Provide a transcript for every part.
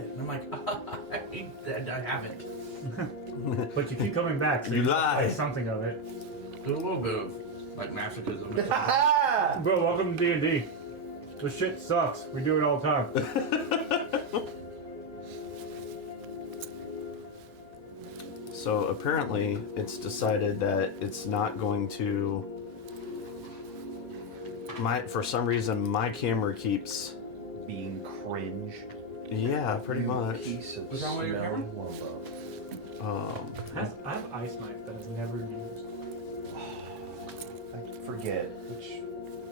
it. And I'm like, I haven't. But you keep coming back, so You must lie. play something of it. There's a little bit of like masochism. Bro, welcome to D&D. This shit sucks. We do it all the time. So apparently it's decided that it's not going to... For some reason, my camera keeps... Being cringe. Yeah, pretty much. Piece of What's wrong with your smelly camera? wumbo. I have ice knife that is never used. I forget which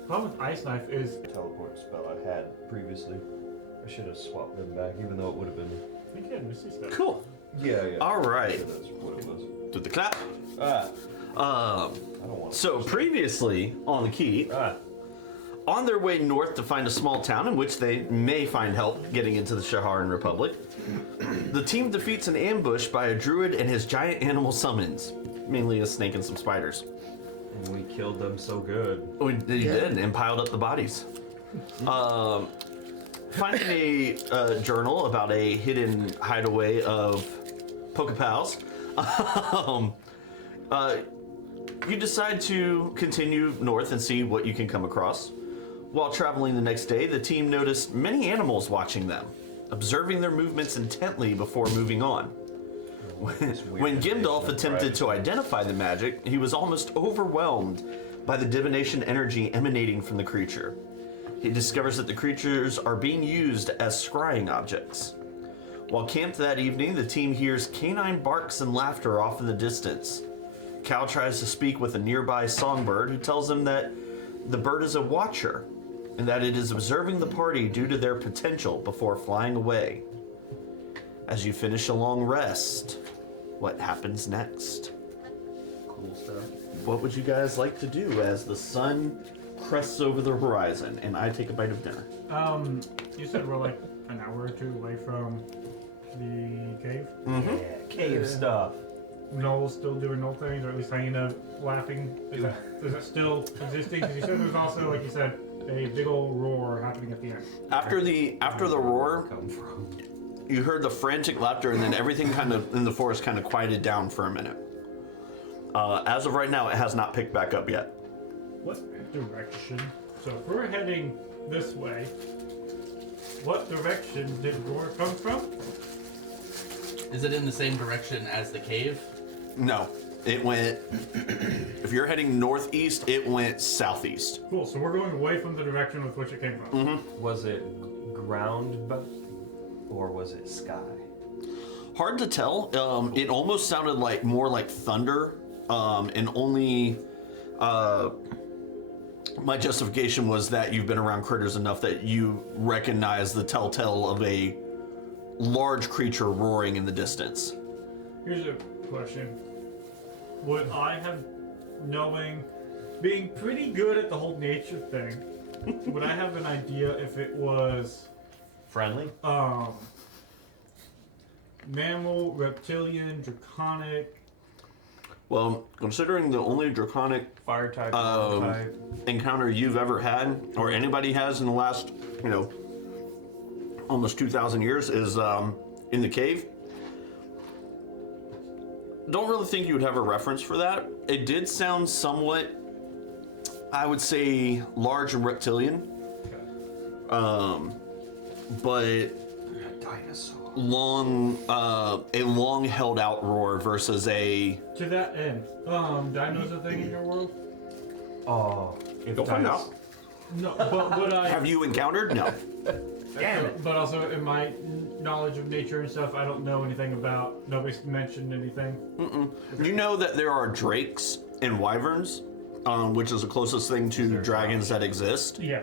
Problem with ice knife is teleport spell I had previously. I should have swapped them back, even though it would have been. you can see stuff. Cool. Yeah. All right. Yeah, that's what it was. Do the clap. I don't want. So previously on the key, on their way north to find a small town in which they may find help getting into the Shaharan Republic, the team defeats an ambush by a druid and his giant animal summons, mainly a snake and some spiders. And we killed them so good. They did, and piled up the bodies. Finding a journal about a hidden hideaway of Pokepals, you decide to continue north and see what you can come across. While traveling the next day, the team noticed many animals watching them, observing their movements intently before moving on. When Gimdolf attempted to identify the magic, he was almost overwhelmed by the divination energy emanating from the creature. He discovers that the creatures are being used as scrying objects. While camped that evening, the team hears canine barks and laughter off in the distance. Cal tries to speak with a nearby songbird who tells him that the bird is a watcher and that it is observing the party due to their potential before flying away. As you finish a long rest, what happens next? Cool stuff. What would you guys like to do as the sun crests over the horizon and I take a bite of dinner? You said we're like an hour or two away from the cave. Mm-hmm. Yeah, cave stuff. Noel's still doing Noel things, or at least Hyena laughing. Is that still existing? Because you said there's also, like you said, a big old roar happening at the end. After the roar, Come from. you heard the frantic laughter, and then everything kind of in the forest kind of quieted down for a minute. As of right now, it has not picked back up yet. What direction? So if we're heading this way, what direction did the roar come from? Is it in the same direction as the cave? No, it went. If you're heading northeast, it went southeast. Cool, so we're going away from the direction with which it came from. Mm-hmm. Was it ground, or was it sky? Hard to tell. It almost sounded like more like thunder, and only. My justification was that you've been around critters enough that you recognize the telltale of a large creature roaring in the distance. Here's a question. Would I have, being pretty good at the whole nature thing, would I have an idea if it was Friendly? mammal, reptilian, draconic? Well, considering the only draconic Fire type, water type. encounter you've ever had, or anybody has in the last, almost 2,000 years, is in the cave. Don't really think you would have a reference for that. It did sound somewhat, I would say, large and reptilian. But Dinosaur. a long held out roar versus a. To that end, dinos a thing in your world? Oh, if Go find out. No, but would I? Have you encountered? No. Damn it. But also, in my knowledge of nature and stuff, I don't know anything about. Nobody's mentioned anything. You know that there are drakes and wyverns, which is the closest thing to dragons that exist. Yeah.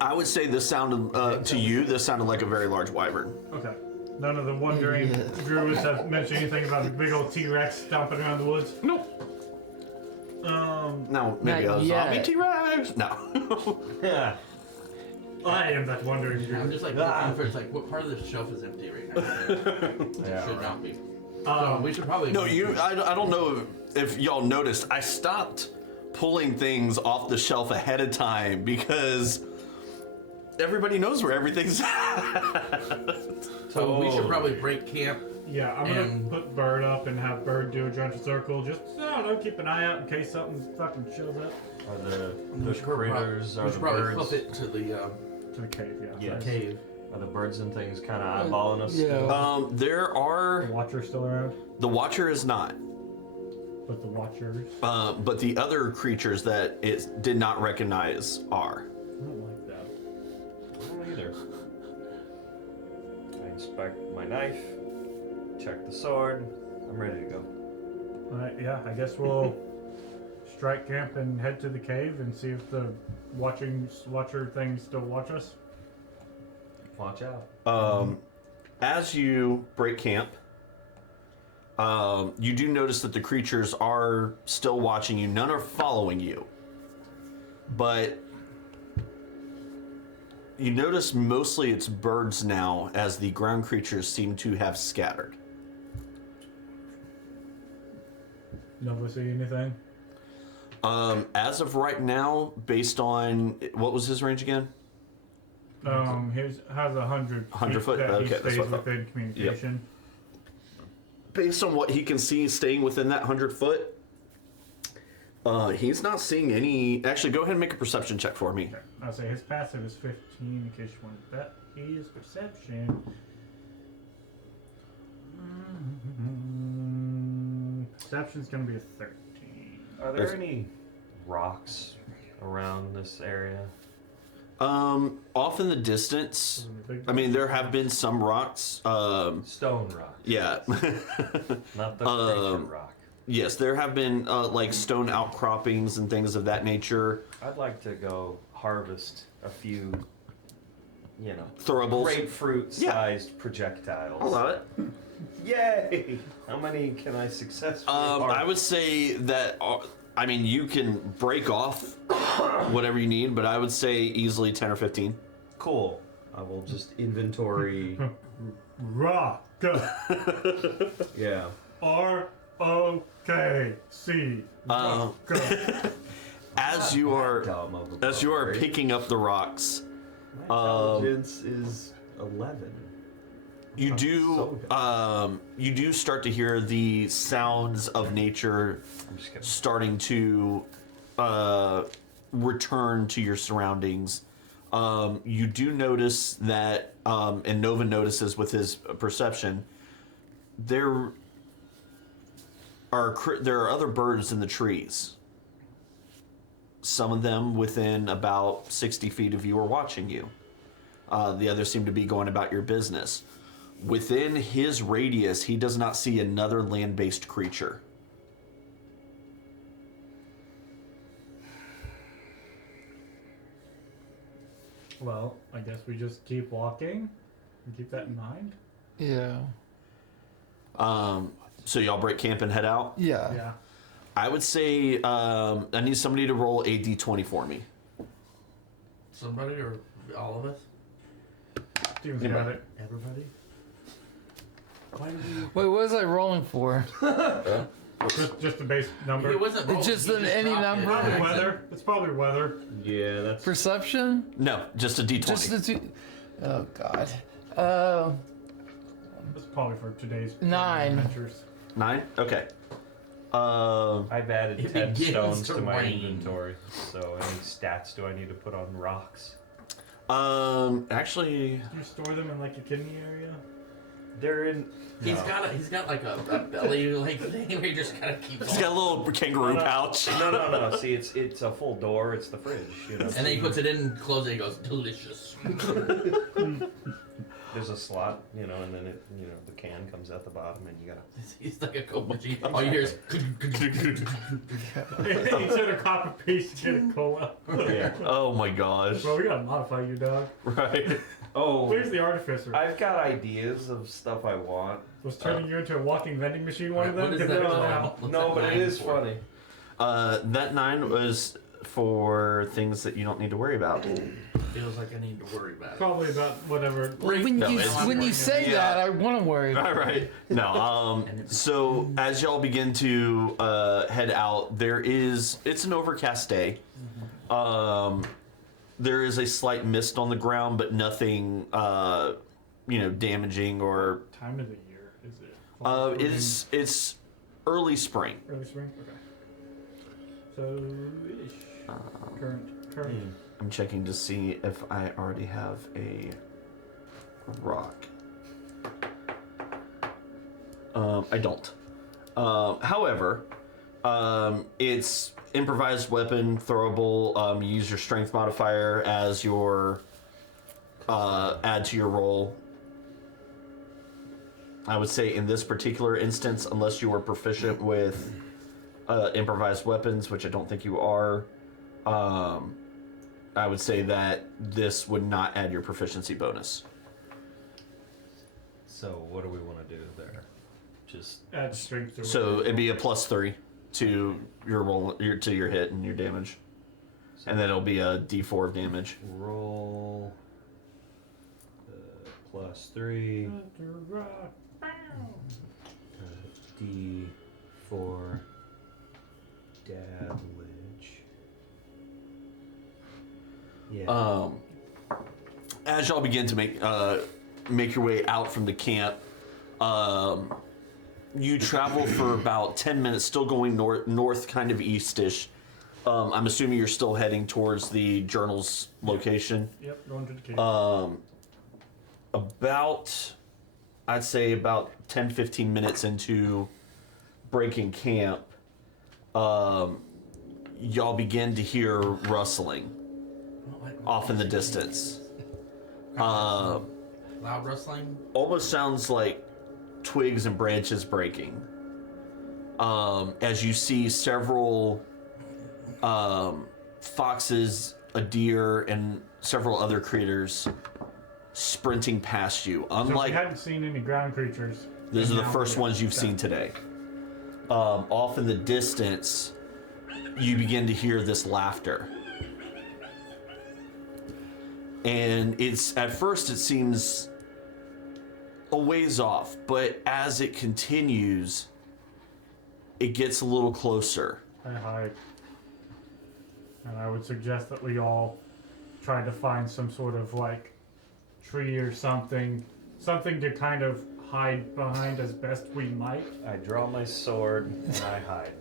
I would say this sounded to you. This sounded like a very large wyvern. Okay. None of the wandering druids have mentioned anything about a big old T-Rex stomping around the woods. Nope. No, maybe Not a zombie yet. T-Rex. No. Yeah. I am that wandering I'm druid. just like looking for, it's like, what part of the shelf is empty right now? It should not be. We should probably. No, I don't know if y'all noticed. I stopped pulling things off the shelf ahead of time because Everybody knows where everything's at. So we should probably break camp. Yeah, I'm gonna put Bird up and have Bird do a gentle circle. Just, I don't know, keep an eye out in case something fucking shows up. Are the critters, are We the should probably birds, flip it to the To the cave, yeah. Yes. cave. are the birds and things kind of eyeballing us? yeah. still? There are. The Watcher's still around, The Watcher is not. but the Watchers. But the other creatures that it did not recognize are. I don't like that. I don't either. I inspect my knife, check the sword. I'm ready to go. Alright, yeah, I guess we'll strike camp and head to the cave and see if the Watcher things still watch us. Watch out. As you break camp, you do notice that the creatures are still watching you. None are following you. But you notice mostly it's birds now, as the ground creatures seem to have scattered. Nobody see anything? As of right now, based on what was his range again? His has 100 100 foot? that Okay, he that's stays what I thought. within communication. Based on what he can see, staying within that 100 foot, he's not seeing any. Actually, go ahead and make a perception check for me. Okay. I'll say his passive is 15 in case you want that. His perception. Perception's gonna be a 13. Are there any rocks around this area? Off in the distance, I mean, there have been some rocks. Stone rocks. Yeah. Not the creature rock. Yes, there have been like stone outcroppings and things of that nature. I'd like to go harvest a few, Throwables. grapefruit-sized projectiles. I'll allow it. Yay! How many can I successfully I harvest? would say that, I mean, you can break off whatever you need, but I would say easily 10 or 15. Cool. I will just inventory. Rock. Yeah. R-O-K-C. Rock. As you are picking up the rocks, My intelligence is 11. you do start to hear the sounds of nature I'm just kidding. starting to return to your surroundings. You do notice that, and Nova notices with his perception, there are other birds in the trees. Some of them within about 60 feet of you are watching you. The others seem to be going about your business. Within his radius, he does not see another land-based creature. Well, I guess we just keep walking and keep that in mind. Yeah. So y'all break camp and head out? Yeah. Yeah. I would say I need somebody to roll a d20 for me. Somebody or all of us? Steven's got it. Everybody? Why did you... Wait, what was I rolling for? Just the base number. It wasn't It's just you any dropped it. number? Probably weather. It's probably weather. Yeah, that's. Perception? No, just a d20. Just the two. Oh God. It's probably for today's 9. adventures. 9? Okay. I've added It 10 begins stones to to my rain. inventory. So, any stats do I need to put on rocks? Actually, Do you store them in like your kidney area? They're in. He's got like a belly like thing where he just kind of keeps he's got a little kangaroo pouch. No. See, it's a full door. It's the fridge. And then he puts it in and closes it and goes, delicious. There's a slot, and then it, the can comes out the bottom, and you gotta. He's like a Coke machine. All you hear is... Instead of copper paste, you get a cola. Yeah. Oh my gosh. Well, we gotta modify you, dog. Right. Oh. Where's the artificer? I've got ideas of stuff I want. Was turning you into a walking vending machine one of them? What is Get that that called? out. What's No, that but it 9 is for? funny. That 9 was for things that you don't need to worry about. Feels like I need to worry about it. Probably about whatever. When No, you it's- when you say Yeah. that, I want to worry. All right. No. So as y'all begin to head out, it's an overcast day. there is a slight mist on the ground, but nothing, damaging or. What time of the year is it? It's early spring. Early spring. Okay. So ish. Current. I'm checking to see if I already have a rock. I don't. However, it's improvised weapon, throwable. You use your strength modifier as your add to your roll. I would say in this particular instance, unless you were proficient with improvised weapons, which I don't think you are, I would say that this would not add your proficiency bonus. So what do we want to do there? Just Add strength to So it'd be a +3 to your roll, to your hit and your damage, and then it'll be a D4 of damage. roll +3 D4 damage. Yeah. As y'all begin to make your way out from the camp, you travel for about 10 minutes, still going north, kind of eastish. I'm assuming you're still heading towards the journal's location. Yep, going to the cave. I'd say about 10-15 minutes into breaking camp, y'all begin to hear rustling off in the distance. Loud rustling? Almost sounds like twigs and branches breaking. As you see several foxes, a deer, and several other critters sprinting past you. So Unlike we hadn't seen any ground creatures. these are the Now first we're- ones you've seen today. Off in the distance, you begin to hear this laughter. And at first it seems a ways off, but as it continues, it gets a little closer. I hide. And I would suggest that we all try to find some sort of tree or something to kind of hide behind as best we might. I draw my sword and I hide.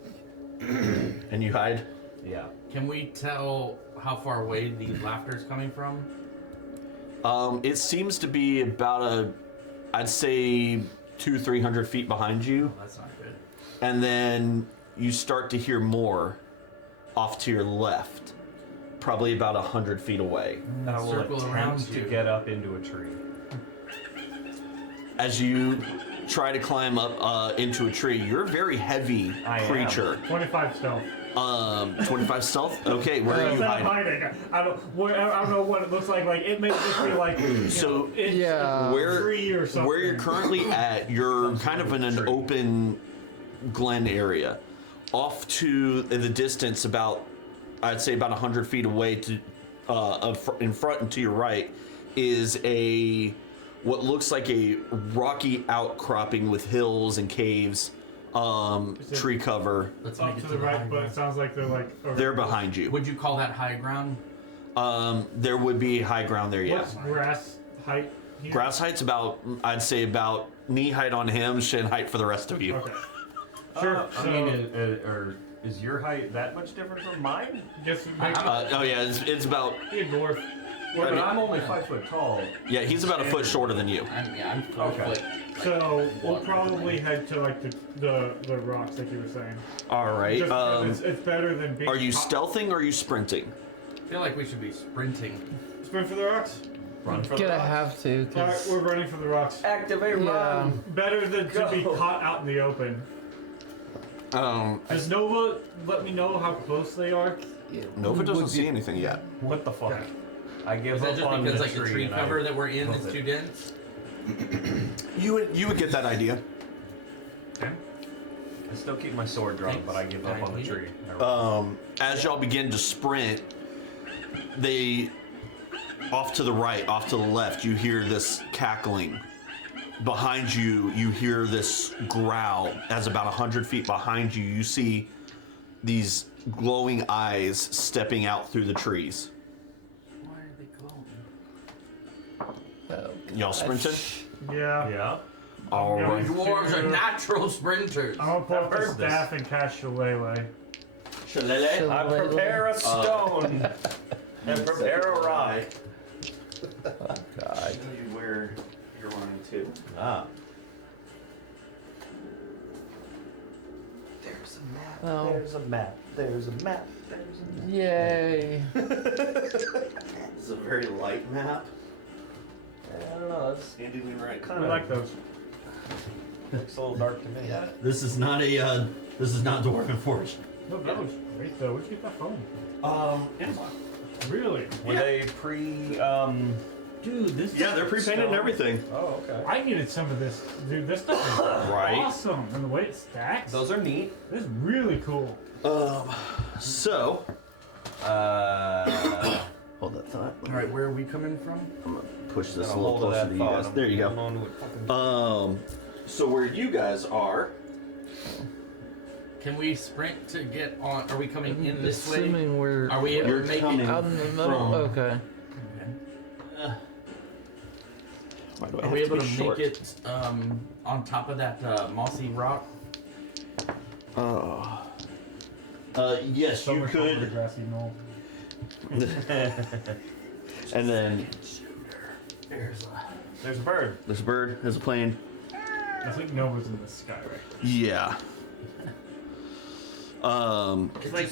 And you hide? Yeah. Can we tell how far away the laughter is coming from? It seems to be about I'd say 200-300 feet behind you. That's not good. And then you start to hear more off to your left, probably about 100 feet away. I will Circle around attempt to you. get up into a tree. As you try to climb up into a tree, you're a very heavy I am. creature. 25 stealth. 25 stealth? Okay, where are you Instead of hiding? hiding, I don't know what it looks like. It may just be So, it's Yeah. a Where, tree or something. where you're currently at, you're kind of in an open glen area. Off to the distance, I'd say about 100 feet away to in front and to your right is what looks like a rocky outcropping with hills and caves, tree cover. Let's make Up it to the right, high but it ground. sounds like they're over. They're behind you. Would you call that high ground? There would be high ground there, yeah. What's grass height here? Grass height's I'd say about knee height on him, shin height for the rest of you. Okay. Sure. Is your height that much different from mine? Guess maybe Oh yeah, it's about, be a dwarf. But I'm only 5 foot tall. yeah, he's about a foot shorter than you. I'm 4 Okay. foot. So we'll probably head to the rocks, like you were saying. All right. Just because it's better than being. Are you stealthing or are you sprinting? I feel like we should be sprinting. Sprint for the rocks. Run for the Gonna rocks. have to, All right, 'cause we're running for the rocks. Activate Yeah. run. Better than to be Go. caught out in the open. Does Nova let me know how close they are? Nova doesn't see anything yet. What the fuck? Okay. I give Is that up just on because the like the tree tree and cover that we're in love is it. too dense? You would get that idea. Okay. I still keep my sword drawn, but I give up on the tree. As y'all begin to sprint, off to the right, off to the left, you hear this cackling. Behind you, you hear this growl. As about 100 feet behind you, you see these glowing eyes stepping out through the trees. Why Oh, Y'all sprinting? Yeah. Yeah. All Yeah, right. Dwarves are natural sprinters. I'm gonna pull up the I've heard this. staff and cast Shillelagh. Shillelagh? I prepare a stone and prepare a rock. God. Show you where you're running to. Ah. There's a map. Oh, There's a map. There's a map. There's a map. yay. It's a very light map. I don't know. It's Handing right. kind I of like those. looks a little dark to me. Yeah. This is not a. This is not Dwarven Forge. No, that was great though. Where'd you get that phone? Amazon. Really? Were they pre? Dude, this Yeah, they're pre-painted and everything. Oh, okay. I needed some of this. Dude, this stuff is Right. awesome. And the way it stacks. Those are neat. This is really cool. So. Hold that thought. All right, where are we coming from? I'm gonna push this a Got little hold of closer that to you thought. guys. There you I'm go. holding on to it fucking- So where you guys are, Can we sprint to get on? Are we coming in this way? Assuming we're Are we able you're to make coming it? out in the middle. from- Okay. why do I Are have we to able be to short? make it on top of that mossy rock? Yes, So you much over the could. grassy knoll. And then There's a bird. there's a bird, there's a plane. I think Nova's in the sky right Yeah. It's like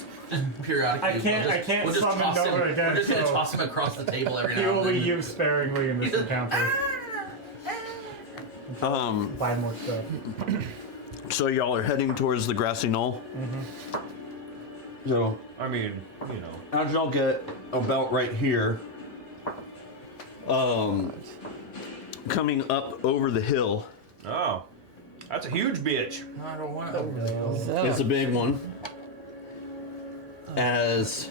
periodically. I can't we'll just summon toss him. Nova again, We're just gonna so- toss him across the table every He now will and be then. used sparingly in this He's a- encounter. Buy more stuff. So y'all are heading towards the grassy knoll. So I mean, you know. as y'all get about right here, coming up over the hill Oh, that's a huge bitch. I don't want Is to. that is a big one. As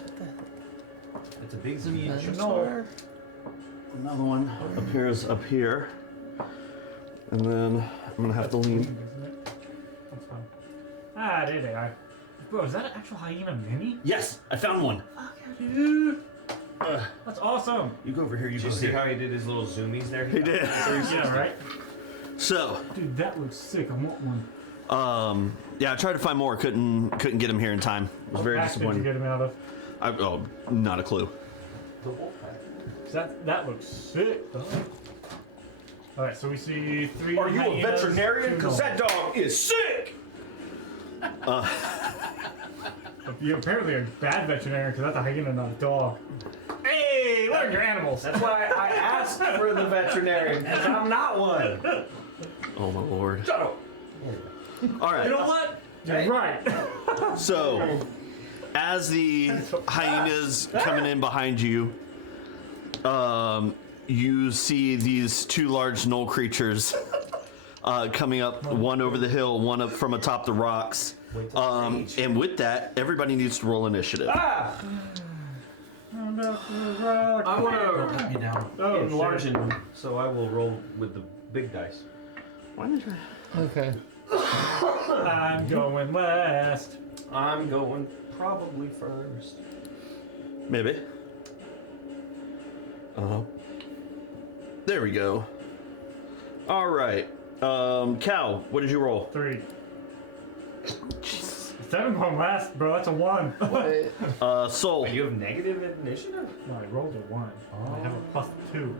It's a big Venusaur? another one appears up here, and then I'm gonna have to lean. Isn't it? That's fine. Ah, there they are. Bro, is that an actual hyena mini? Yes, I found one. Dude, that's awesome. You go over here. You Did go you see here. how he did his little zoomies there? He did. Yeah, right? So, Dude, that looks sick. I want one. yeah, I tried to find more. Couldn't get him here in time. It was very What pack did you disappointing. get him out of? Not a clue. 'Cause that looks sick, though. Alright, so we see 3 Are you a hyenas, veterinarian? 2 Because that dog is sick! You're apparently a bad veterinarian because that's a hyena, not a dog. Hey, learn your animals. That's why I asked for the veterinarian, because I'm not one. Oh my lord. Shut up. All right. You know what? You're right. So, as the hyenas coming in behind you, you see these 2 large knoll creatures coming up, one over the hill, one up from atop the rocks. And with that, everybody needs to roll initiative. Ah! I'm I Don't want let me down. Oh, to enlarge it, so I will roll with the big dice. Why did I? Okay. I'm going west. I'm going probably first. Maybe. There we go. All right. Cal, what did you roll? 3. 7 going last, bro. That's a 1. Wait. Soul. Wait, you have negative initiative? No, I rolled a 1. I have a +2.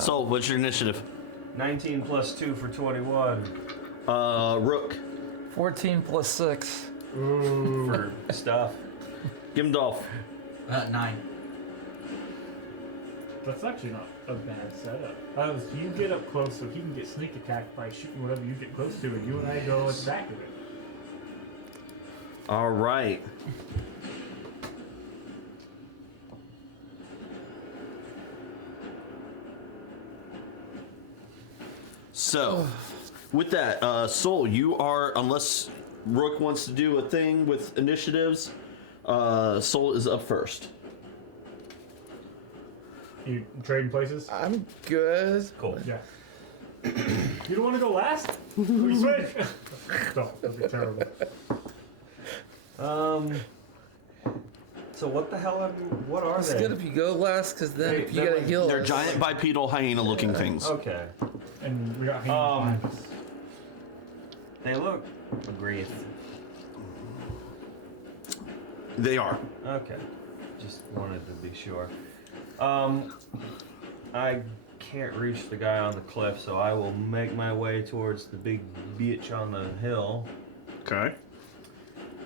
Soul, what's your initiative? 19 plus 2 for 21 Rook. 14 plus 6. Ooh. for stuff. Gimdolf. 9. That's actually not a bad setup. You get up close so he can get sneak attacked by shooting whatever you get close to, and you and I go at the back of it. All right. So, with that, Soul, you are, unless Rook wants to do a thing with initiatives, Soul is up first. You trading places? I'm good. Cool. Yeah. You don't want to go last? We switch. Don't. That'd be terrible. So what the hell? What are It's they? good if you go last, because then Hey, if you they're gotta like- heal They're us. giant bipedal hyena-looking things. Okay. And we got hanging behind us. They look aggressive. They are. Okay. Just wanted to be sure. I can't reach the guy on the cliff, so I will make my way towards the big bitch on the hill. Okay.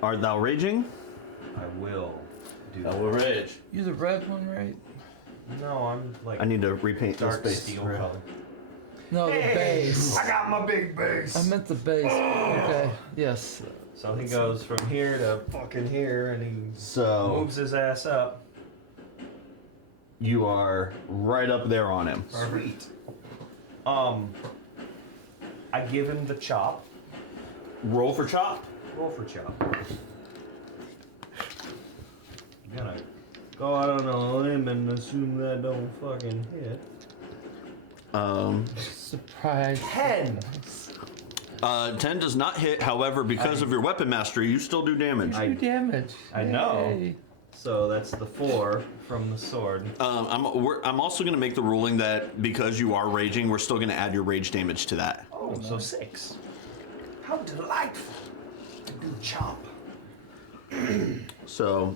Art thou raging? I will do That that. will rage. You're the red one, right? No, I'm like I need to repaint dark this space. steel color. No, the base. I got my big base. I meant the base. Okay. Yes. So he goes from here to fucking here, and he So moves his ass up. you are right up there on him. Sweet. I give him the chop. Roll for chop. Roll for chop. I'm gonna go out on a limb and assume that don't fucking hit. Surprise. 10. 10 does not hit. However, because of your weapon mastery, you still do damage. Two damage. I know. Yay. So that's the 4 from the sword. I'm also going to make the ruling that because you are raging, we're still going to add your rage damage to that. Oh, so 6. How delightful to do chop. So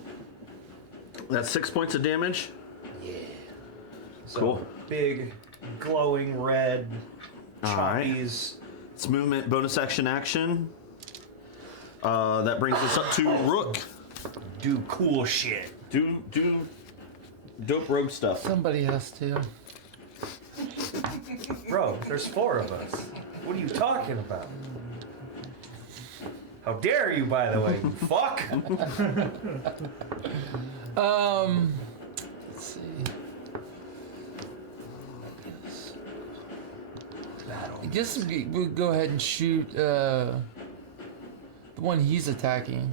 that's 6 points of damage. Yeah. So Cool. big, glowing red All right. choppies. It's movement, bonus action. That brings us up to Rook. Do cool shit. Do dope rogue stuff. Somebody has to. Bro, there's 4 of us. What are you talking about? How dare you, by the way, you fuck? Let's see. I guess we'll go ahead and shoot the one he's attacking.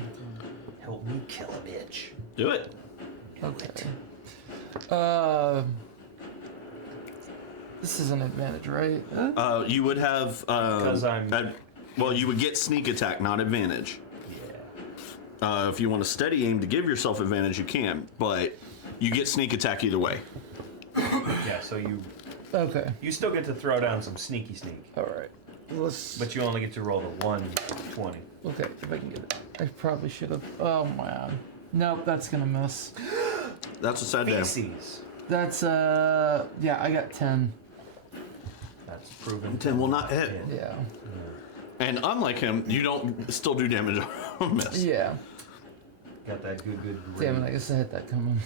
Help me kill a bitch. Do it. Okay. This is an advantage, right? You would have. 'Cause I'm- well, you would get sneak attack, not advantage. Yeah. If you want to steady aim to give yourself advantage, you can, but you get sneak attack either way. Yeah, so Okay. you still get to throw down some sneaky sneak. All right. Let's. But you only get to roll the 120. Okay, if I can get it. I probably should have. Oh man. Nope, that's gonna miss. That's a sad day. Feces. That's yeah, I got 10. That's proven. 10 will not hit. Yeah. And unlike him, you don't still do damage on miss. Yeah. Got that good Damn it, I guess I had that coming.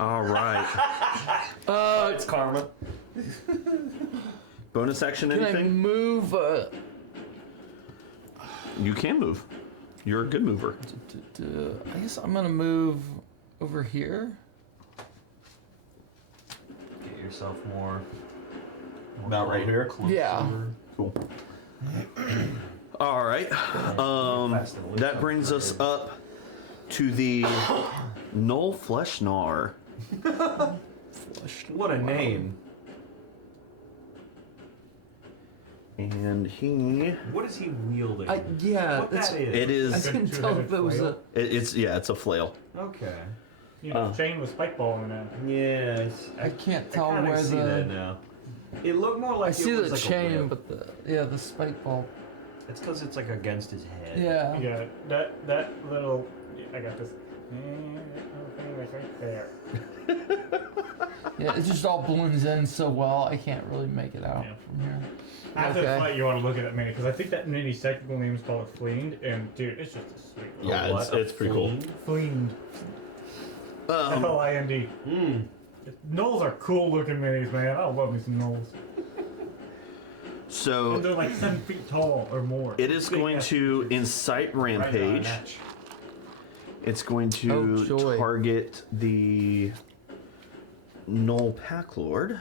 All right. It's karma. Bonus action, Can I anything? move? You can move. You're a good mover. I guess I'm gonna move over here. Get yourself more About right here? Yeah. Cool. All right. That brings us up to the Null Flesh Gnar. What a name. And he. What is he wielding? Yeah, what that's. that is? It I is. couldn't tell if it was a. It's it's a flail. Okay. You know, chain with spike ball in it. Yes. I can't tell kinda where see that the. now. It looked more like I see it was the like a chain, whip. but the spike ball. It's because it's like against his head. Yeah. Yeah, that little. I got this. Right there. Yeah, it just all blends in so well. I can't really make it out Yeah. from here. After Okay. the fight, you want to look at that mini because I think that mini's technical name is called a Fleend, and dude, it's just a sweet. Yeah, What? it's pretty cool. Fleend. F-L-I-N-D. Gnolls are cool looking minis, man. I love me some gnolls. So And they're like 7 feet tall or more. it is Big going ass to creatures. incite Right on rampage. that. It's going to Oh, joy. target the Null Pack Lord.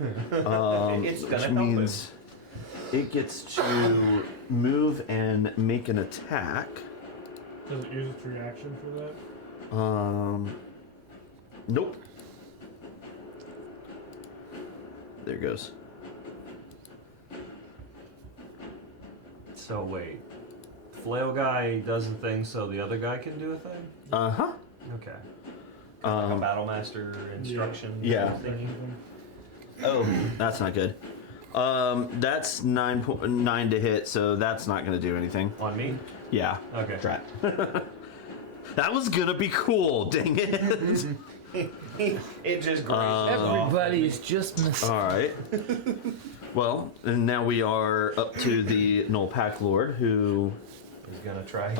It's gonna Which help means it gets to move and make an attack. Does it use its reaction for that? Nope. There it goes. So wait. Flail guy does a thing so the other guy can do a thing? Uh-huh. Okay. Like a battle master instruction. Yeah. thingy. Oh, that's not good. That's 9 to hit, so that's not gonna do anything. On me? Yeah. Okay. Drat. That was gonna be cool. Dang it. It just grazed. Everybody's just missing. All right. Well, and now we are up to the Null Pack Lord, who He's gonna try.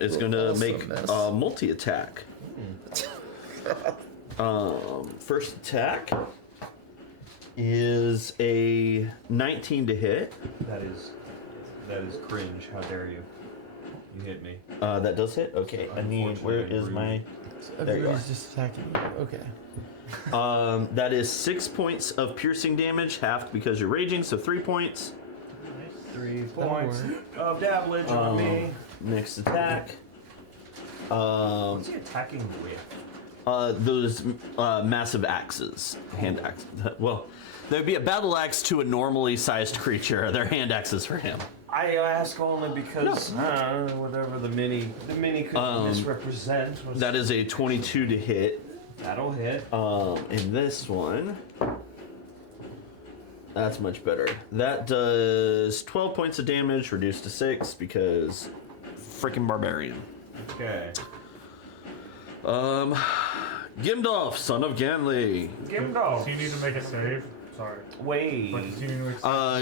is going to Also make miss. a multi-attack. First attack is a 19 to hit. That is cringe. How dare you? You hit me. That does hit. Okay, I need. Where is my? There you are. Everybody's just attacking you. Okay. That is 6 points of piercing damage, halved because you're raging, so 3 points. 3 That'll points work. of dabblage on me. Next attack. What's he attacking with? Those massive axes, hand axes. Well, there'd be a battle axe to a normally sized creature. They're hand axes for him. I ask only because whatever the mini could misrepresent. Was That is a 22 to hit. That'll hit. And this one, that's much better. That does 12 points of damage, reduced to 6 because freaking barbarian. Okay. Gimdolf, son of Ganley. Give him go. Do you need to make a save? Sorry. Wait. But do you need to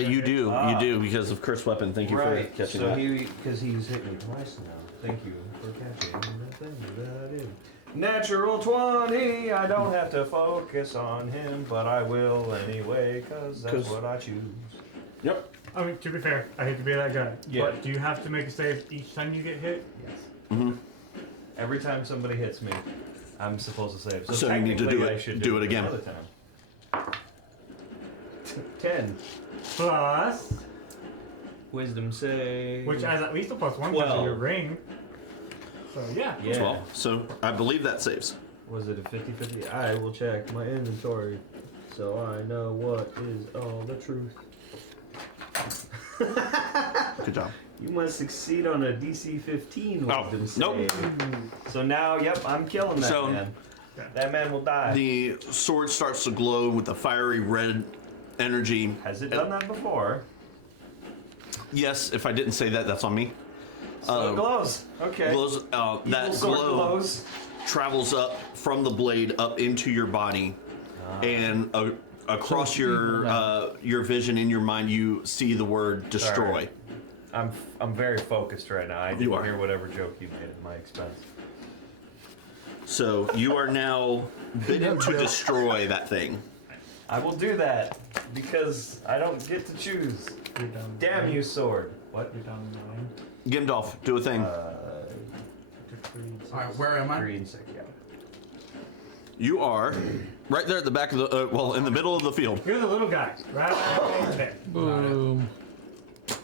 make You do because of cursed weapon. Thank you Right. for catching So that. because he's hit me twice now. Thank you for catching that thing that I did. Natural 20. I don't have to focus on him, but I will anyway, because that's what I choose. Yep. I mean, to be fair, I hate to be that guy. Yeah. But do you have to make a save each time you get hit? Yes. Mm-hmm. Every time somebody hits me, I'm supposed to save. So you need to technically do it- I should do it again. Another time. 10. Plus, Wisdom save. which adds at least a +1 because of 12. your ring. So yeah. Yeah. 12. So I believe that saves. Was it a 50-50? I will check my inventory so I know what is all the truth. Good job. You must succeed on a DC 15 Oh, wisdom save. nope. So now, yep, I'm killing that So- man. That man will die. The sword starts to glow with the fiery red energy. Has it done that before? Yes, if I didn't say that, that's on me. So it glows. Okay. Glows, that Evil sword glow glows. travels up from the blade up into your body, and across your vision in your mind, you see the word destroy. Sorry. I'm very focused right now. I You didn't are. hear whatever joke you made at my expense. So you are now bidden to destroy that thing. I will do that because I don't get to choose. You're down to Damn 9. you, sword. What? You're down to 9. Gimdolf, do a thing. Alright, where am I? Green sec, yeah. You are right there at the back of the in the middle of the field. You're the little guy. Right there. Boom.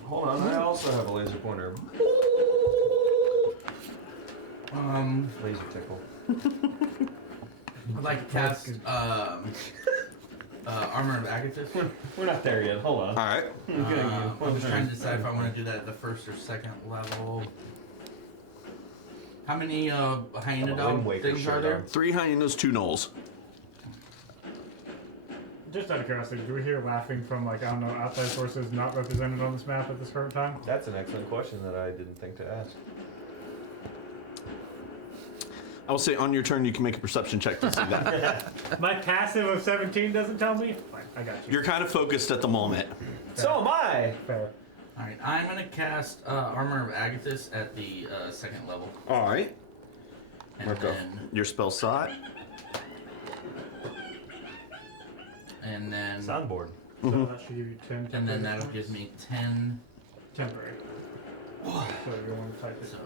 Hold on, I also have a laser pointer. Laser tickle. I'd like to cast Armor of Agathis. We're not there yet. Hold on. All right. I'm just trying to decide if I want to do that at the first or second level. How many hyena Wind dog Waker things are shirt there? on. 3 hyenas, 2 gnolls. Just out of curiosity, do we hear laughing from, like, I don't know, outside sources not represented on this map at this current time? That's an excellent question that I didn't think to ask. I will say on your turn you can make a perception check to see that. My passive of 17 doesn't tell me? Fine, I got you. You're kind of focused at the moment. So am I. Fair. Alright, I'm going to cast Armor of Agathis at the second level. All right. And Mark off then, your spell slot. and then, Soundboard. So that should give you 10 and then temporary that'll give me 10. temporary. So you want to type it. So,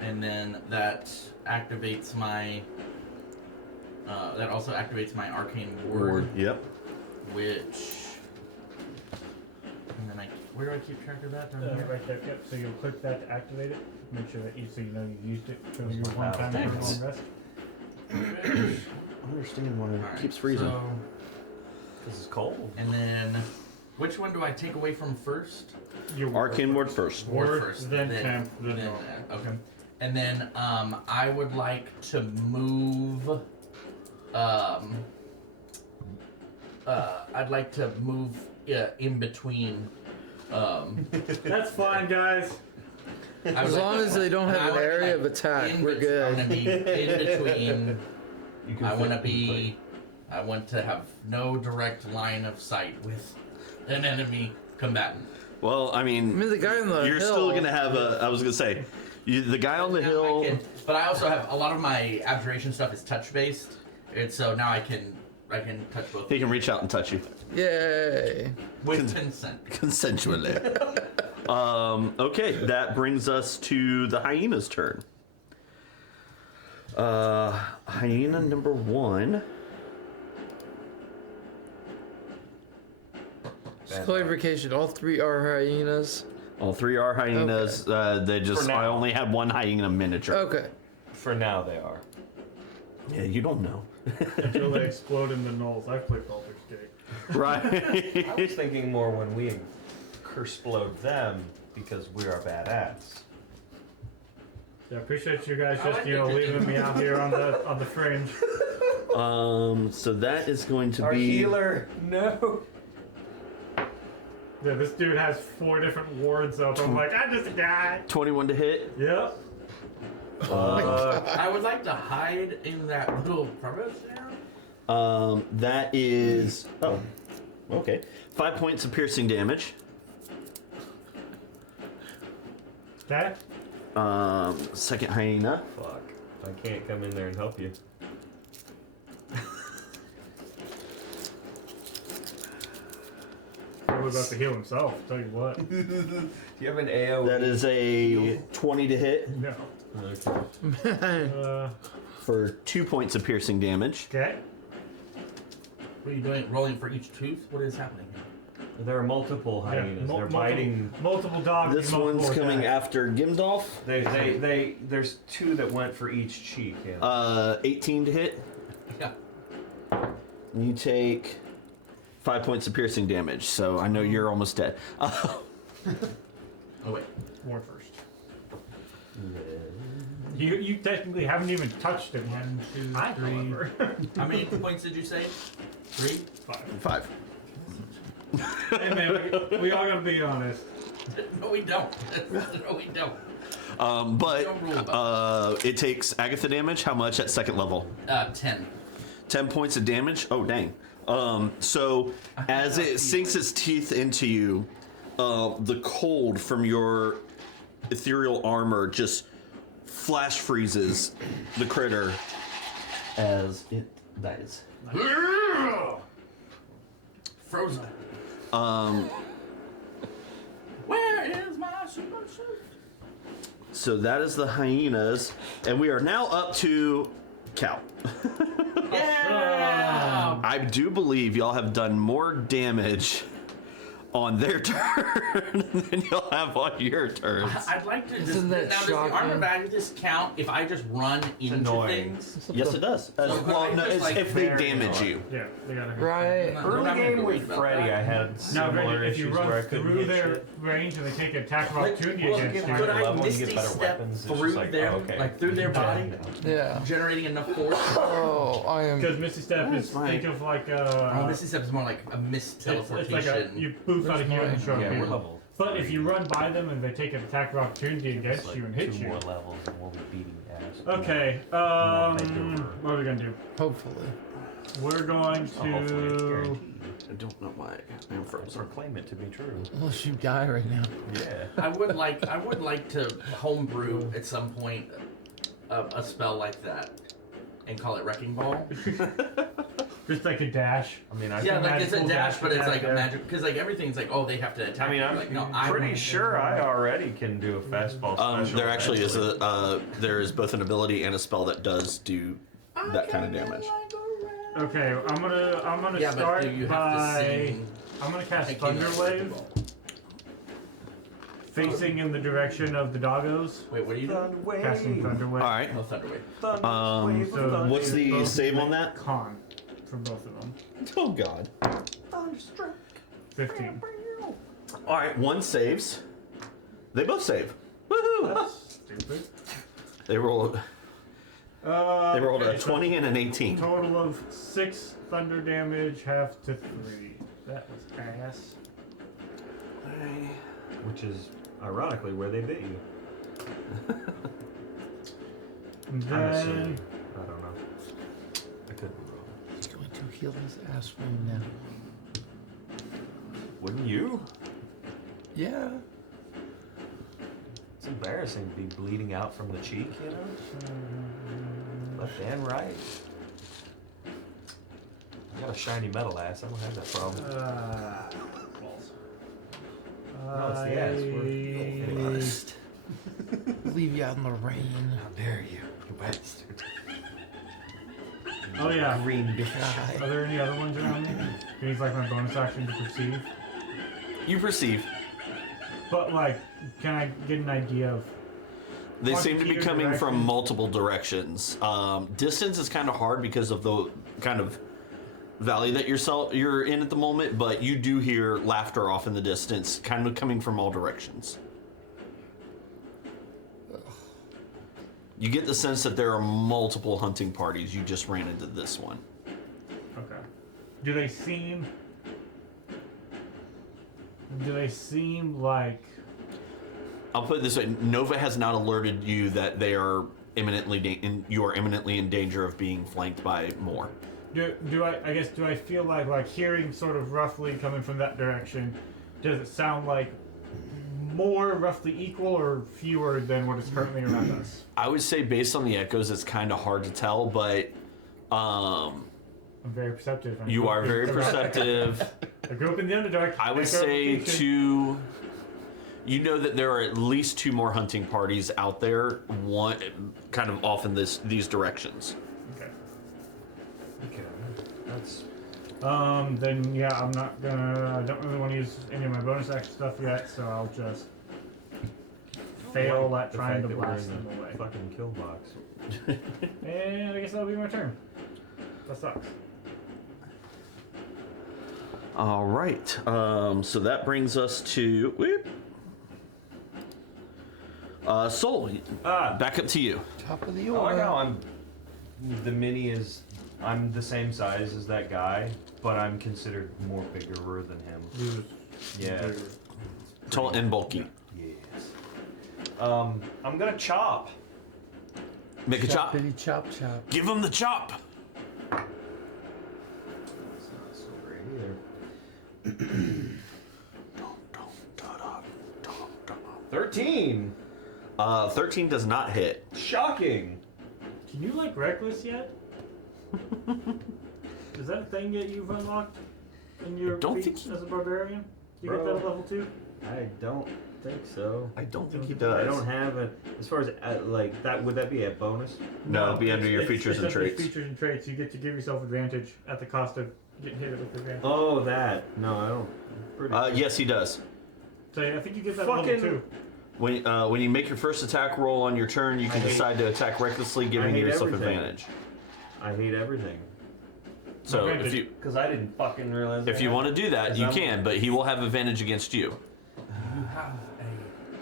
and then that activates my. That also activates my arcane ward, Yep. which. And then where do I keep track of that? Down here? Right there, yep. So you'll click that to activate it. Make sure that so you know you used it. So you Wow, one time for thanks. long rest. I understand why it Alright, keeps freezing. So, This is cold. and then Which one do I take away from first? You Arcane Ward first. Ward, first, then then- temp, then then normal. okay. And then I would like to move. I'd like to move in between. That's fine, guys. As long as they don't have an area of attack, we're I want to good. be in between. You can I want to fit be. I want to have no direct line of sight with an enemy combatant. Well, I I mean, mean, the guy on the you're hill. still gonna have a. I was gonna say, the guy on the Now hill. but I also have a lot of my abjuration stuff is touch based, and so now I can touch both. He can reach out and touch you Yay! With consent. consensually. Okay, that brings us to the hyena's turn. Hyena number 1. Just clarification: all 3 are hyenas. All 3 are hyenas. They just. For now. I only have 1 hyena miniature. Okay. For now, they are. Yeah, you don't know. Until they explode in the knolls. I've played Baldur's Gate. Right. I was thinking more when we explode them because we are badass. Yeah, I appreciate you guys I just like you know it. leaving me out here on the fringe. So that is going to Our be. healer, no. Yeah, this dude has 4 different wards up. I'm like, I'm just a guy. 21 to hit. Yep. I would like to hide in that little crevice there. That is. Oh. Okay. 5 points of piercing damage. Okay. Second hyena. Fuck. I can't come in there and help you. Probably about to heal himself. Tell you what. Do you have an AoE? That is a 20 to hit No. Okay. for 2 points of piercing damage. Okay. What are you doing? Rolling for each tooth? What is happening here? There are multiple hyenas. They're biting. Multiple dogs. This multiple one's coming attacks. after Gimdolf. There's 2 that went for each cheek. Yeah. 18 to hit. Yeah. You take 5 points of piercing damage, so I know you're almost dead. Oh wait. War first. You technically haven't even touched him yet. 1, 2, 3. How many points did you say? 3? 5. 5. Hey man, we all gotta be honest. No, we don't. No, we don't. But it takes Agatha damage. How much at second level? 10. 10 points of damage. Oh dang. So as it sinks its teeth into you, the cold from your ethereal armor just flash freezes the critter as it dies. Frozen. Where is my super suit? So that is the hyenas, and we are now up to Cal. Yeah! I do believe y'all have done more damage on their turn than you'll have on your turns. I'd like to just. Isn't that now, does the armor shocking? value just count if I just run into annoying. things? Yes, it does. Well, no, it's it's like if they very damage hard. you. Yeah, they gotta. Right. I'm Early not gonna game go with read about Freddy, that. I had Now, similar if you issues where I run couldn't through hit their shit. range and they take an attack of Like, opportunity well, against you, could I level, you get misty better step weapons, it's through just like, them, oh, okay. like through their body, Yeah. generating enough force? Oh, I am. because Misty Step is fine. think of like Oh, Misty Step is more like a mist it's teleportation. like you poof out of here and show Yeah, we're up. level. But if you run by them and they take an attack of opportunity against It's like you and hit 2 you. more levels and we'll be beating ass. Okay, what are we gonna do? Hopefully. We're going Hopefully it's to. guaranteed. I don't know why I'm Or frozen. claim it to be true. Unless you die right now. Yeah. I would like to homebrew at some point a spell like that and call it Wrecking Ball. Just like a dash. I mean, I Yeah, a like it's a magical dash, dash but it's attack like a there. magic because like everything's like oh they have to attack. I mean, you. I'm like no, pretty sure I already can do a fastball special. There actually is eventually. there is both an ability and a spell that does do that kind of damage. Okay, I'm gonna Yeah, start but do you have by. to sing? I'm gonna cast I can't Thunder do Wave, Ball. facing in the direction of the doggos. Wait, what are you doing? Thunder wave. Casting Thunder Wave. All right. Oh, Thunder Wave. Thunder wave, So thunder What's wave. the both save make on that? Con for both of them. Oh God. Thunderstruck. 15. All right, one saves. They both save. Woohoo! That's stupid. They rolled. They rolled Okay, a so 20 and an 18. total of 6 thunder damage, half to 3. That was ass. Which is ironically where they bit you. And I'm then assuming. I don't know. I could be wrong. He's going to heal his ass wound now. Wouldn't you? Yeah. It's embarrassing to be bleeding out from the cheek, you know? Left and right. I got a shiny metal ass. I don't have that problem. balls. No, it's the ass. We're Must leave you out in the rain. How dare you, you bastard. Oh yeah. Green bitch. God. Are there any other ones around me? Can use like my bonus action to perceive. You perceive. But like, can I get an idea of? They seem to be Quantitative coming from direction. multiple directions. Distance is kind of hard because of the kind of valley that you're in at the moment, but you do hear laughter off in the distance, kind of coming from all directions. You get the sense that there are multiple hunting parties. You just ran into this one. Okay. Do they seem like? I'll put it this way: Nova has not alerted you that they are you are imminently in danger of being flanked by more. Do I feel like hearing sort of roughly coming from that direction? Does it sound like more roughly equal or fewer than what is currently around us? I would say, based on the echoes, it's kind of hard to tell, but I'm very perceptive. you are very perceptive. I grew up in the Underdark. I would Echo say location. you know that there are at least 2 more hunting parties out there, one kind of off in these directions. Okay. Okay. That's. Then yeah, I don't really want to use any of my bonus action stuff yet, so I'll just fail like at the trying fact to that we're blast in them the away. Fucking kill box. And I guess that'll be my turn. That sucks. All right. So that brings us to Soul. Back up to you. Top of the I order. like how I'm the same size as that guy, but I'm considered more bigger than him. Yeah. Tall and bulky. Yes. I'm gonna chop. Make a chop. Choppity chop chop. Give him the chop. It's not so great either. 13. 13 does not hit. Shocking. Can you like reckless yet? Is that a thing that you've unlocked in your don't feat think as a barbarian? You get Bro. that at level 2? I don't think so. I don't think he I does. I don't have it. As far as like that, would that be a bonus? No, it'd be under your features and under traits. Features and traits. You get to give yourself advantage at the cost of getting hit with advantage. Oh, that. No, I don't. Pretty Yes, he does. So yeah, I think you get that Fucking- at level 2. When you make your first attack roll on your turn, you can I hate- decide to attack recklessly, giving hate yourself everything. advantage. I hate everything. So Advantage. Because I didn't fucking realize. if you want to do that, 'Cause you I'm- can, but he will have advantage against you. Do you have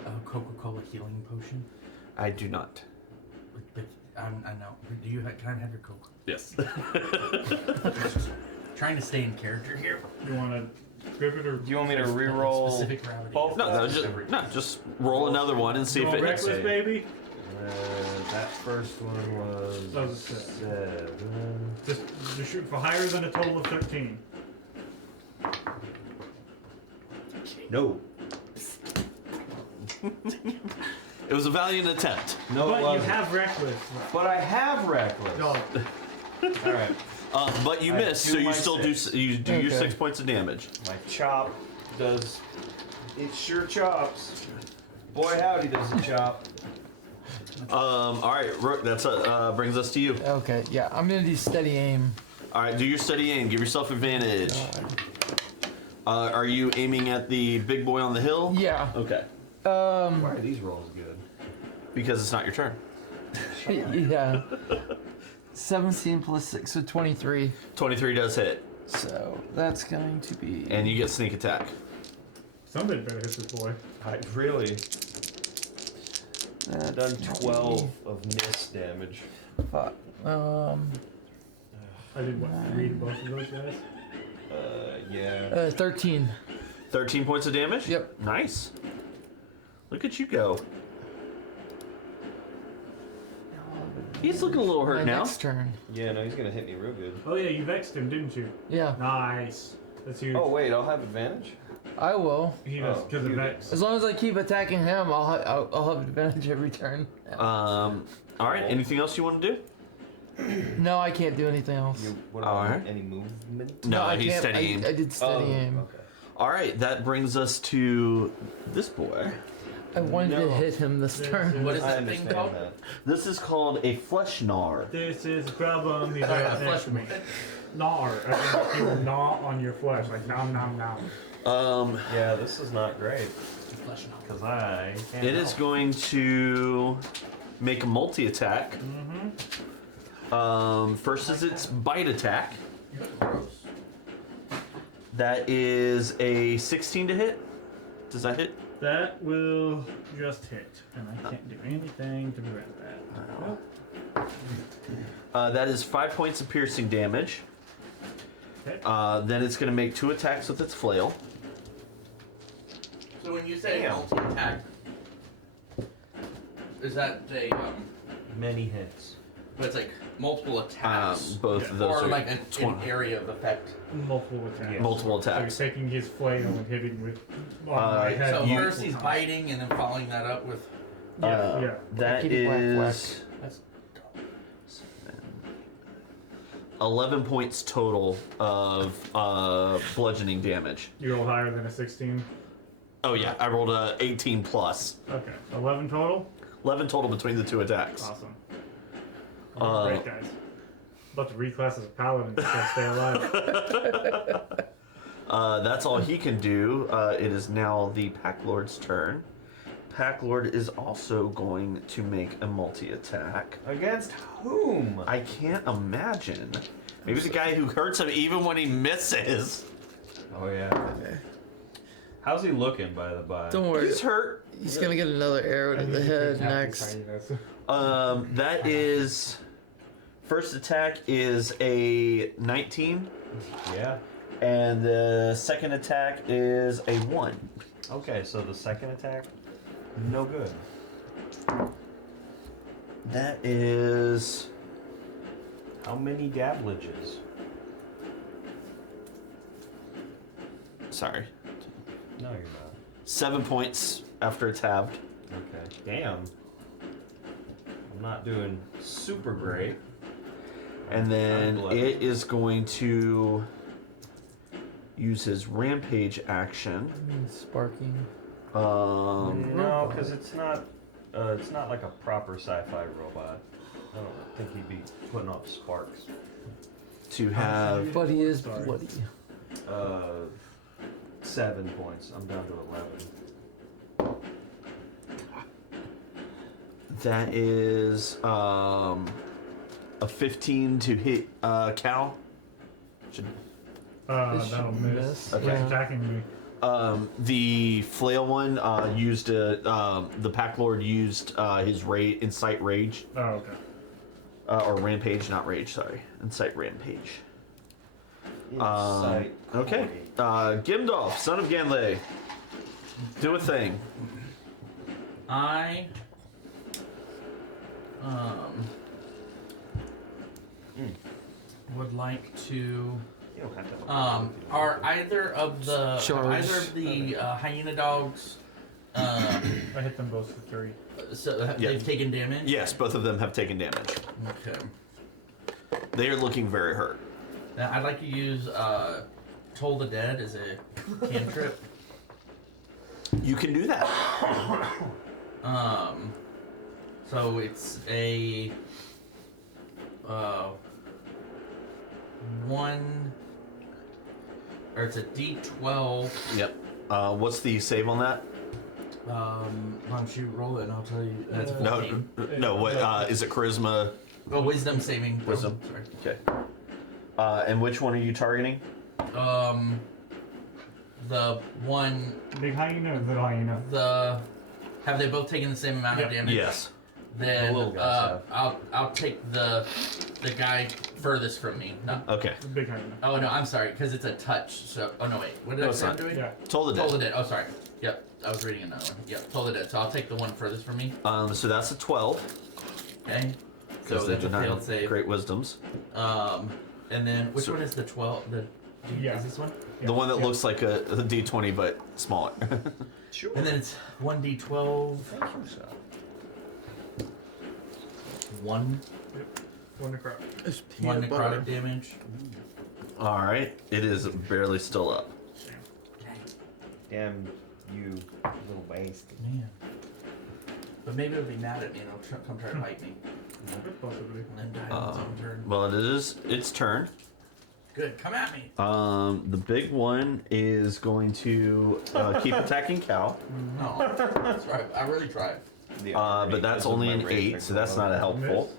a Coca-Cola healing potion? I do not. But I know. Do you can I have your Coke? Yes. Trying to stay in character here. You want to grip it or? Do you want me to re-roll Specific gravity. both? No, just roll another one and see You if want it hits. reckless, baby? That first one was That was a 7. 7. Just shoot for higher than a total of 13. No. It was a valiant attempt. No, But it you wasn't. have reckless. But I have reckless. Dog. All right. But you I miss, do so you my still six. do your Okay. 6 points of damage. My chop does. It sure chops. Boy, howdy, does it chop. All right, Rook, that's brings us to you. Okay, yeah, I'm gonna do steady aim. All right, do your steady aim. Give yourself advantage. Are you aiming at the big boy on the hill? Yeah. Okay. Why are these rolls good? Because it's not your turn. Yeah. 17 plus 6, so 23. 23 does hit. So that's going to be. And you get sneak attack. Somebody better hit this boy. I really That's done gonna 12 of miss damage. be five. I did what? 3 to both of those guys. Yeah. 13. 13 points of damage? Yep. Nice. Look at you go. He's looking a little hurt My now. next turn. Yeah, no, he's gonna hit me real good. Oh yeah, you vexed him, didn't you? Yeah, Nice. That's huge. Oh wait, I'll have advantage. I will. He does Oh, because of you vex. As long as I keep attacking him, I'll have advantage every turn. All right. Anything else you want to do? No, I can't do anything else. What about Alright. any movement? No, I he's can't. steady aim. I did steady aim. Okay. All right. That brings us to this boy. I wanted to No. hit him this turn. What is I that thing understand called? that. This is called a flesh gnar. This is a problem. He's Sorry, right a next flesh to me. Gnar. You will gnaw on your flesh like nom nom nom. Yeah, this is not great Flesh knock. because I can't. It is help. going to make a multi attack. First is its bite attack. Gross. That is a 16 to hit. Does that hit? That will just hit, and I can't do anything to prevent that. Nope. That is 5 points of piercing damage. Okay. Then it's going to make 2 attacks with its flail. So when you say Damn. multi-attack, is that a Many hits. but it's like multiple attacks, Both of those or are like an 20. area of effect? Multiple attacks. Multiple So attacks. he's taking his flail and hitting with on my head. So you- first he's biting and then following that up with. Yeah. That Kitty whack whack. is That's 11 points total of bludgeoning damage. You roll higher than a 16. Oh yeah, I rolled a 18 plus. Okay. 11 total. 11 total between the 2 attacks. Awesome. Great guys. About to reclass as a paladin to try to stay alive. That's all he can do. It is now the Pack Lord's turn. Pack Lord is also going to make a multi-attack. Against whom? I can't imagine. Maybe the guy who hurts him even when he misses. Oh yeah. How's he looking, by the by? Don't worry. He's hurt. He's gonna get another arrow to the head next. That is... First attack is a 19. Yeah. And the second attack is a 1. Okay, so the second attack, no good. That is... How many dablages? Sorry. No, you're not. 7 points after it's halved. Okay. Damn. I'm not doing super great. And then I'm bloody. it is going to use his rampage action. I mean, sparking. No, because it's not like a proper sci-fi robot. I don't think he'd be putting off sparks. To have But he is Sorry. bloody. 7 points. I'm down to 11. that is a 15 to hit Cal. Should, This That'll should miss. miss, Okay. Who's yeah. attacking me? the flail one used the Pack Lord used his incite rage Oh, okay. or rampage, not rage. Sorry, incite rampage. Insight. Okay, Gimdolf, son of Ganley, do a thing. I would like to. You don't have to. Are either of the Charge. hyena dogs? I hit them both for 3. So Yeah. they've taken damage. Yes, both of them have taken damage. Okay. They are looking very hurt. Now, I'd like to use Toll the Dead as a cantrip. You can do that. So it's a 1, or it's a D12. Yep. What's the save on that? Why don't you roll it and I'll tell you. That's No, 14. no. What is it? Charisma. Oh, wisdom saving. throw. Wisdom. Sorry. Okay. And which one are you targeting? The one. Big hyena or the hyena? Have they both taken the same amount of damage? Yes. Then The little guys I'll take the guy furthest from me. No. Okay. The big hyena. Oh no, I'm sorry, because it's a touch. So oh no wait, what did No, I it's say I'm not. doing? Yeah. Toll the Toll the dead. dead. Oh sorry. Yep, I was reading another one. Yep, Toll the dead. So I'll take the one furthest from me. So that's a 12. Okay. So Because they that's do a not failed have save. great wisdoms. And then which So- one is the 12? Yeah. Is this one? The one that Yeah. looks like a D20 but smaller. Sure. And then it's 1d12. Thank you, sir. 1 One necrotic. It's one peanut necrotic butter. damage. All right. It is barely still up. Damn you, little waste. Man. But maybe it'll be mad at me and it'll come try to bite me Possibly. and then die on its own turn. Well, it is its turn. Good, come at me. The big one is going to keep attacking Cal. No, that's right. I really tried. But that's only an 8, so that's not a helpful.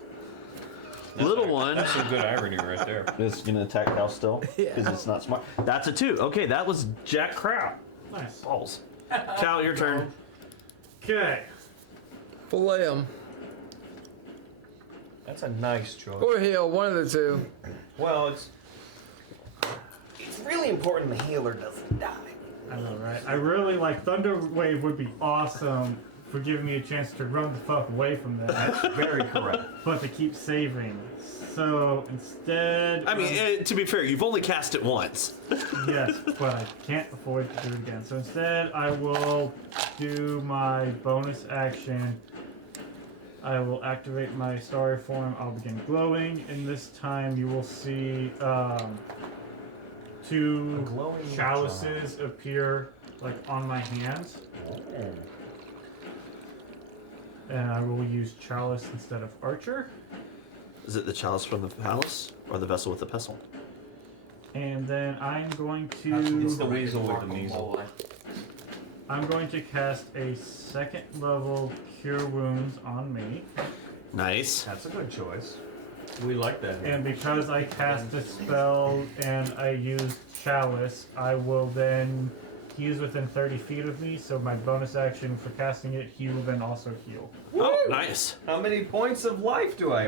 Little one That's some good irony right there. is going to attack Cal still because it's not smart. That's a 2. Okay, that was jack crap. Nice. Balls. Cal, your turn. Okay. Fillet 'em. That's a nice choice. Or heal, one of the two. Well, it's really important the healer doesn't die. I know, right? I really like Thunder Wave would be awesome for giving me a chance to run the fuck away from that, Very correct. but to keep saving. So instead, I mean, to be fair, you've only cast it once. yes, but I can't afford to do it again. So instead, I will do my bonus action. I will activate my starry form. I'll begin glowing, and this time you will see A 2 glowing chalices appear like on my hands, and I will use chalice instead of archer. Is it the chalice from the palace or the vessel with the pestle? And then I'm going It's to the weasel with the measle. cast a second level Cure Wounds on me. Nice. That's a good choice. We like that. And because I cast a spell and I used chalice, I will then. He is within 30 feet of me, so my bonus action for casting it, he will then also heal. Oh, nice. How many points of life do I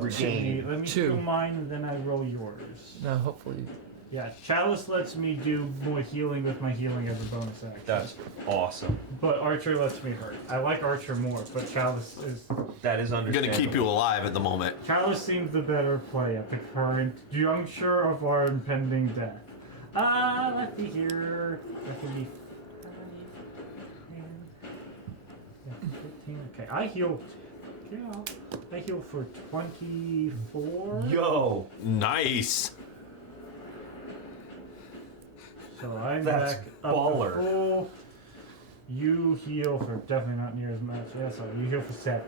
regain? Let me 2. do mine, and then I roll yours. No, hopefully. Yeah, chalice lets me do more healing with my healing as a bonus action. That's awesome. But archer lets me hurt. I like archer more, but chalice is. That is I'm understandable. gonna keep you alive at the moment. Chalice seems the better play at the current juncture of our impending death. Let's see here. That could be 15. Okay, I heal. Yeah, I heal for 24. Yo, Nice. So I'm That's back up baller. to full. You heal for definitely not near as much. Yeah, so you heal for 7.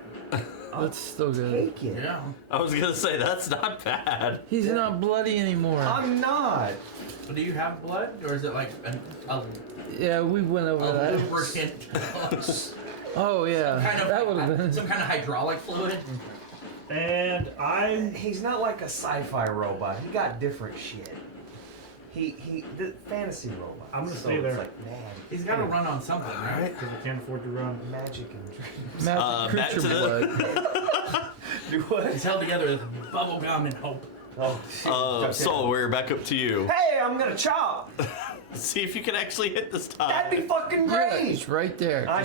That's still good. take it. Yeah. I was gonna say that's not bad. He's not bloody anymore. I'm not. But do you have blood, or is it like a Yeah, we went over that. lubricant? Oh yeah, kind of that would have been. some kind of hydraulic fluid. And I'm. He's not like a sci-fi robot. He got different shit. The fantasy robot. I'm gonna so stay there. It's like, man, He's got to run on something, right? Because I can't afford to run. magic and dreams. Magic back creature to the- blood. Do what? He's held together with bubble gum and hope. Oh, So we're back up to you. Hey, I'm gonna chop. See if you can actually hit this time. That'd be fucking Yeah, great. it's right there. I,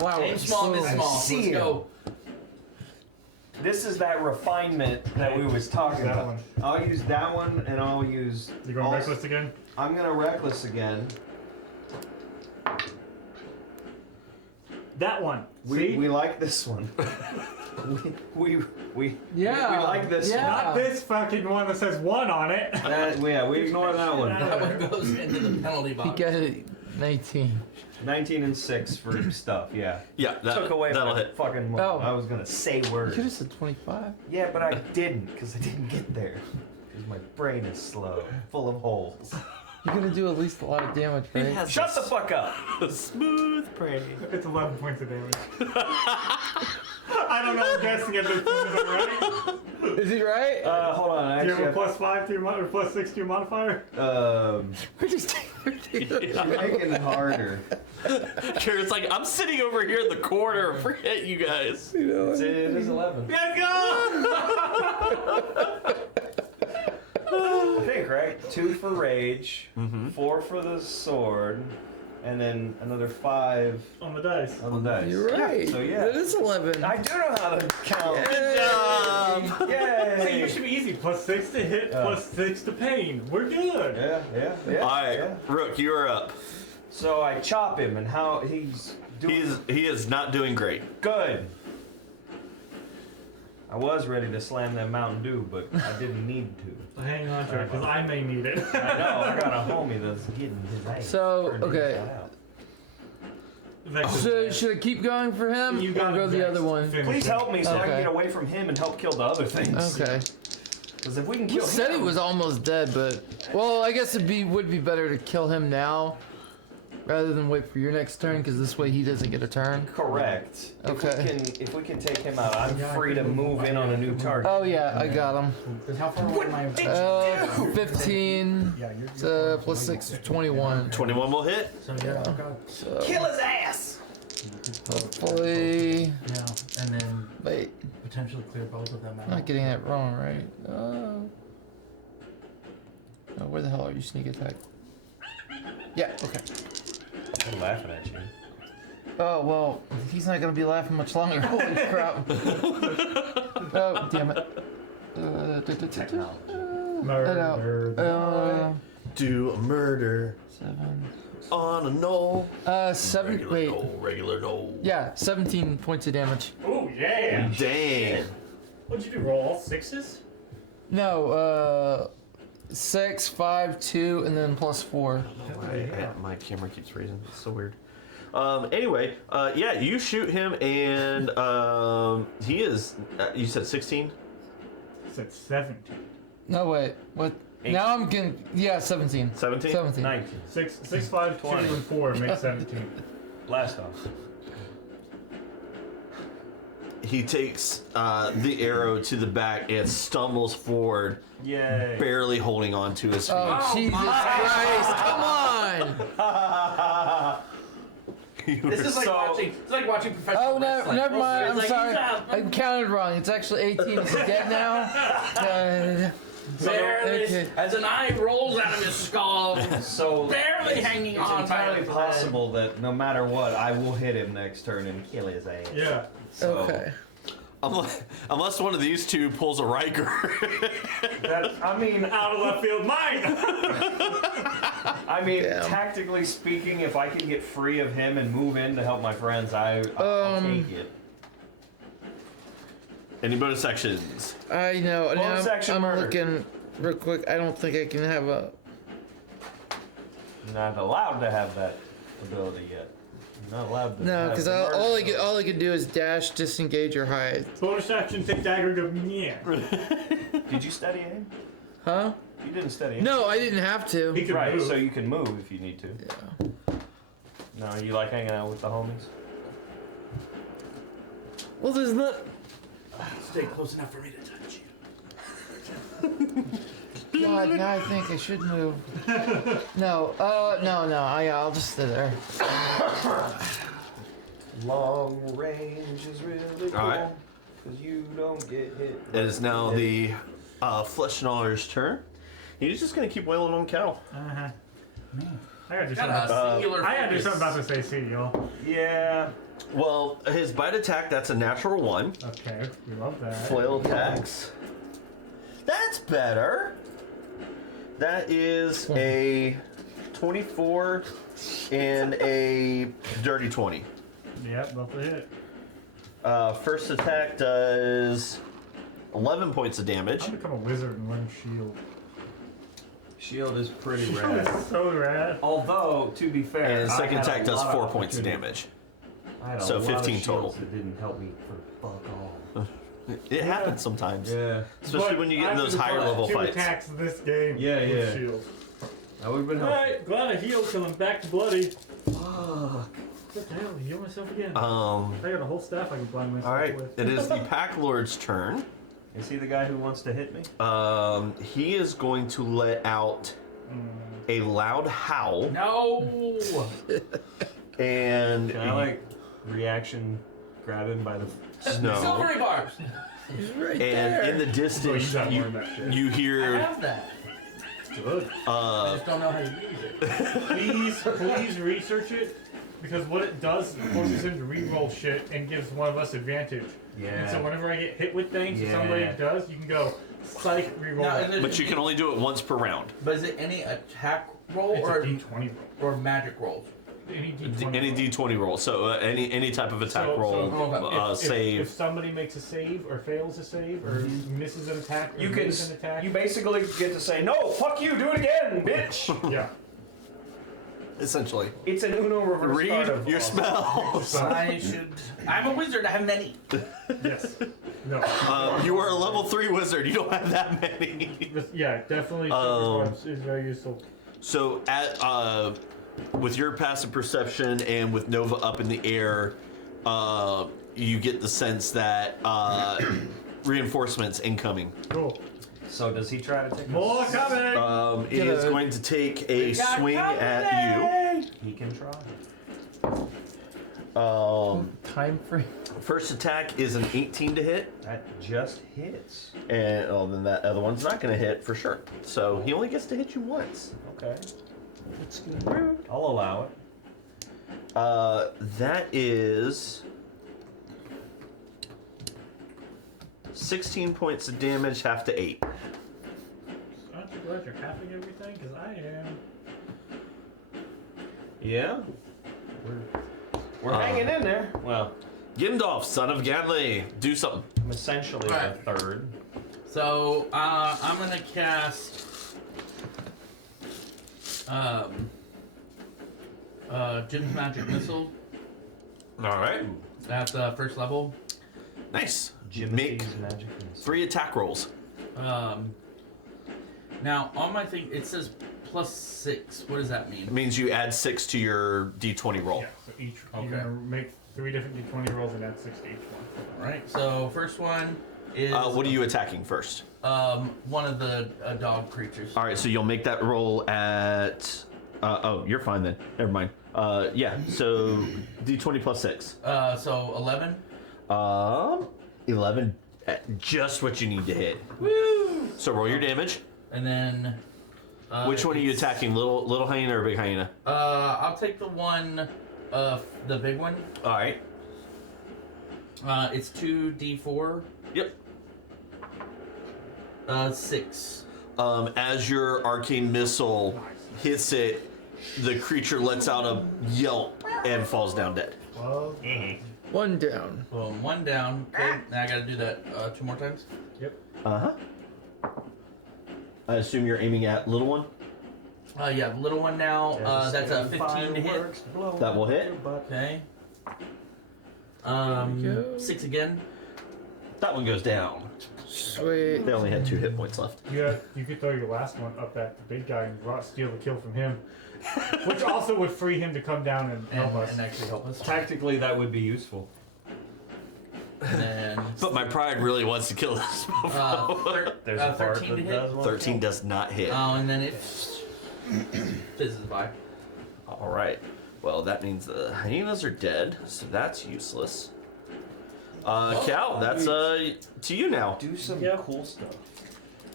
Wow. Aim small, miss so- small. see Let's him. go. this is that refinement that we was talking That about. one. I'll use that one, and I'll use. You going also- reckless again? I'm gonna reckless again. That one. We See? like this one. we Yeah. we like this yeah. Not this fucking one that says 1 on it. one. We ignore that one. That one goes into the penalty He box. got it. 19. 19 and 6 for stuff. Yeah. Yeah, Took away that'll my hit. fucking. Oh. I was gonna say You could words. have said 25. Yeah, but I didn't because I didn't get there. Because my brain is slow, full of holes. You're gonna do at least a lot of damage, right? has Shut the fuck up. a smooth brain. It's 11 points of damage. I don't know. I'm guessing at this point. Is that right? Is he right? Hold on. Do you Actually, have a +5 to your or +6 to your modifier? We're just you're making it harder. Garrett's like, I'm sitting over here in the corner. Forget you guys. you know. It is 11. Let's go! I think, right? 2 for rage, 4 for the sword, and then another 5 On the dice. on the dice. You're right. So yeah. It is 11. I do know how to count. Good job. See, you Yay! should be easy. +6 to hit, +6 to pain. We're good. Yeah. All right, yeah. Rook, you are up. So I chop him, and how he's doing He is not doing great. good. I was ready to slam that Mountain Dew, but I didn't need to. Hang on to it, because I may need it. I know, I got a homie that's getting his ass. So, turned okay. inside out. Vex's So dead. should I keep going for him You or got go the Vex. other one? Finish Please it. help me so I can Okay. get away from him and help kill the other things. Okay. Because if we can He kill said him, he was almost dead, but well, I guess would be better to kill him now rather than wait for your next turn, because this way he doesn't get a turn. correct. Okay. If we can take him out, I'm free to move in on a new target. Oh yeah, I got him. How far away am I? 15 Yeah, you're +6 is 21. 21 will hit. So yeah, I've got So Kill his ass. hopefully, yeah, and then wait, potentially clear both of them out. I'm not getting that wrong, right? Oh, where the hell are you, sneak attack? Yeah, okay. I'm laughing at you. Oh, well, he's not gonna be laughing much longer. Holy crap. Oh, damn it. Murder. Do a murder 7. on a knoll. 7, Regular wait. knoll, regular knoll. Yeah, 17 points of damage. Oh, yeah. Dang. What'd you do, roll all 6s? No, 6, 5, 2, and then +4. My camera keeps freezing. It's so weird. Anyway, yeah, you shoot him and he is. You said 16. Said 17. No, wait, what? Now I'm getting, yeah, 17. 17? 17. 19. 6, 5, 2, 20. and 4 make 17. Blast off. He takes the arrow to the back and stumbles forward, Yay. barely holding on to his feet. Oh, Jesus Christ, come on! This is like watching professional Oh, no, wrestling. never mind, I'm It's like, sorry. he's out. I counted wrong. It's actually 18. Is he dead now? Barely, Okay. as an eye rolls out of his skull, So barely hanging it's on by entirely a thread. possible that no matter what, I will hit him next turn and kill his ass. Yeah. So, Okay. Unless one of these two pulls a Riker. I mean, Out of left field, mine! Damn. tactically speaking, if I can get free of him and move in to help my friends, I'll take it. Any bonus actions? I know. Now Bonus action I'm murder. looking real quick. I don't think I can have a. I'm not allowed to have that ability yet. I'm not allowed to. No, have because the murder all I could do is dash, disengage, or hide. Bonus action, take dagger, go, yeah. Did you study aim? Huh? You didn't study aim. No, I didn't have He to. could Right, move. so you can move if you need to. Yeah. No, you like hanging out with the homies? Well, there's not. Stay close enough for me to touch you. God, now I think I should move. No, no. I'll just stay there. Long range is really cool. Alright. Because you don't get hit. It is now the Fleshnaller's turn. He's just gonna keep wailing on Cal. Uh-huh. I gotta do Got something a about singular I gotta do focus. something about this AC, y'all. Yeah. Well, his bite attack, that's a natural 1. Okay, we love that. Flail attacks. That's better. That is a 24 and a dirty 20. Yep, love to hit. First attack does 11 points of damage. I'll become a wizard and learn shield. Shield is pretty That's rad. so rad. Although, to be fair, And I second had a attack does lot 4 points of opportunity. damage. I had a So lot 15 of total. shields that didn't help me for fuck all. It happens sometimes. Yeah. Especially But when you get in I those would've higher done level 2 fights. attacks this game Yeah, with yeah. shield. That would have been helpful. Alright, glad I healed till I'm back to bloody. Fuck. What the hell? Heal myself again. I All got a whole staff I can blind myself right, with. it is the Pack Lord's turn. Is he the guy who wants to hit me? He is going to let out a loud howl, No. and Can I like reaction grab him by the? no. Silvery barbs. He's right And there. in the Oh, you distance, got more of that shit. you I hear have that. Good. I just don't know how to use it. Please research it, because what it does forces him to re-roll shit and gives one of us advantage. And so Yeah. whenever I get hit with things, if somebody Yeah. does, you can go psych re-roll. Now, it. is it, but you can only do it once per round. But is it any attack roll It's or a D20 roll. or magic rolls? Any D20 Any roll. D20 roll, so any type of attack So- roll, so if, save. If somebody makes a save or fails a save or misses an attack or You can. misses an attack, You basically get to say, "No, fuck you, do it again, bitch." yeah. Essentially, It's an Uno reverse read card of your awesome. spells. I should. I'm a wizard. I have many. Yes. No. You are a level 3 wizard. You don't have that many. Yeah, definitely. Silver Barbs is very useful. So with your passive perception and with Nova up in the air, you get the sense that reinforcements incoming. Cool. So does he try to take? More coming. It is going to take a swing at you. He can try. Time frame. First attack is an 18 to hit, That just hits. and then that other one's not going to hit for sure. So he only gets to hit you once. Okay. It's good. I'll allow it. That is 16 points of damage, half to 8. Aren't you glad you're halving everything? Because I am. Yeah. We're hanging in there. Well, Gindolf, son of Ganley, do something. I'm essentially Alright. a third. So I'm gonna cast Jim's Magic Missile All right. at first level. Nice. Jimothy's Make magic. 3 attack rolls. Now on my thing it says +6. What does that It mean? means you add 6 to your d20 roll. Yeah. So each Okay. you're gonna make 3 different D20 rolls and add 6 to each one. All right. So first one is What are you attacking first? one of the dog creatures. All right, so you'll make that roll at. Oh, you're fine then. Never mind. Yeah. So d20 plus 6. So 11. 11. Just what you need to hit. Woo! So roll your damage. And then Which one are you it's- attacking? Little hyena or big hyena? I'll take the one, the big one. All right. It's 2d4. Yep. 6. As your arcane missile hits it, the creature lets out a yelp and falls down dead. Well, One down. Boom. One down. Okay. Now I gotta do that 2 more times. yep. Uh huh. I assume you're aiming at little one. Yeah, the little one now. That's a 15 to hit. That will hit. Okay. go. 6 again. That one goes down. Sweet. They only had 2 hit points left. Yeah, you could throw your last one up at the big guy and steal the kill from him, which also would free him to come down and help us. And actually help us. Tactically, that would be useful. And then But my pride really wants to kill this. There's a part 13 to that hit. does want 13 does not hit. Oh, and then it fizzes by. All right. Well, that means the hyenas are dead, so that's useless. Cal, that's to you now. do some Yep. cool stuff.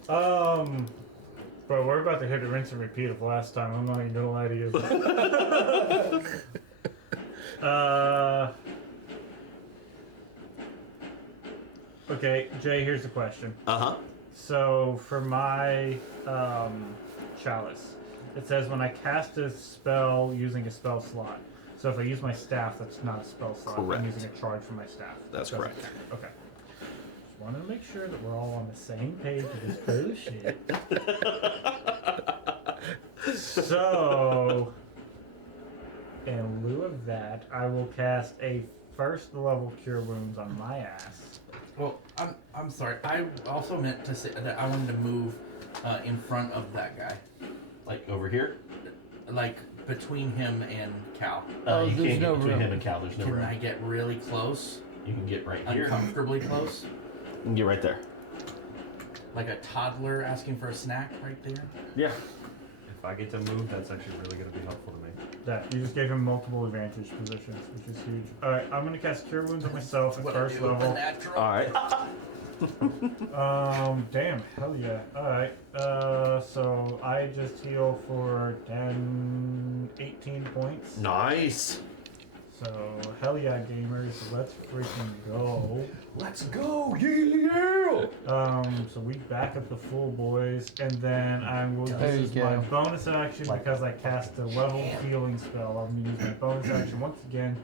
Bro, we're about to hit a rinse and repeat of last time. I'm not even gonna lie to you. Okay, Jay, here's the question. Uh-huh. So for my chalice, it says when I cast a spell using a spell slot. So if I use my staff, that's not a spell slot. Correct. I'm using a charge for my staff. That's Doesn't correct. count. Okay. Just wanted to make sure that we're all on the same page with this bullshit. So, in lieu of that, I will cast a first level Cure Wounds on my ass. Well, I'm sorry. I also meant to say that I wanted to move in front of that guy, Like over here? like between him and Cal. Oh, you there's can't no get between room. him and Cal. There's no Can room. I get really close? You can get right here. Uncomfortably close? You can get right there. Like a toddler asking for a snack right there? Yeah. If I get to move, that's actually really going to be helpful to me. That you just gave him multiple advantage positions, which is huge. All right, I'm gonna cast Cure Wounds on myself at What first I do, a level. natural. All right. Damn, hell yeah. All right, so I just heal for 18 points. Nice. So hell yeah, gamers, let's freaking go. Let's go! Yeah! So we back up the full boys, and then I will There you use my go. bonus action because I cast a level healing spell. I'm gonna use my bonus action once again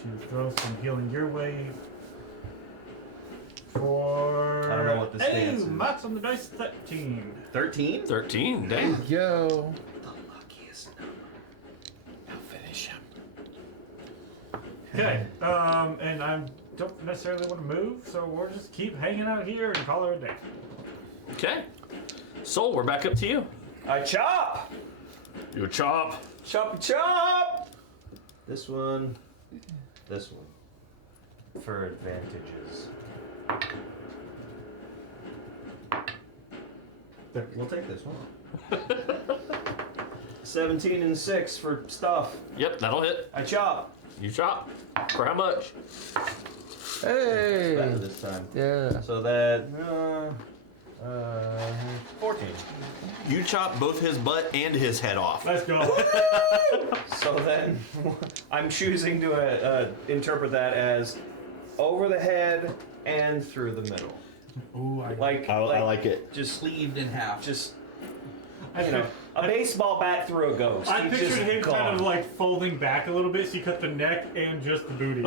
to throw some healing your way. For I don't know what the stance is. Max on the dice 13. 13? 13. Dang. Yo. The luckiest number. Now finish him. Okay, and I don't necessarily want to move, so we'll just keep hanging out here and call it a day. Okay. Soul, we're back up to you. I chop! You chop. Chop, chop! This one. This one. For advantages. We'll take this one. 17 and 6 for stuff. Yep, that'll hit. I chop. You chop. For how much? Hey. Better this time. Yeah. So that 14. You chop both his butt and his head off. Let's go. So then I'm choosing to interpret that as over the head and through the middle. Ooh, I Like I like it. just sleeved in half. just I you know, a baseball bat through a ghost. I He's pictured just him kind of gone. like folding back a little bit, so you cut the neck and just the booty.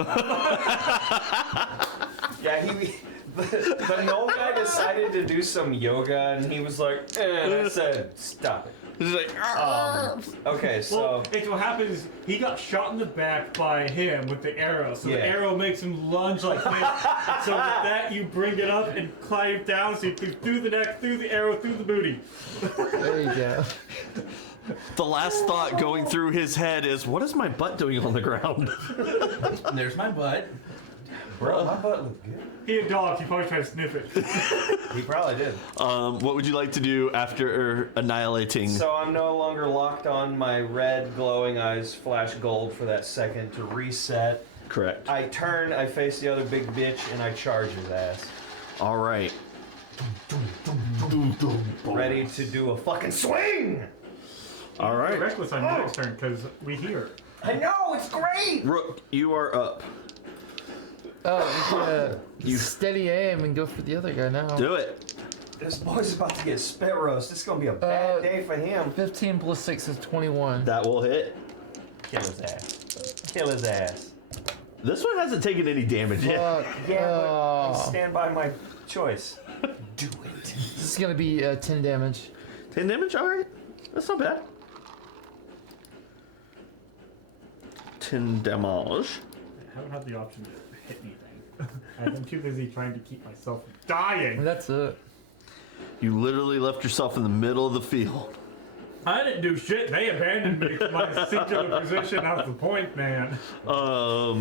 Yeah, the gnome guy decided to do some yoga, and he was like, and I said, stop it. He's like, Okay, so Well, it's what happens. He got shot in the back by him with the arrow, so the Yeah. arrow makes him lunge like this. So with that, you bring it up and climb down, so you go through the neck, through the arrow, through the booty. There you go. the last thought going through his head is, what is my butt doing on the ground? And there's my butt. bro, my butt looked good. He a dog. He probably tried to sniff it. He probably did. What would you like to do after annihilating? So I'm no longer locked on. My red glowing eyes flash gold for that second to reset. Correct. I turn, I face the other big bitch, and I charge his ass. All right. Ready to do a fucking swing! All right. Reckless on your next turn, because we hear. I know, it's great! Rook, you are up. Oh, you steady aim and go for the other guy now. Do it. This boy's about to get spit roast. This is gonna be a bad day for him. 15 plus 6 is 21. That will hit. Kill his ass. Kill his ass. This one hasn't taken any damage yet. Fuck. Yeah, but I Oh. stand by my choice. Do it. This is gonna be 10 damage. 10 damage? All right. That's not bad. 10 damage. I haven't had the option to hit anything. I've been too busy trying to keep myself from dying. That's it. You literally left yourself in the middle of the field. I didn't do shit. They abandoned me to my singular position. That was the point, man. Now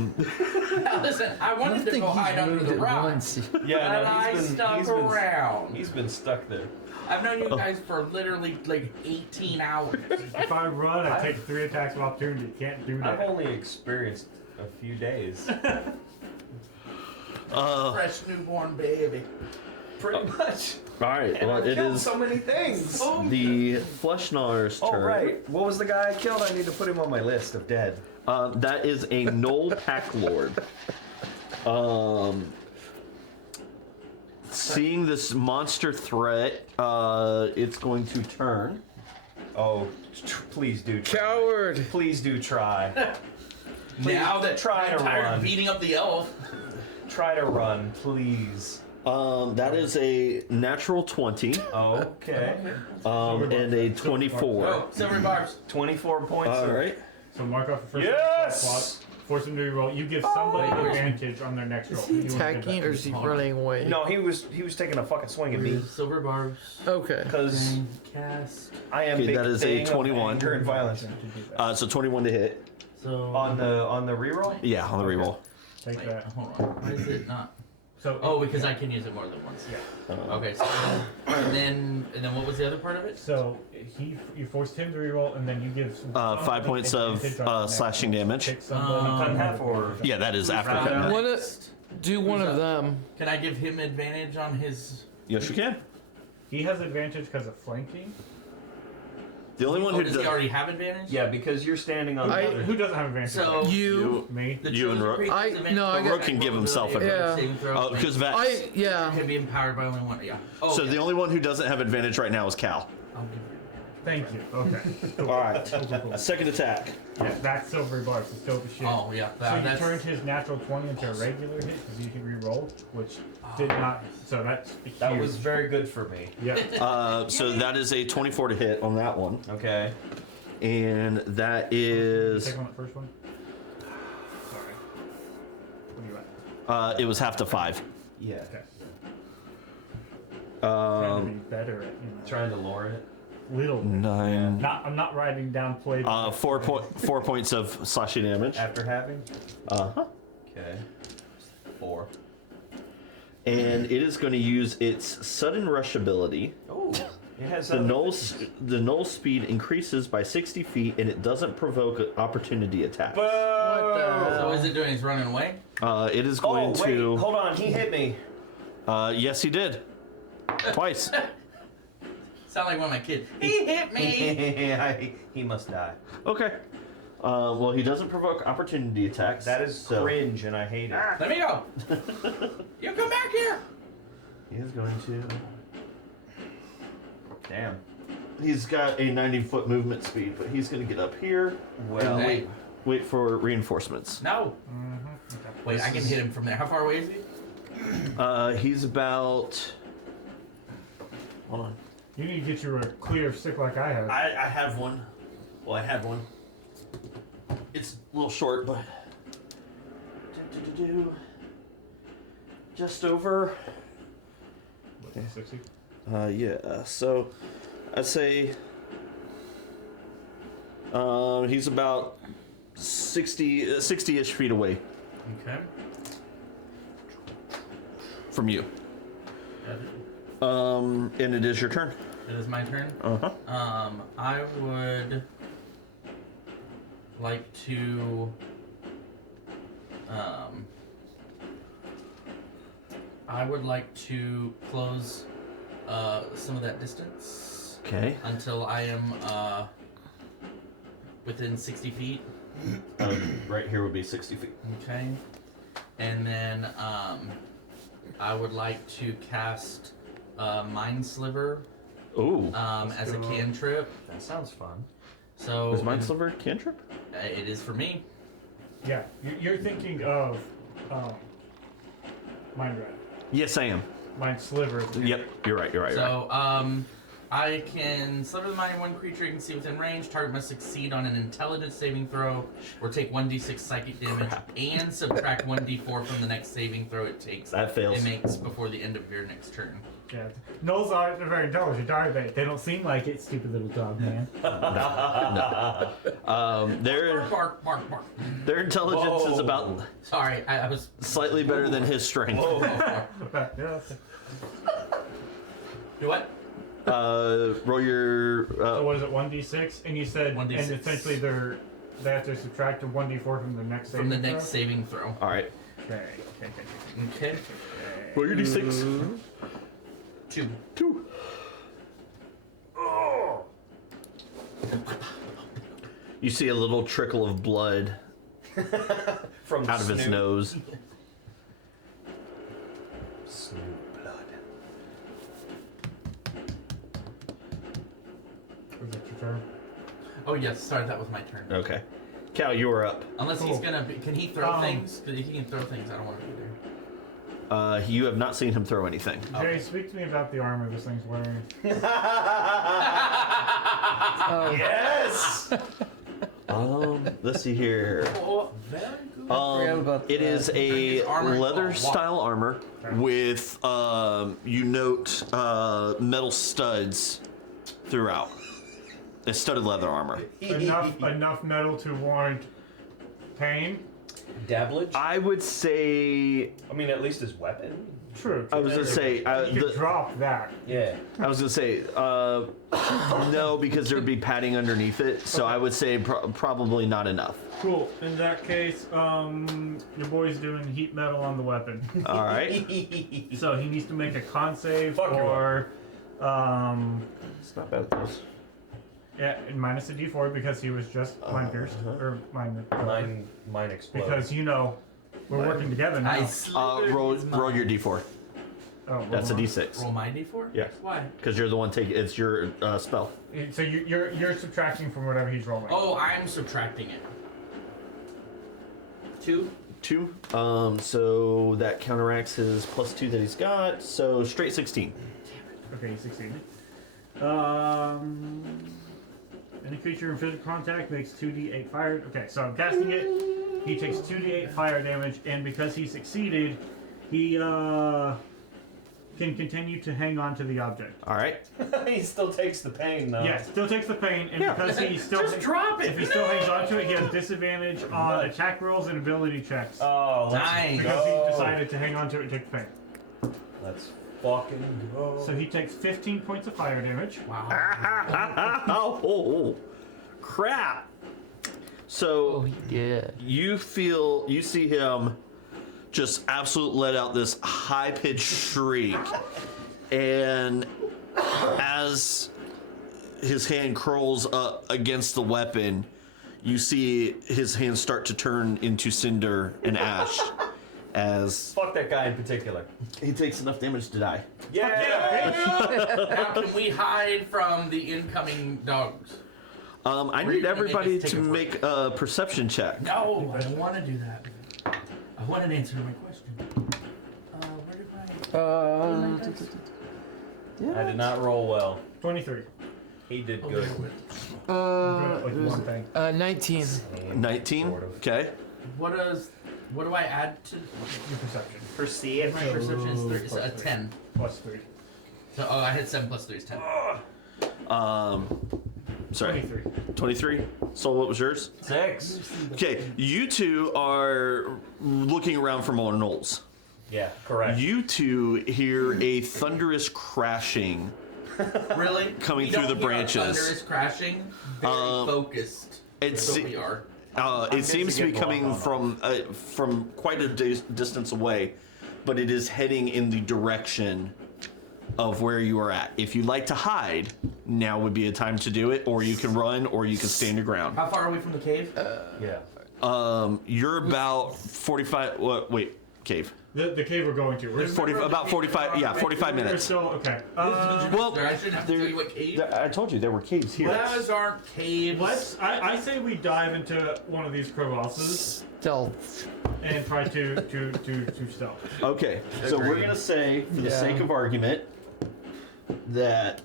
listen, I I wanted don't to think go he's hide under moved the it rock. once. Yeah, And I stuck around. He's been stuck there. I've known you guys for literally like 18 hours. If I run, I take 3 attacks of opportunity. Can't do I've that. only experienced a few days. Fresh newborn baby. Pretty much. All right. And Well, I've it killed is so many things. the Fleshgnar's Oh, turn. right. What was the guy I killed? I need to put him on my list of dead. That is a Knoll Pack Lord. Seeing this monster threat, it's going to turn. Oh, please do try. Coward! Please do try. Now that try I'm to tired run. of beating up the elf. Try to run, please. That is a natural 20 Okay. and a 24. Oh, silver barbs. 24 points. All of- right. So mark off the first Yes! force him to reroll. You give somebody Wait, where's- advantage on their next roll. Is he You wanna give attacking that- or is he running away? No, he was taking a fucking swing at me Silver barbs. Okay. because And cast. I am Okay, big that is a thing of 21. anger and violence. to do that. So 21 to hit. So On the reroll. Yeah, on the reroll. Take wait, that. hold on. Why is it not? So Oh, because I can use it more than once. Yeah. Okay. So, and then what was the other part of it? So you forced him to reroll, and then you give 5 points of advantage on the next slashing roll. damage. Pick somebody. Um, Cut in half or Yeah, that is after Round cutting. up. One of, do one Who's of up? them. Can I give him advantage on his? Yes, you can. He has advantage because of flanking. The only one Oh, who does he already have advantage? yeah, because you're standing on. I- the other. Who doesn't have advantage? So You. Me. the You and chosen Rook. creature's I- advantage no, I on got- Rook can give himself vulnerability, Yeah. saving throw, because Vax. Yeah. can be empowered by only one. Yeah. Oh, So yeah. the only one who doesn't have advantage right now is Cal. I'll give you. Thank you. Okay. Cool. All right. Cool, cool, cool. Second attack. Yeah, that's silver bars. It's dope as shit. Oh yeah. So you That's turned his natural 20 into a regular hit because you can re-roll, which did not. So that's huge. That was very good for me. Yeah. So that is a 24 to hit on that one, Okay. and that is Take on that first one. Sorry. What are you at? it was half to 5. Yeah. Okay. Trying to be Um, better at Trying to lure it. little. bit. 9. I'm not writing down play. 4 points of slashing damage. After having. Uh-huh. Okay. 4. And it is going to use its sudden rush ability. Oh. It has The null speed increases by 60 feet, and it doesn't provoke opportunity attacks. What the hell? So what is it doing? He's running away. It is going Oh wait, to. hold on. He hit me. Yes, he did. Twice. Sound like one of my kids. He hit me. He must die. Okay. Well, he doesn't provoke opportunity attacks. That is so cringe, and I hate it. Let me go. You come back here. He is going to. Damn. He's got a 90-foot movement speed, but he's going to get up here Well, and Hey. wait for reinforcements. No. Mm-hmm. Wait, I can hit him from there. How far away is he? He's about. Hold on. You need to get you a clear stick like I have. I have one. Well, I had one. It's a little short, but. Just over. 60. Yeah. So, I'd say. He's about 60-ish feet away Okay. from you. And it is your turn. It is my turn. Uh-huh. I would like to. I would like to close some of that distance Okay. until I am within 60 feet. Right here would be 60 feet. Okay. And then I would like to cast Mind Sliver Ooh. as a cantrip. that sounds fun. So Is Mind Sliver cantrip? it is for me. Yeah, you're thinking of Mind Rat. Yes, I am. Mind Sliver. Yep, you're right. You're right. So I can sliver the mind of one creature you can see within range. Target must succeed on an intelligence saving throw or take 1d6 psychic damage and subtract 1d4 from the next saving throw it takes. That fails. It makes before the end of your next turn. Yeah. Gnolls aren't very intelligent, are they? They don't seem like it, stupid little dog man. Their Bark, bark, bark. their intelligence is about Sorry, I was. slightly better than his strength. Yes. Do what? Roll your. So what is it, 1d6? And you said, 1d6. and essentially they have to subtract a 1d4 from the next From the saving next saving throw. all right. throw? Okay. Roll your d6. 2. 2. You see a little trickle of blood From out of his Snoop. nose. Snoop blood. Is that your turn? Oh yes, sorry, that was my turn. Okay. Cal, you are up. Unless he's Cool. gonna be, can he throw things? Because if he can throw things, I don't want to be there. You have not seen him throw anything. Jay, speak to me about the armor this thing's wearing. Oh, Yes. Let's see here. Oh, very good. forgot about It that. is a Armor. leather Oh, style armor with you note metal studs throughout. It's studded leather armor. enough metal to warrant pain. Dabblage? I would say. I mean, at least his weapon. True. I was gonna say. You could drop that. Yeah. I was gonna say. No, because there'd be padding underneath it. So I would say probably not enough. Cool. In that case, your boy's doing heat metal on the weapon. All right. So he needs to make a con save Fuck your or It's not bad. This. yeah, and minus a d4 because he was just mind pierced or mind Mine exploded. because we're working together now. I slithered Roll his your mind. d4. Oh, That's a well, d6. Roll my d4? Yeah. Why? Because you're the one taking. It's your spell. So you're subtracting from whatever he's rolling. Oh, I'm subtracting it. 2. 2. So that counteracts his +2 that he's got. So straight 16. Okay, he succeeded. Any creature in physical contact makes 2d8 fire. Okay, so I'm casting it. He takes 2d8 fire damage, and because he succeeded, he can continue to hang on to the object. All right. He still takes the pain, though. Yeah, still takes the pain, and Yeah. because he still Just drop it. if he still hangs on to it, he has disadvantage on attack rolls and ability checks Oh, let's Nice. because go. he decided to hang on to it and take the pain. Let's fucking go. So he takes 15 points of fire damage. Wow. Oh, crap. Oh, So he did. you see him just absolute let out this high pitched shriek, and as his hand curls up against the weapon, you see his hand start to turn into cinder and ash as Fuck that guy in particular. he takes enough damage to die. Yeah! Now can we hide from the incoming dogs? I Or need you gonna everybody make us to take a make a perception check. No, I don't want to do that. I want an answer to my question. Where did my... I did not roll well. 23. He did Oh, good. Like one thing. 19. 19. Sort of. Okay. What do I add to Your perception. Perceive. my perception? Is 3, so a 10. Plus 3. So I hit 7 plus 3 is 10. Sorry. 23. 23. So what was yours? 6. Okay. You two are looking around for more knolls. Yeah, correct. You two hear a thunderous crashing. Really? Coming We through don't the hear branches. Thunderous crashing. Very focused. It's So we are. it seems to be missing it coming from quite a distance away, but it is heading in the direction of where you are at. If you'd like to hide, now would be a time to do it, or you can run, or you can stand your ground. How far are we from the cave? Yeah. You're about 45. Wait, cave. The cave we're going to. We're 45. Yeah, 45 We're minutes. still okay. Well, I shouldn't have to tell you what cave. I told you there were caves here. Those aren't caves. I say we dive into one of these crevasses Stealth. and try to stealth. Okay, so we're gonna say, for the Yeah. sake of argument, that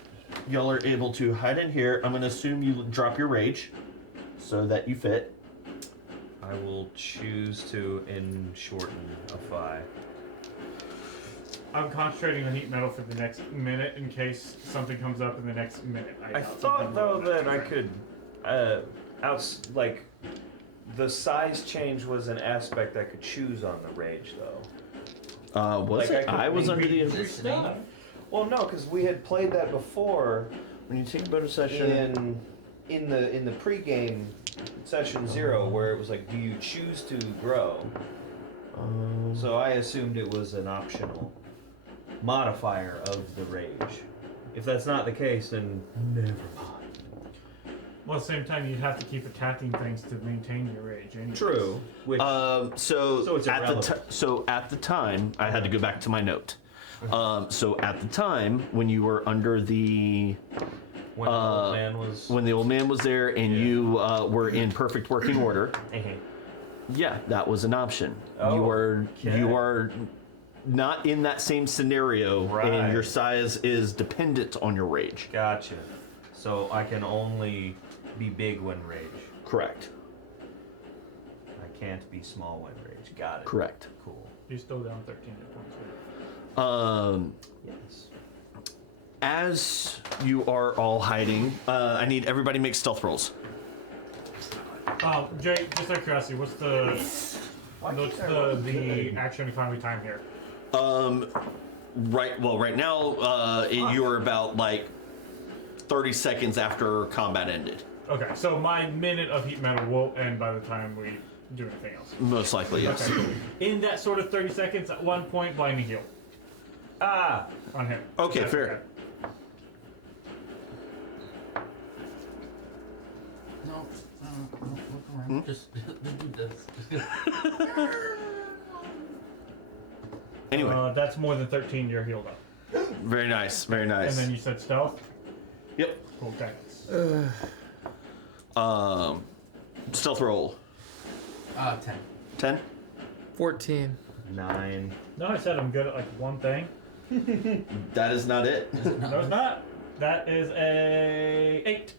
y'all are able to hide in here. I'm gonna assume you drop your rage, so that you fit. I will choose to shorten a 5. I'm concentrating on heat metal for the next minute in case something comes up in the next minute. I thought though that I could, like, the size change was an aspect I could choose on the rage though. Was Like, it? I could I was under the Positioning. Well, no, because we had played that before when you take a bonus session. in the pregame session 0, where it was like, do you choose to grow? So I assumed it was an optional modifier of the rage. If that's not the case, then never mind. Well, at the same time, you'd have to keep attacking things to maintain your rage. Anyways. True. Which So it's at irrelevant. at the time, I had to go back to my note. So at the time when you were under the when the old man was when the old man was there and Yeah. you were in perfect working order, yeah, that was an option. Oh, You are not in that same scenario, and Right. your size is dependent on your rage. Gotcha. So I can only be big when rage. Correct. I can't be small when rage. Got it. Correct. Cool. You're still down 13 hit points. Yes. As you are all hiding, I need everybody make stealth rolls. Jay, just out of curiosity, what's the action economy time here? Right now, you're about like 30 seconds after combat ended. Okay, so my minute of heat metal will end by the time we do anything else. Most likely, yes. Okay. In that sort of 30 seconds, at one point, blinding heal on him. Okay, That's fair. No, look around. Just do this. Anyway, That's more than 13. You're healed up. very nice, very And nice. then you said stealth. Yep. Cool. Okay. Stealth roll. 10. 10. 14. 9. No, I said I'm good at like one thing. That is not it. No, it's not. That is a 8.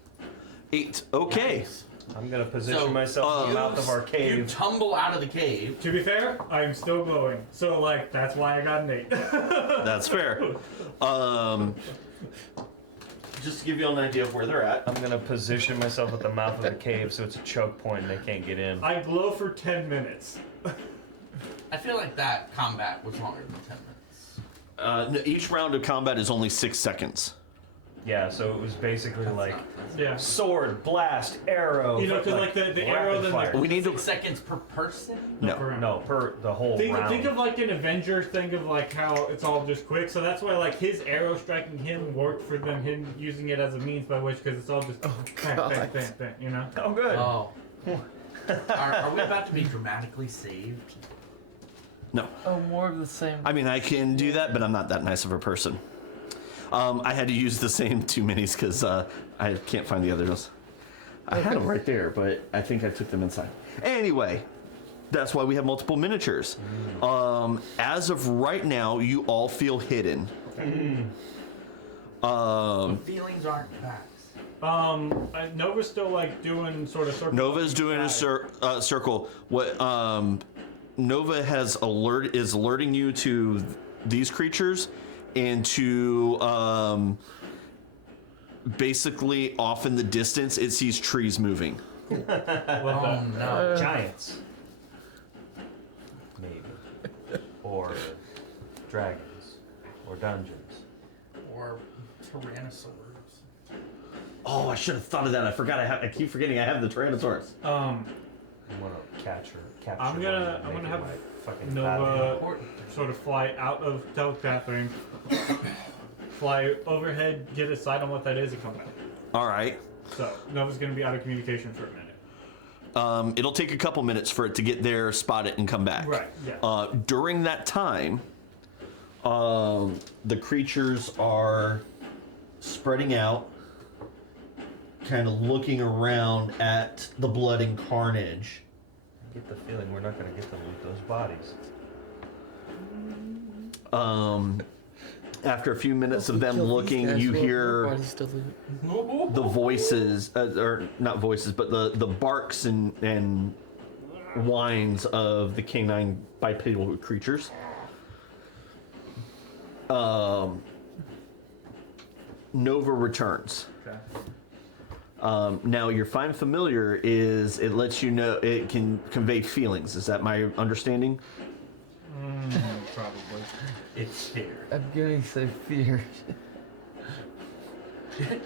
8. Okay. Nice. I'm gonna position So, myself in the you- mouth of our You cave. tumble out of the cave. To be fair, I am still glowing. So like that's why I got an 8. That's fair. Just to give you all an idea of where they're at. I'm gonna position myself at the mouth of the cave so it's a choke point and they can't get in. I glow for 10 minutes. I feel like that combat was longer than 10 minutes. No, each round of combat is only 6 seconds. Yeah, so it was basically like Yeah. sword, blast, arrow. You know, because like the arrow, rapid then fire. the We need 6 to. seconds per person? No. per round. No, per the whole round. Think of like an Avenger. Think of like how it's all just quick. So that's why like his arrow striking him worked for them. Him using it as a means by which, because it's all just bang, bang, bang, bang. You know. Oh, good. Oh. Are we about to be dramatically saved? No. Oh, more of the same. I mean, I can do that, but I'm not that nice of a person. I had to use the same 2 minis because I can't find the others. I had them right there, but I think I took them inside. Anyway, that's why we have multiple miniatures. As of right now, you all feel hidden. Feelings aren't facts. Nova's still like doing sort of circle. Nova's doing a circle. What Nova is alerting you to these creatures and to basically off in the distance it sees trees moving. Oh no. Giants. Maybe. Or dragons. Or dungeons. Or Tyrannosaurs. Oh, I should have thought of that. I keep forgetting I have the Tyrannosaurus. I'm gonna capture I'm one gonna and make it have my fucking Nova sort of fly out of telepath range, fly overhead, get a sight on what that is, and come back. All right. So Nova's gonna be out of communication for a minute. It'll take a couple minutes for it to get there, spot it, and come back. Right. Yeah. During that time, the creatures are spreading out, kind of looking around at the blood and carnage. I get the feeling we're not gonna get to loot those bodies. After a few minutes of them Kill these looking, guys, you we'll- hear we'll bodies to loot. the voices, or not voices, but the barks and whines of the canine bipedal creatures. Nova returns. Okay. Now, your Find Familiar is, it lets you know, it can convey feelings. Is that my understanding? Probably. It's fear. I'm gonna say fear.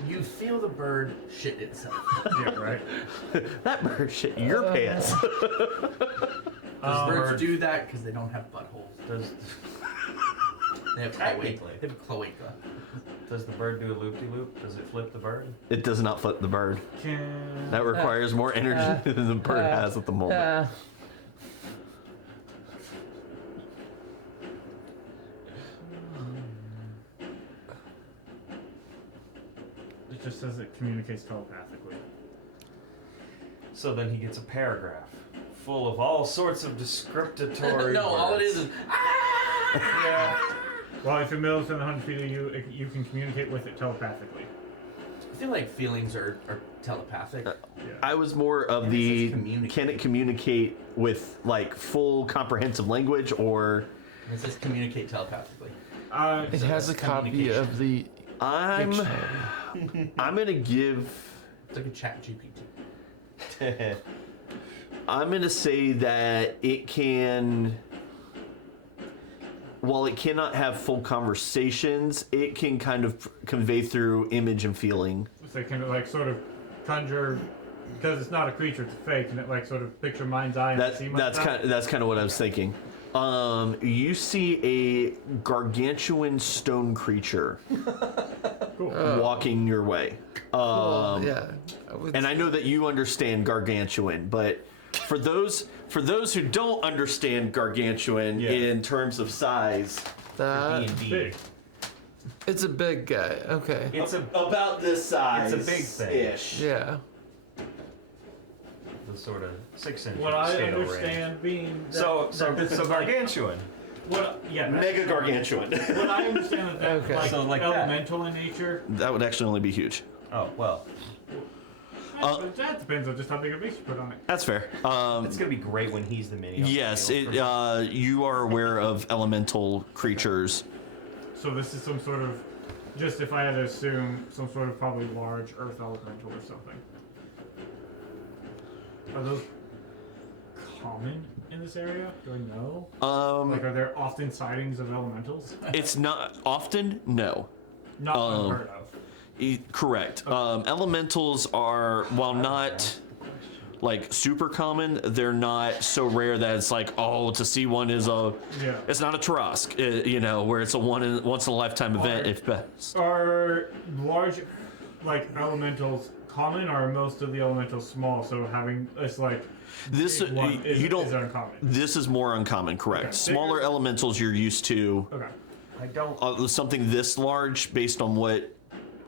You feel the bird shit itself. Yeah. Right. That bird shit your pants. Birds do that because they don't have buttholes. Does They have Technically. They have cloaca. does the bird do a loop-de-loop? Does it flip the bird? It does not flip the bird. Can... That requires more energy than the bird has at the moment. Yeah. It just says it communicates telepathically. So then he gets a paragraph full of all sorts of descriptatory No, all it words. is Yeah. Well, if it moves within 100 feet of you, you can communicate with it telepathically. feel like feelings are telepathic. I was more of Maybe the it's communicate. can it communicate with like full comprehensive language or It says communicate telepathically. It has a copy of the I'm dictionary. I'm gonna give It's like a chat GPT. I'm gonna say that it can, while it cannot have full conversations, it can kind of convey through image and feeling. So kind of like sort of conjure, because it's not a creature, it's fake, and it like sort of picture mind's eye and see That's kind of what I was thinking. You see a gargantuan stone creature walking your way. Yeah. And I know that you understand gargantuan, but for those who don't understand gargantuan in terms of size, that big. it's a big guy. Okay. It's a about this size, It's a big thing. ish. Yeah. the sort of 6-inch What I scale understand range. being that, So that gargantuan. Mega gargantuan. What I understand is that Okay. like, So like that. elemental in nature. That would actually only be huge. Oh well, But that depends on just how big a base you put on it. That's fair. it's gonna be great when he's the mini. Yes, field. you are aware of elemental creatures. So this is some sort of, just if I had to assume, some sort of probably large earth elemental or something. Are those common in this area? Do I know? Like, are there often sightings of elementals? It's not often, no. Not unheard of. Correct. Elementals are, while not like super common, they're not so rare that it's like, oh, to see one is a. Yeah. It's not a Trask, where it's a once in a lifetime event. If best. Are large, like, elementals common, or are most of the elementals small? So having it's like This big one is, you don't. is uncommon. This is more uncommon, correct? Okay. Smaller elementals you're used to. Okay. I don't. Something this large, based on what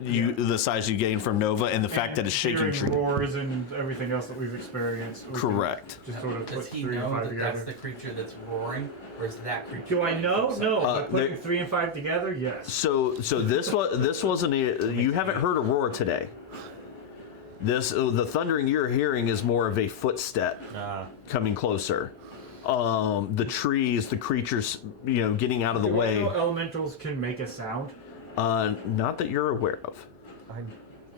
the size you gain from Nova and the fact that it's shaking hearing tree. roars and everything else that we've experienced. We can Correct. Just sort of Does put he 3 and know 5 that together. that's the creature that's roaring, or is that creature? Do I know? No. But putting there- 3 and 5 together, yes. So this wasn't you haven't heard a roar today. The thundering you're hearing is more of a footstep coming closer. The trees, the creatures, getting out of the Do I way. know elementals can make a sound? Not that you're aware of.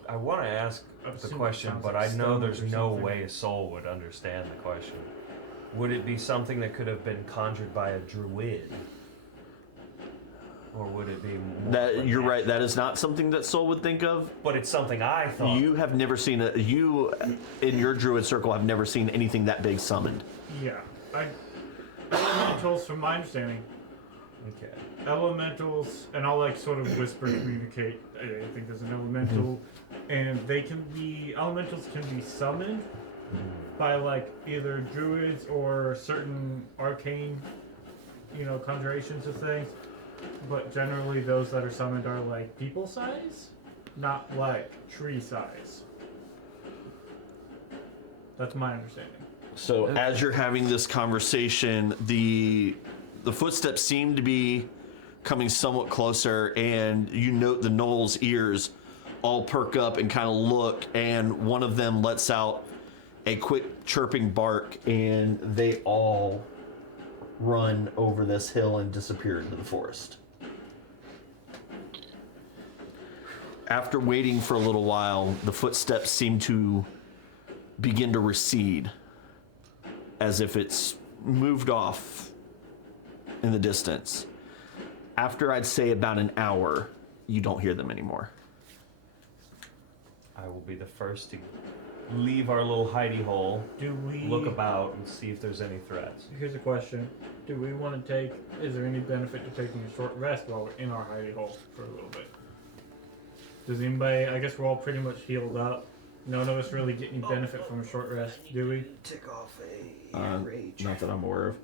I want to ask I've the seen question, sounds but like I know stones there's or no something. way a soul would understand the question. Would it be something that could have been conjured by a druid? Or would it be more That you're like right. That is not something that Soul would think of. But it's something I thought. You have never seen you in your druid circle have never seen anything that big summoned. Yeah. Elementals, from my understanding, Okay. elementals, and I'll like sort of whisper communicate. I think there's an elemental, and elementals can be summoned by like either druids or certain arcane, conjurations of things. But generally, those that are summoned are like people size, not like tree size. That's my understanding. So as you're having this conversation, the footsteps seem to be coming somewhat closer, and you note the Knoll's ears all perk up and kind of look, and one of them lets out a quick chirping bark, and they all run over this hill and disappear into the forest. After waiting for a little while, the footsteps seem to begin to recede, as if it's moved off in the distance. After I'd say about an hour, you don't hear them anymore. I will be the first to leave our little hidey hole, Do we look about, and see if there's any threats. Here's a question: do we want to is there any benefit to taking a short rest while we're in our hidey hole for a little bit? Does anybody? I guess we're all pretty much healed up. None of us really get any benefit from a short rest, do we? Tick off a rage. Not that I'm aware of.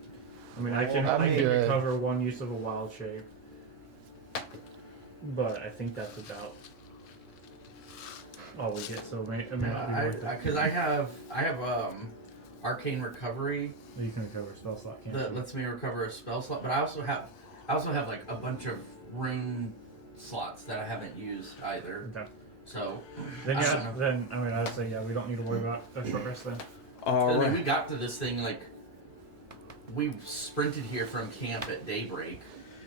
I mean, I can I'm good. recover 1 use of a wild shape, but I think that's about all we get. So it may not be worth it. Because I have arcane recovery You can recover a spell slot, can't that you? lets me recover a spell slot, but I also have like a bunch of rune slots that I haven't used either. Okay. So, Then I yeah, don't know. then I mean I'd say yeah, we don't need to worry about a short rest then. All I mean, right. we got to this thing like we sprinted here from camp at daybreak.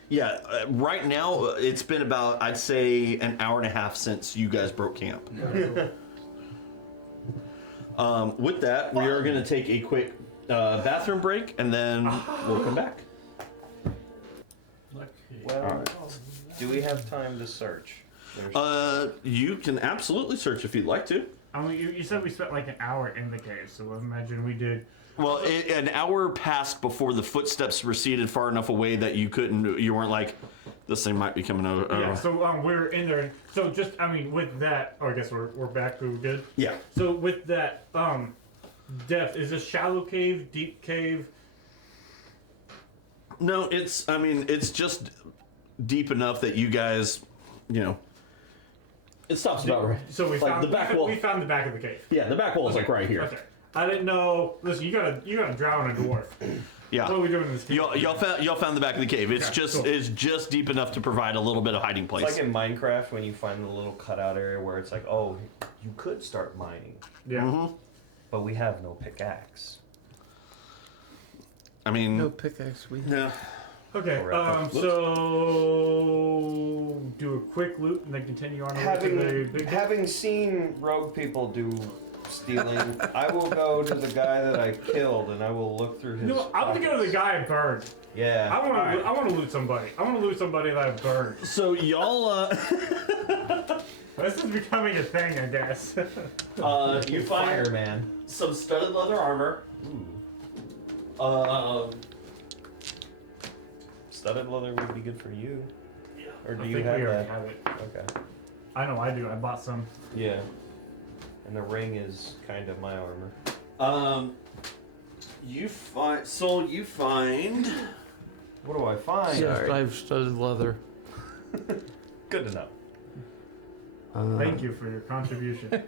Yeah, right now it's been about, I'd say, an hour and a half since you guys broke camp. With that, we are going to take a quick bathroom break, and then we'll come back. Well, do we have time to search? There's- You can absolutely search if you'd like to. I mean, you said we spent like an hour in the cave, so imagine we did. Well, an hour passed before the footsteps receded far enough away that you weren't like, this thing might be coming over. Yeah, so we're in there. So just, I mean, with that, oh, I guess we're back. We're good. Yeah. So with that, depth, is this shallow cave, deep cave? No, it's just deep enough that you guys, it stops about right. So we Like found the back wall. We found the back of the cave. Yeah, the back wall is like right here. Okay. I didn't know. Listen, you gotta drown a dwarf. Yeah. What are we doing in this cave? Y'all found the back of the cave. It's Okay, just cool. it's just deep enough to provide a little bit of hiding place. It's like in Minecraft when you find the little cutout area where it's like, oh, you could start mining, Yeah. Mm-hmm. but we have no pickaxe. I mean, No pickaxe. We. yeah. Okay. Alright. So do a quick loop and then continue on over to the big. Having seen rogue people do stealing, I will go to the guy that I killed and I will look through his. You know what? I'm gonna go to the guy I burned. Yeah. I want to loot somebody. I want to loot somebody that I burned. So y'all, This is becoming a thing, I guess. you find Fireman. some studded leather armor. Studded leather would be good for you. Or do I you think have we that? already have it. Okay. I know I do. I bought some. Yeah. And the ring is kind of my armor. You find. What do I find? Yes, I've studied leather. Good to know. Thank you for your contribution.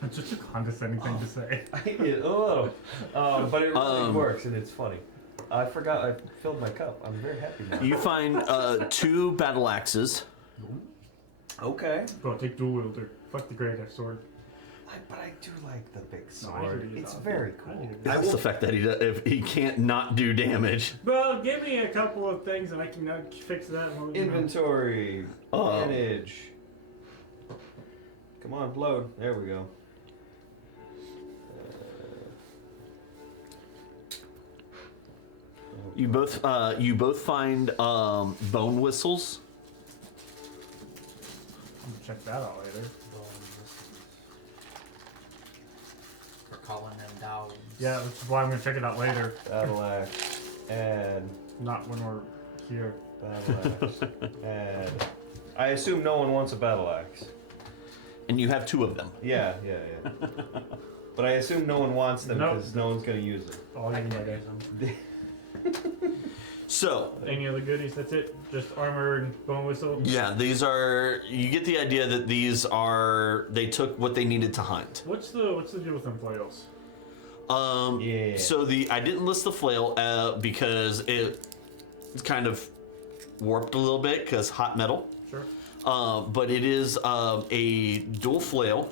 That's just a condescending thing to say. A little. But it really works and it's funny. I forgot I filled my cup. I'm very happy now. You find 2 battle axes. Okay. Go take dual wielder. Fuck the great sword. But I do like the big No, I sword. hear you, It's dog. very I cool. need to- That's the fact that if he can't not do damage. Well, give me a couple of things and I can fix that. And Inventory. Manage. Come on, load. There we go. You both find bone whistles. Check that out later. We're calling them dogs. Yeah, that's why I'm gonna check it out later. Battle axe. Add. Not when we're here. Battle axe. Add. I assume no one wants a battle axe. And you have 2 of them. Yeah. But I assume no one wants them Nope. because no one's gonna use them. All you need. So, Any other goodies? That's it. Just armor and bone whistle. yeah, these are. You get the idea that these are. They took what they needed to hunt. What's the deal with them flails? Yeah. So I didn't list the flail because it's kind of warped a little bit because hot metal. Sure. But it is a dual flail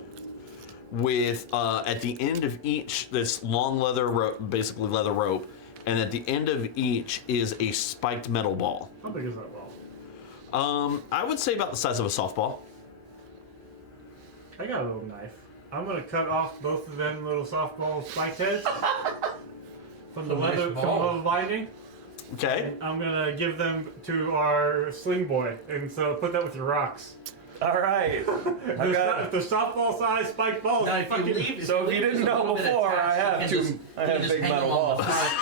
with at the end of each this long leather rope, basically leather rope, and at the end of each is a spiked metal ball. How big is that ball? I would say about the size of a softball. I got a little knife. I'm gonna cut off both of them little softball spike heads from the A nice leather ball. binding. Okay. I'm gonna give them to our sling boy, and so put that with your rocks. All right. If the softball size spike balls, Now, if you fucking- leave, So if you leave didn't a know little bit before, attached, I have you can two- just- I you have can just big hang metal them on the balls. side.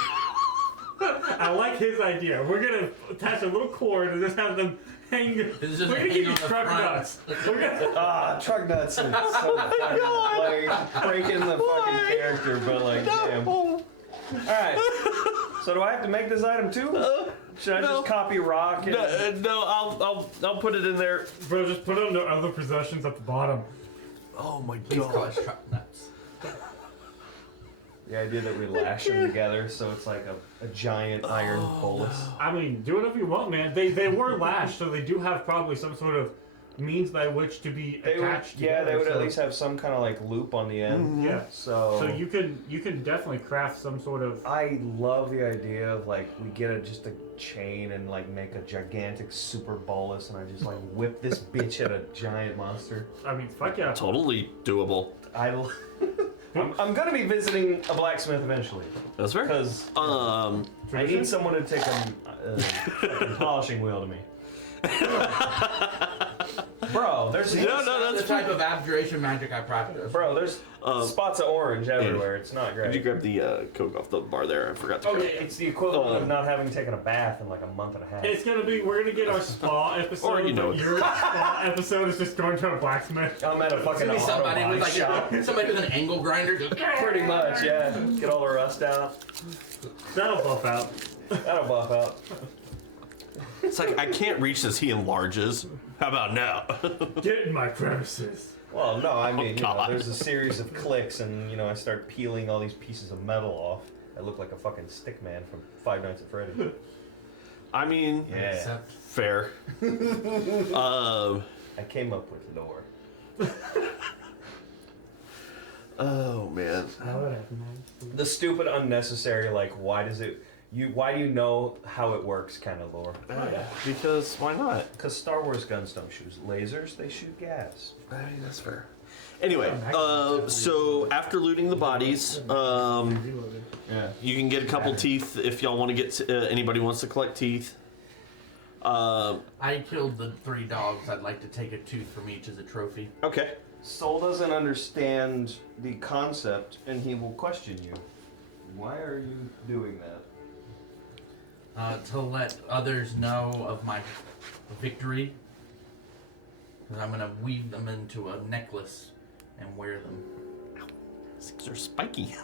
I like his idea. We're gonna attach a little cord and just have them hang. We're It's just gonna hang give you on the truck front. nuts. We're gonna, Truck nuts are so funny. Like breaking the fucking character, but like damn. Alright. So do I have to make this item too? Should I no. just copy rock and No, I'll put it in there. bro, just put on the other possessions at the bottom. Oh my Please call us truck nuts. The idea that we lash them together so it's like a giant iron bolus. I mean, do whatever you want, man. They were lashed, so they do have probably some sort of means by which to be attached. They would so, at least have some kind of like loop on the end. Yeah. So you can definitely craft some sort of. I love the idea of like we get just a chain and like make a gigantic super bolus and I just like whip this bitch at a giant monster. I mean, fuck yeah. Totally doable. I'm gonna be visiting a blacksmith eventually That's fair. because I need someone to take a fucking polishing wheel to me. Bro, there's That's the type of abjuration magic I practice. bro, there's spots of orange everywhere. It's not Did you great. grab the Coke off the bar there? I forgot to grab it. It's the equivalent of not having taken a bath in like a month and a half. It's gonna be. We're gonna get our spa episode. Or, you know. but your spa episode is just going to a blacksmith. I'm at a fucking It's gonna be auto somebody body with like shop. somebody with an angle grinder. Just, Pretty much, yeah. Get all the rust out. That'll buff out. That'll buff out. It's like, I can't reach this, he enlarges. How about now? Get in my premises. Well, no, I mean, you know, God. there's a series of clicks, and you know, I start peeling all these pieces of metal off. I look like a fucking stick man from Five Nights at Freddy's. I mean, Yeah, Except fair. I came up with lore. Oh, man. The stupid, unnecessary, like, why do you know how it works kind of lore? Because why not? Because Star Wars guns don't shoot lasers; they shoot gas. I mean, that's fair. Anyway, so after looting the bodies, Yeah. you can get a couple teeth if y'all want to get. Anybody wants to collect teeth. I killed the 3 dogs. I'd like to take a tooth from each as a trophy. Okay. Soul doesn't understand the concept, and he will question you. Why are you doing that? To let others know of my victory. And I'm gonna weave them into a necklace and wear them. Things are spiky.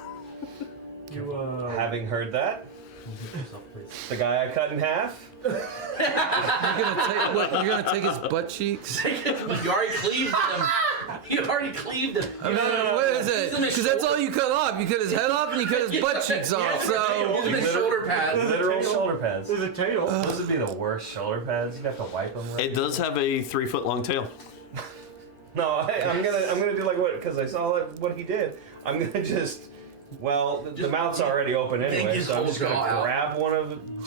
You Having heard that, Control yourself, please. the guy I cut in half. You're gonna take his butt cheeks? You already cleaved them. You already cleaved them. I mean, what is it? Because that's all you cut off. You cut his head off and you cut his butt cheeks off. So These are the shoulder pads. Literal shoulder pads. There's a tail. Those would be the worst shoulder pads. You'd have to wipe them. It does have a 3-foot-long tail. No, I'm gonna do like what? Because I saw what he did. I'm gonna just. Well, the Just mouth's already open yank anyway, his so I'm whole just gonna jaw out. grab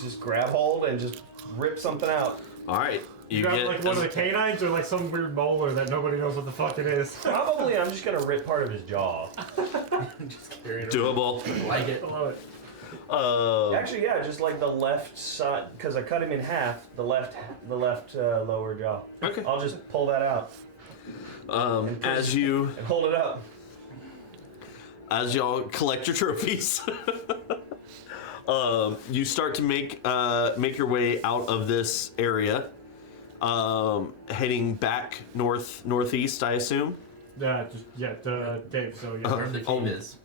just grab hold and just rip something out. All right. You got like one of the canines or like some weird molar that nobody knows what the fuck it is. Probably, I'm just gonna rip part of his jaw. Just carry it doable. over. Like it. I love it. Actually, yeah, just like the left side, because I cut him in half. The left lower jaw. Okay. I'll just pull that out As you and hold it up. as y'all collect your trophies, you start to make your way out of this area, heading back northeast, I assume. Dave. So yeah. Wherever the cave is.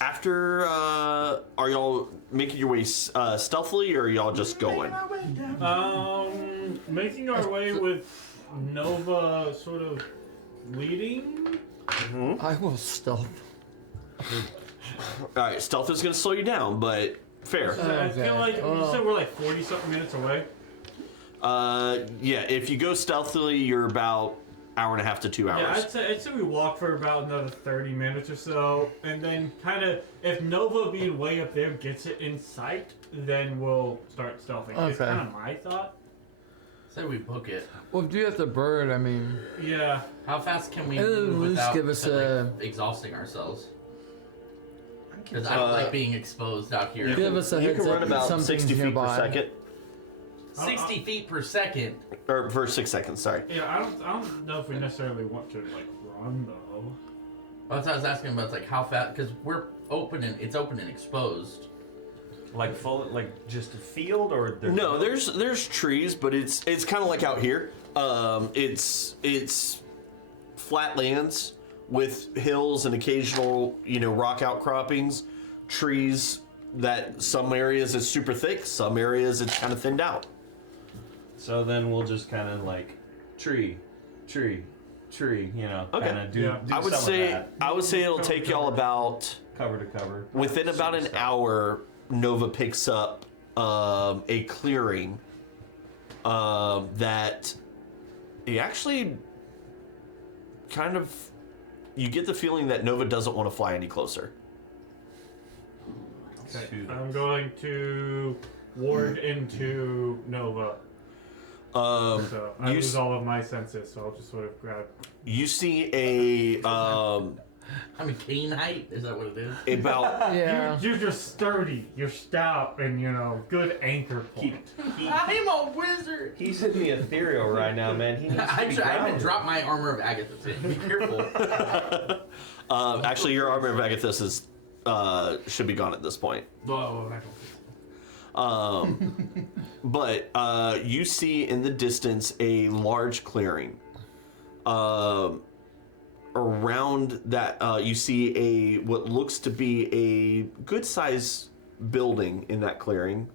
After, are y'all making your way stealthily, or are y'all just going? Making our way with Nova sort of leading. I will stealth. All right, stealth is going to slow you down, but fair. I feel like you said we're like 40-something minutes away. Yeah, if you go stealthily, you're about hour and a half to 2 hours. Yeah, I'd say we walk for about another 30 minutes or so, and then kind of if Nova being way up there gets it in sight, then we'll start stealthing. It's Okay. kind of my thought. Say we book it. Well, if you have the bird, I mean, Yeah. How fast can we At move least without give us exhausting ourselves? Because I don't like being exposed out here. give us a You heads can up run that about something's 60 feet nearby. per second. 60 feet per second. Or for 6 seconds, sorry. Yeah, I don't know if we necessarily want to like run though. That's what I was asking about. It's like how fast? Because we're open and it's open and exposed. Like full, like just a field, or No, there's trees, but it's kind of like out here. It's flat lands with hills and occasional rock outcroppings, trees that some areas is super thick, some areas it's kind of thinned out. So then we'll just kind of like tree, tree, you know, Okay. kind of do, Yeah. do I would some of say that. it'll take y'all about Cover to cover. within about an hour. Nova picks up a clearing that he actually kind of. You get the feeling that Nova doesn't want to fly any closer. Okay. To- I'm going to ward into Nova. So I you lose all of my senses, so I'll just sort of grab. You see a I mean, cane height? Is that what it is? about Yeah. You're just sturdy. You're stout, and good anchor point. I'm a wizard! He's in the ethereal right now, man. He needs to be I haven't grounded. dropped my armor of Agatha today. Be careful. actually your armor of Agathis is should be gone at this point. Whoa, But you see in the distance a large clearing. Around that, you see a what looks to be a good size building in that clearing.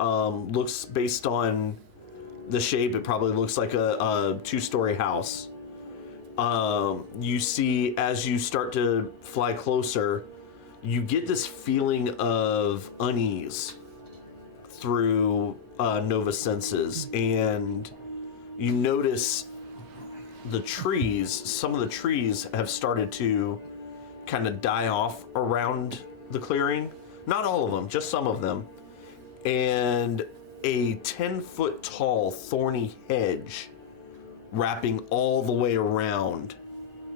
Looks based on the shape, it probably looks like a 2-story house. You see as you start to fly closer, you get this feeling of unease through Nova's senses, and you notice the trees, some of the trees have started to kind of die off around the clearing. Not all of them, just some of them. And a 10-foot tall thorny hedge wrapping all the way around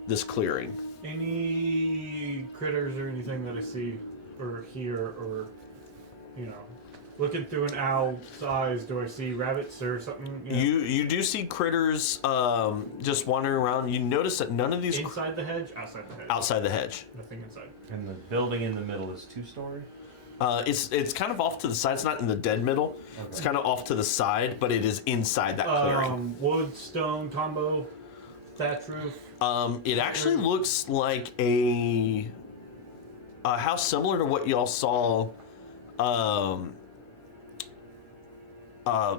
this clearing. Any critters or anything that I see or hear or, looking through an owl's eyes, do I see rabbits or something? You do see critters just wandering around. You notice that none of these Inside the hedge? Outside the hedge? outside the hedge. Nothing inside. And the building in the middle is 2-story. It's kind of off to the side. It's not in the dead middle. It's kind of off to the side, but it is inside that clearing. Wood, stone, combo, thatch roof. It actually looks like a house similar to what y'all saw,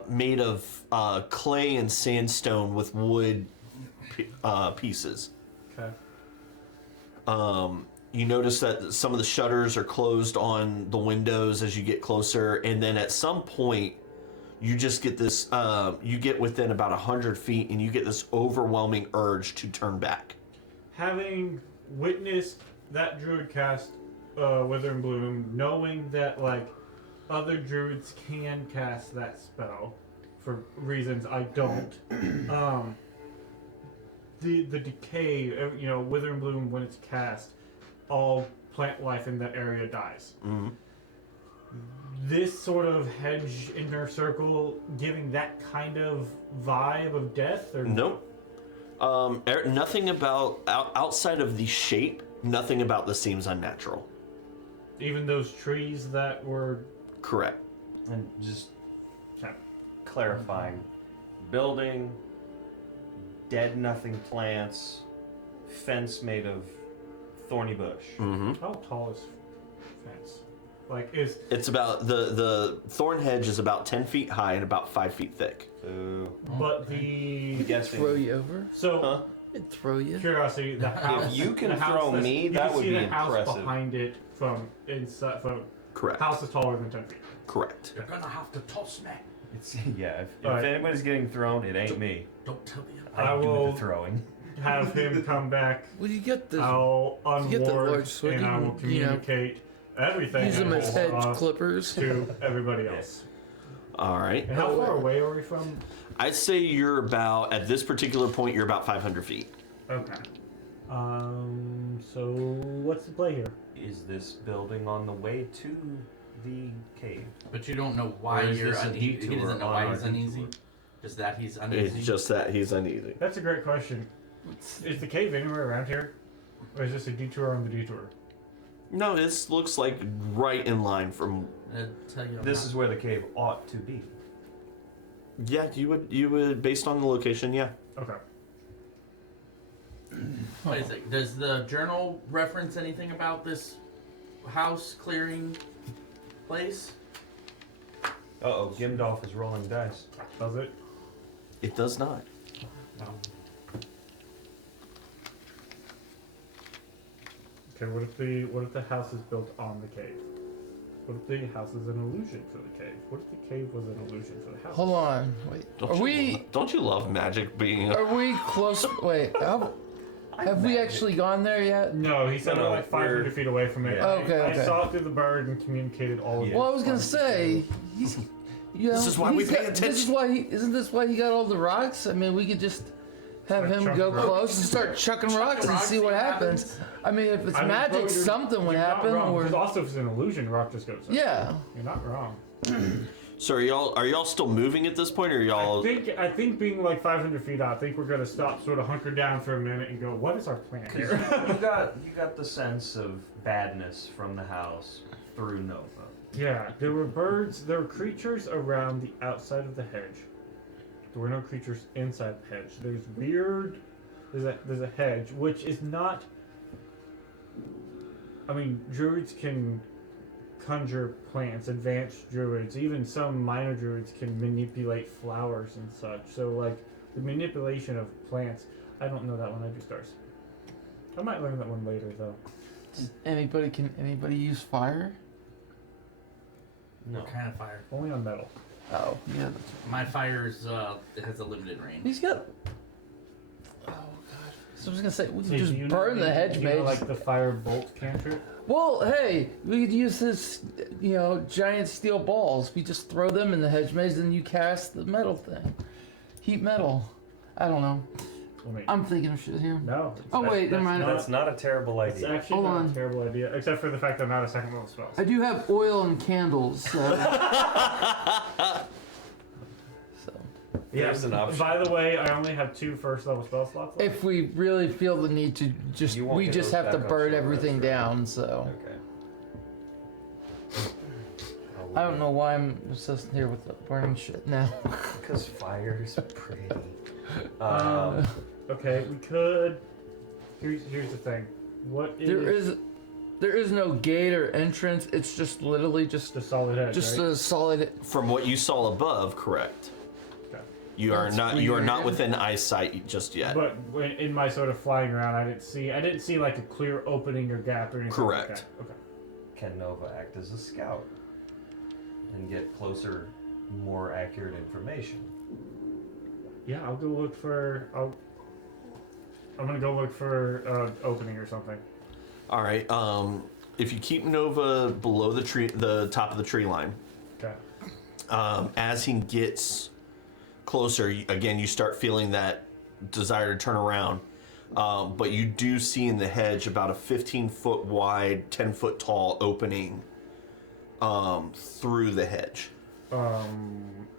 made of clay and sandstone with wood pieces. Okay. You notice that some of the shutters are closed on the windows as you get closer, and then at some point, you just get this. You get within about 100 feet, and you get this overwhelming urge to turn back. Having witnessed that druid cast Wither and Bloom, knowing that other druids can cast that spell for reasons I don't. The decay, Wither and Bloom when it's cast, all plant life in that area dies. Mm-hmm. This sort of hedge inner circle giving that kind of vibe of death, or Nope. Nothing about outside of the shape. Nothing about this seems unnatural. even those trees that were. Correct. And just Okay. clarifying, building, dead nothing plants, fence made of thorny bush. Mm-hmm. How tall is fence? Is It's about the thorn hedge is about 10 feet high and about 5 feet thick. So but the I'm guessing. Throw you over? so Huh? It'd throw you. curiosity the house. you can the house throw that's- me, you that can would see be the house impressive. behind it from inside. From Correct. house is taller than 10 feet. Correct. You're gonna have to toss me. It's, yeah, if Alright. anybody's getting thrown, it ain't me. Don't tell me. I I do will- the throwing. Have him come back. What do you get this? I'll You get the unward large sword, and you I will can, you know, communicate everything Use them as hedge else, clippers. to everybody else. All right. And how far away are we from? I'd say you're about, at this particular point, you're about 500 feet. Okay. So what's the play here? Is this building on the way to the cave? But you don't know why Or is you're this a uneasy. He detour doesn't know on why our he's uneasy. detour? Just that he's uneasy. It's just that he's uneasy. That's a great question. Is the cave anywhere around here? Or is this a detour on the detour? No, this looks like right in line from. Tell you This is where the cave ought to be. Yeah, you would based on the location. Yeah. Okay. What is it? Does the journal reference anything about this house clearing place? Uh-oh, Gimdolf is rolling dice. Does it? It does not. No. Okay, what if the house is built on the cave? What if the house is an illusion for the cave? What if the cave was an illusion for the house? Hold on. Wait. Don't you love magic being? Are we close? Wait. Have we actually gone there yet? No, he said No, we're like 500 feet away from it. Yeah. Okay, I okay. saw it through the bird and communicated all of it. Well, I was gonna say, he's. You know, This is why we he's pay got- attention. This is why he. Isn't this why he got all the rocks? I mean, we could just have Start him chucking go rocks. close and start chucking rocks and rocks, see what happens. I mean, if it's I mean, magic, bro, you're- something would you're not happen. wrong, Or 'cause also, if it's an illusion, rock just goes up. yeah. You're not wrong. So are y'all still moving at this point, or are y'all? I think being like 500 feet out, I think we're gonna stop, sort of hunker down for a minute, and go, "What is our plan here?" you got the sense of badness from the house through Nova. Yeah, there were birds, there were creatures around the outside of the hedge. There were no creatures inside the hedge. There's a hedge, which is not. I mean, druids can conjure plants, advanced druids, even some minor druids can manipulate flowers and such. So, like, the manipulation of plants, I don't know that one, I do stars. I might learn that one later, though. Can anybody use fire? No. What kind of fire? Only on metal. Oh yeah. My fire's has a limited range. He's got. Oh god. So I was gonna say we So could do just you know burn the hedge you know, mage. like the fire bolt cantrip? Well, hey, we could use this, giant steel balls. We just throw them in the hedge maze, and you cast the metal thing. Heat metal. I don't know. I mean, I'm thinking of shit here. no. Oh wait, never that's mind. That's not a terrible It's idea. actually Hold not on. a terrible idea, except for the fact that I'm not a second level spell. I do have oil and candles, so. So, There's an option. By the way, I only have 2 first level spell slots left. if we really feel the need to, You won't we get just those have to back on burn short everything rest, right? down. So Okay. I don't know why I'm obsessed here with the burning shit now. Because fire's pretty. Okay, we could. Here's the thing. What is There is no gate or entrance. It's just literally just the solid edge? just right? a solid. From what you saw above, correct. Okay. You are That's not weird. within eyesight just yet. But in my sort of flying around, I didn't see like a clear opening or gap or anything. Correct. Like that. Okay. Can Nova act as a scout and get closer, more accurate information? Yeah, I'll go look for. I'm gonna go look for opening or something. All right. If you keep Nova below the top of the tree line, Okay. as he gets closer, again you start feeling that desire to turn around. But you do see in the hedge about a 15-foot wide, 10-foot tall opening through the hedge.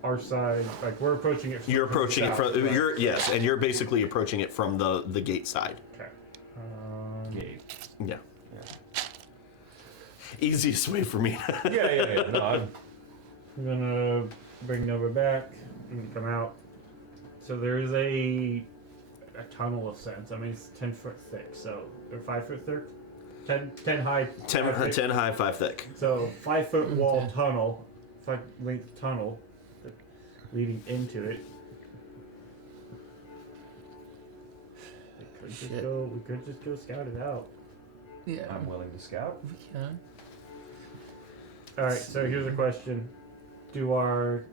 Our side, like we're approaching it. You're approaching it from right? yes, and you're basically approaching it from the gate side. Okay. Gate. Yeah. Easiest way for me. Yeah. No, I'm gonna bring Nova back and come out. So there is a tunnel of sense. I mean, it's 10 foot thick, so or 5 foot thick, 10 high, 10 5 thick. 10 high, 5 thick. So 5 foot wall tunnel, 5 length tunnel leading into it. We Shit. could just go scout it out. Yeah, I'm willing to scout. we can. All right. So here's a question: you're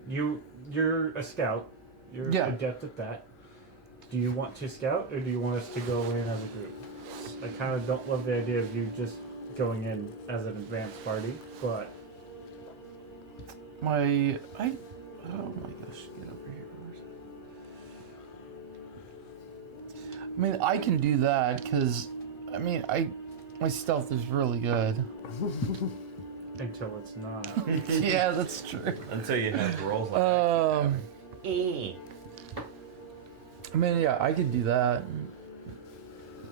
a scout? You're Yeah. adept at that. Do you want to scout, or do you want us to go in as a group? I kind of don't love the idea of you just going in as an advanced party, but Oh my gosh, get over here. I mean, I can do that because, I mean, my stealth is really good. until it's not. Yeah, that's true. Until you have rolls like I mean, yeah, I could do that.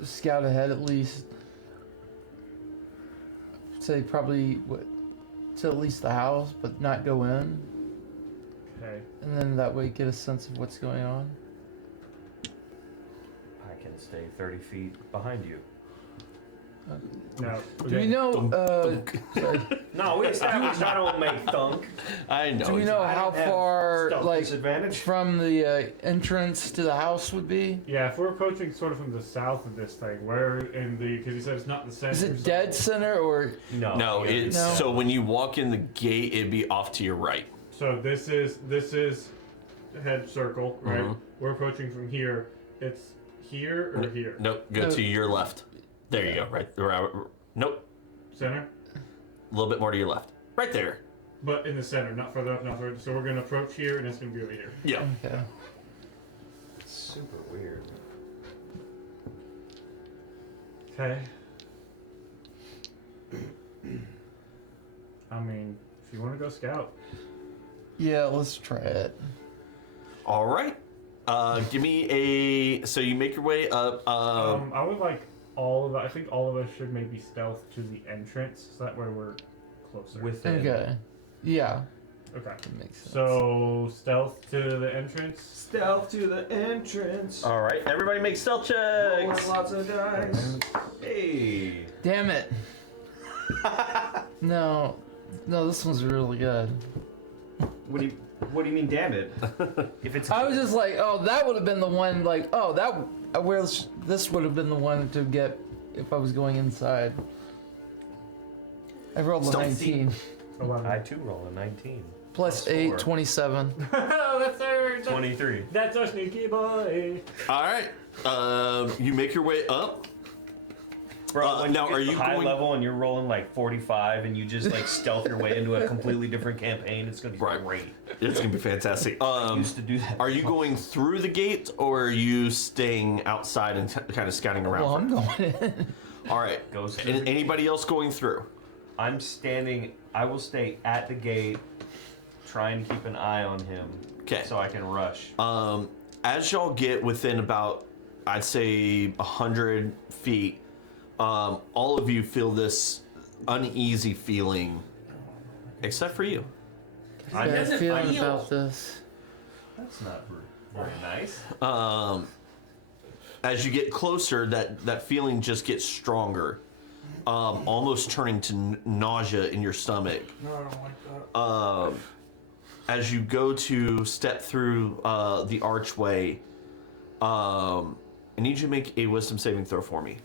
Scout ahead at least. Say probably to at least the house, but not go in, Okay. and then that way get a sense of what's going on. I can stay 30 feet behind you. Now, Do we know? Sorry. No, we established I don't make thunk. I know. Do we know I how don't have far, stealth like, disadvantage. from the entrance to the house would be? Yeah, if we're approaching sort of from the south of this thing, where in the, because he said it's not the center. Is it so- dead center or? No. No, it's No. so when you walk in the gate, it'd be off to your right. So this is the head circle, right? Mhm. We're approaching from here. It's here or here? Nope, go No. to your left. There you go, right. Nope, Center? a little bit more to your left. Right there. But in the center, not further up, not further. So we're gonna approach here, and it's gonna be over here. Yeah. Okay. It's super weird. Okay. I mean, if you want to go scout, Yeah, let's try it. All right. Give me a. So you make your way up. I would like all of. I think all of us should maybe stealth to the entrance, so that way we're closer. Within. Okay. Yeah, Okay. that makes sense. So stealth to the entrance. Stealth to the entrance. All right. Everybody make stealth Rolling checks. lots of dice. Hey. Damn it. No, this one's really good. What do you mean, damn it? If it's I was just like, oh, that would have been the one. Like, oh, where this would have been the one to get if I was going inside. I rolled a Stealth. 19 I too roll a 19. plus Plus 8, four. 27. That's 23. That's a sneaky boy. All right. You make your way up. Bro, when now, you are get you high going- level and you're rolling like 45 and you just like stealth your way into a completely different campaign, it's gonna be Right. great. It's gonna be fantastic. I used to do that. Are you going through the gate or are you staying outside and kind of scouting around? Well, I'm going in. All right. Goes through the gate. Anybody else going through? I'm standing. I will stay at the gate, trying to keep an eye on him. 'Kay. So I can rush. As y'all get within about, I'd say, 100 feet, all of you feel this uneasy feeling, except for you. I Bad doesn't feeling feel- about this. That's not very nice. As you get closer, that feeling just gets stronger, almost turning to nausea in your stomach. No, I don't like that. As you go to step through the archway, I need you to make a wisdom saving throw for me.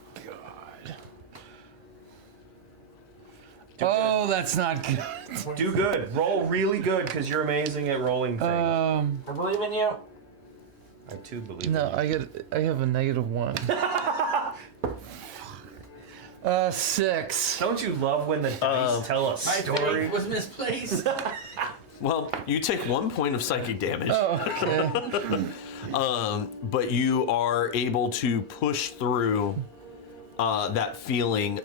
Oh, that's not good. Do good. Roll really good because you're amazing at rolling things. I believe in you. I too believe. No, in I have a -1. 6. Don't you love when the dice tell a My story? faith was misplaced. Well, you take 1 point of psychic damage, Oh, okay. but you are able to push through that feeling.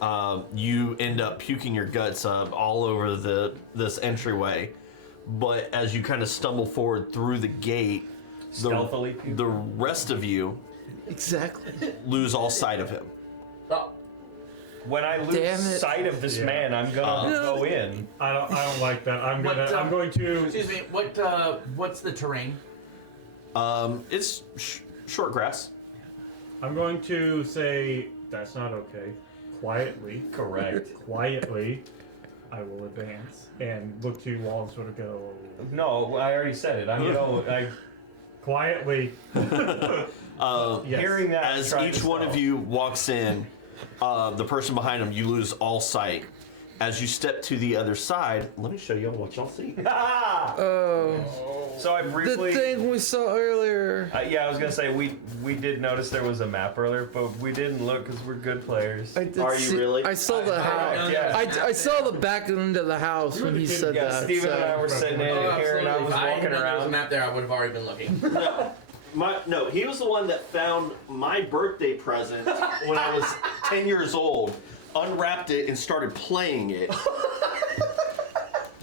You end up puking your guts up all over this entryway, but as you kind of stumble forward through the gate, Stealthily puke? the rest of you Exactly. lose all sight of him. Oh, When I lose Damn it. sight of this man, I'm gonna go in. I don't like that. I'm What, I'm going to. excuse me. What's the terrain? It's short grass. I'm going to say that's not okay. Quietly, Correct. I will advance and look to you all and sort of go No, I already said it. I'm quietly. Yes. hearing that. As trying each to one of stealth. you walks in, the person behind him, you lose all sight. As you step to the other side, let me show you what y'all see. Oh, So I the briefly. thing we saw earlier. Yeah, I was gonna say we did notice there was a map earlier, but we didn't look because we're good players. I did Are you see, really? I saw the house. Yeah. I saw the back end of the house when he said Yeah, that. Steven and I so- were sitting in Oh, it here, and I absolutely. was If I had walking known there was a around. map there, I would have already been looking. No, he was the one that found my birthday present when I was 10 years old, unwrapped it, and started playing it.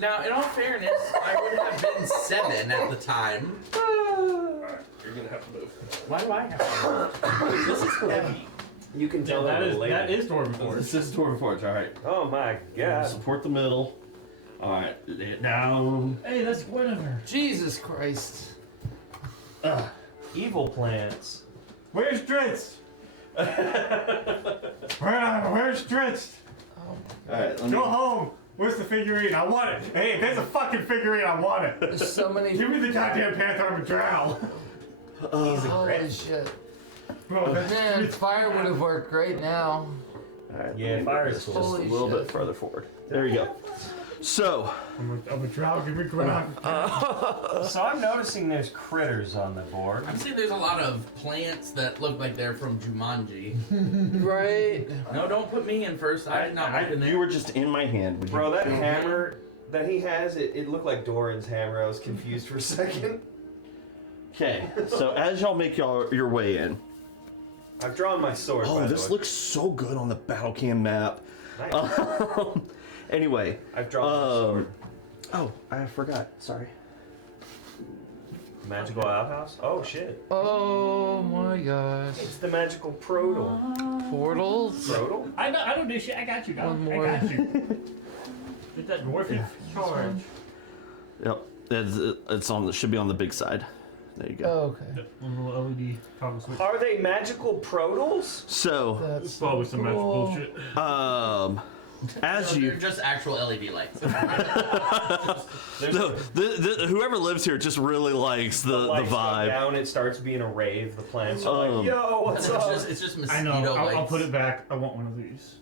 Now, in all fairness, I would have been 7 at the time. You're gonna have to move. Why do I have to move? This is heavy. You can tell that that is Dwarven Forge. This is Dwarven Forge, alright. Oh my god. Support the middle. Alright, lay it down. Hey, that's Guinevere. Jesus Christ. Evil plants. Where's Dritz? Where's Dritz? Alright, Go home. Where's the figurine? I want it. Hey, if there's a fucking figurine, I want it. There's so many. Give me the goddamn Panther. I'm a drow. Holy shit. Bro, Man, fire would have worked great now. Alright, Yeah, fire is just cool. a Holy little shit. bit further forward. There you go. So, I'm a drow. Give me ground. So I'm noticing there's critters on the board. I'm seeing there's a lot of plants that look like they're from Jumanji. Right? No, don't put me in first. I did not look in there. you were just in my hand. Would you- Bro, that hammer that he has, it looked like Doran's hammer. I was confused for a second. Okay, so as y'all make your way in. I've drawn my sword. Oh, by the this way. looks so good on the battle cam map. Nice. Anyway. I've drawn my sword. Oh, I forgot. Sorry. Magical outhouse? Oh shit. Oh my gosh. It's the magical Prodal. Portals? Prodal? I don't do shit. I got you, dog. One more. I got you. Get that dwarfy charge. Yep. It's on the should be on the big side. There you go. Oh, okay. One little LED toggle switch. Are they magical Prodals? So, That's Probably some magic cool. bullshit. as No, you they're just actual LED lights. whoever lives here just really likes the Lights go vibe. down, it starts being a rave. The plants are Um, like, yo, what's up? It's just I mosquito know. lights. I'll put it back. I want one of these.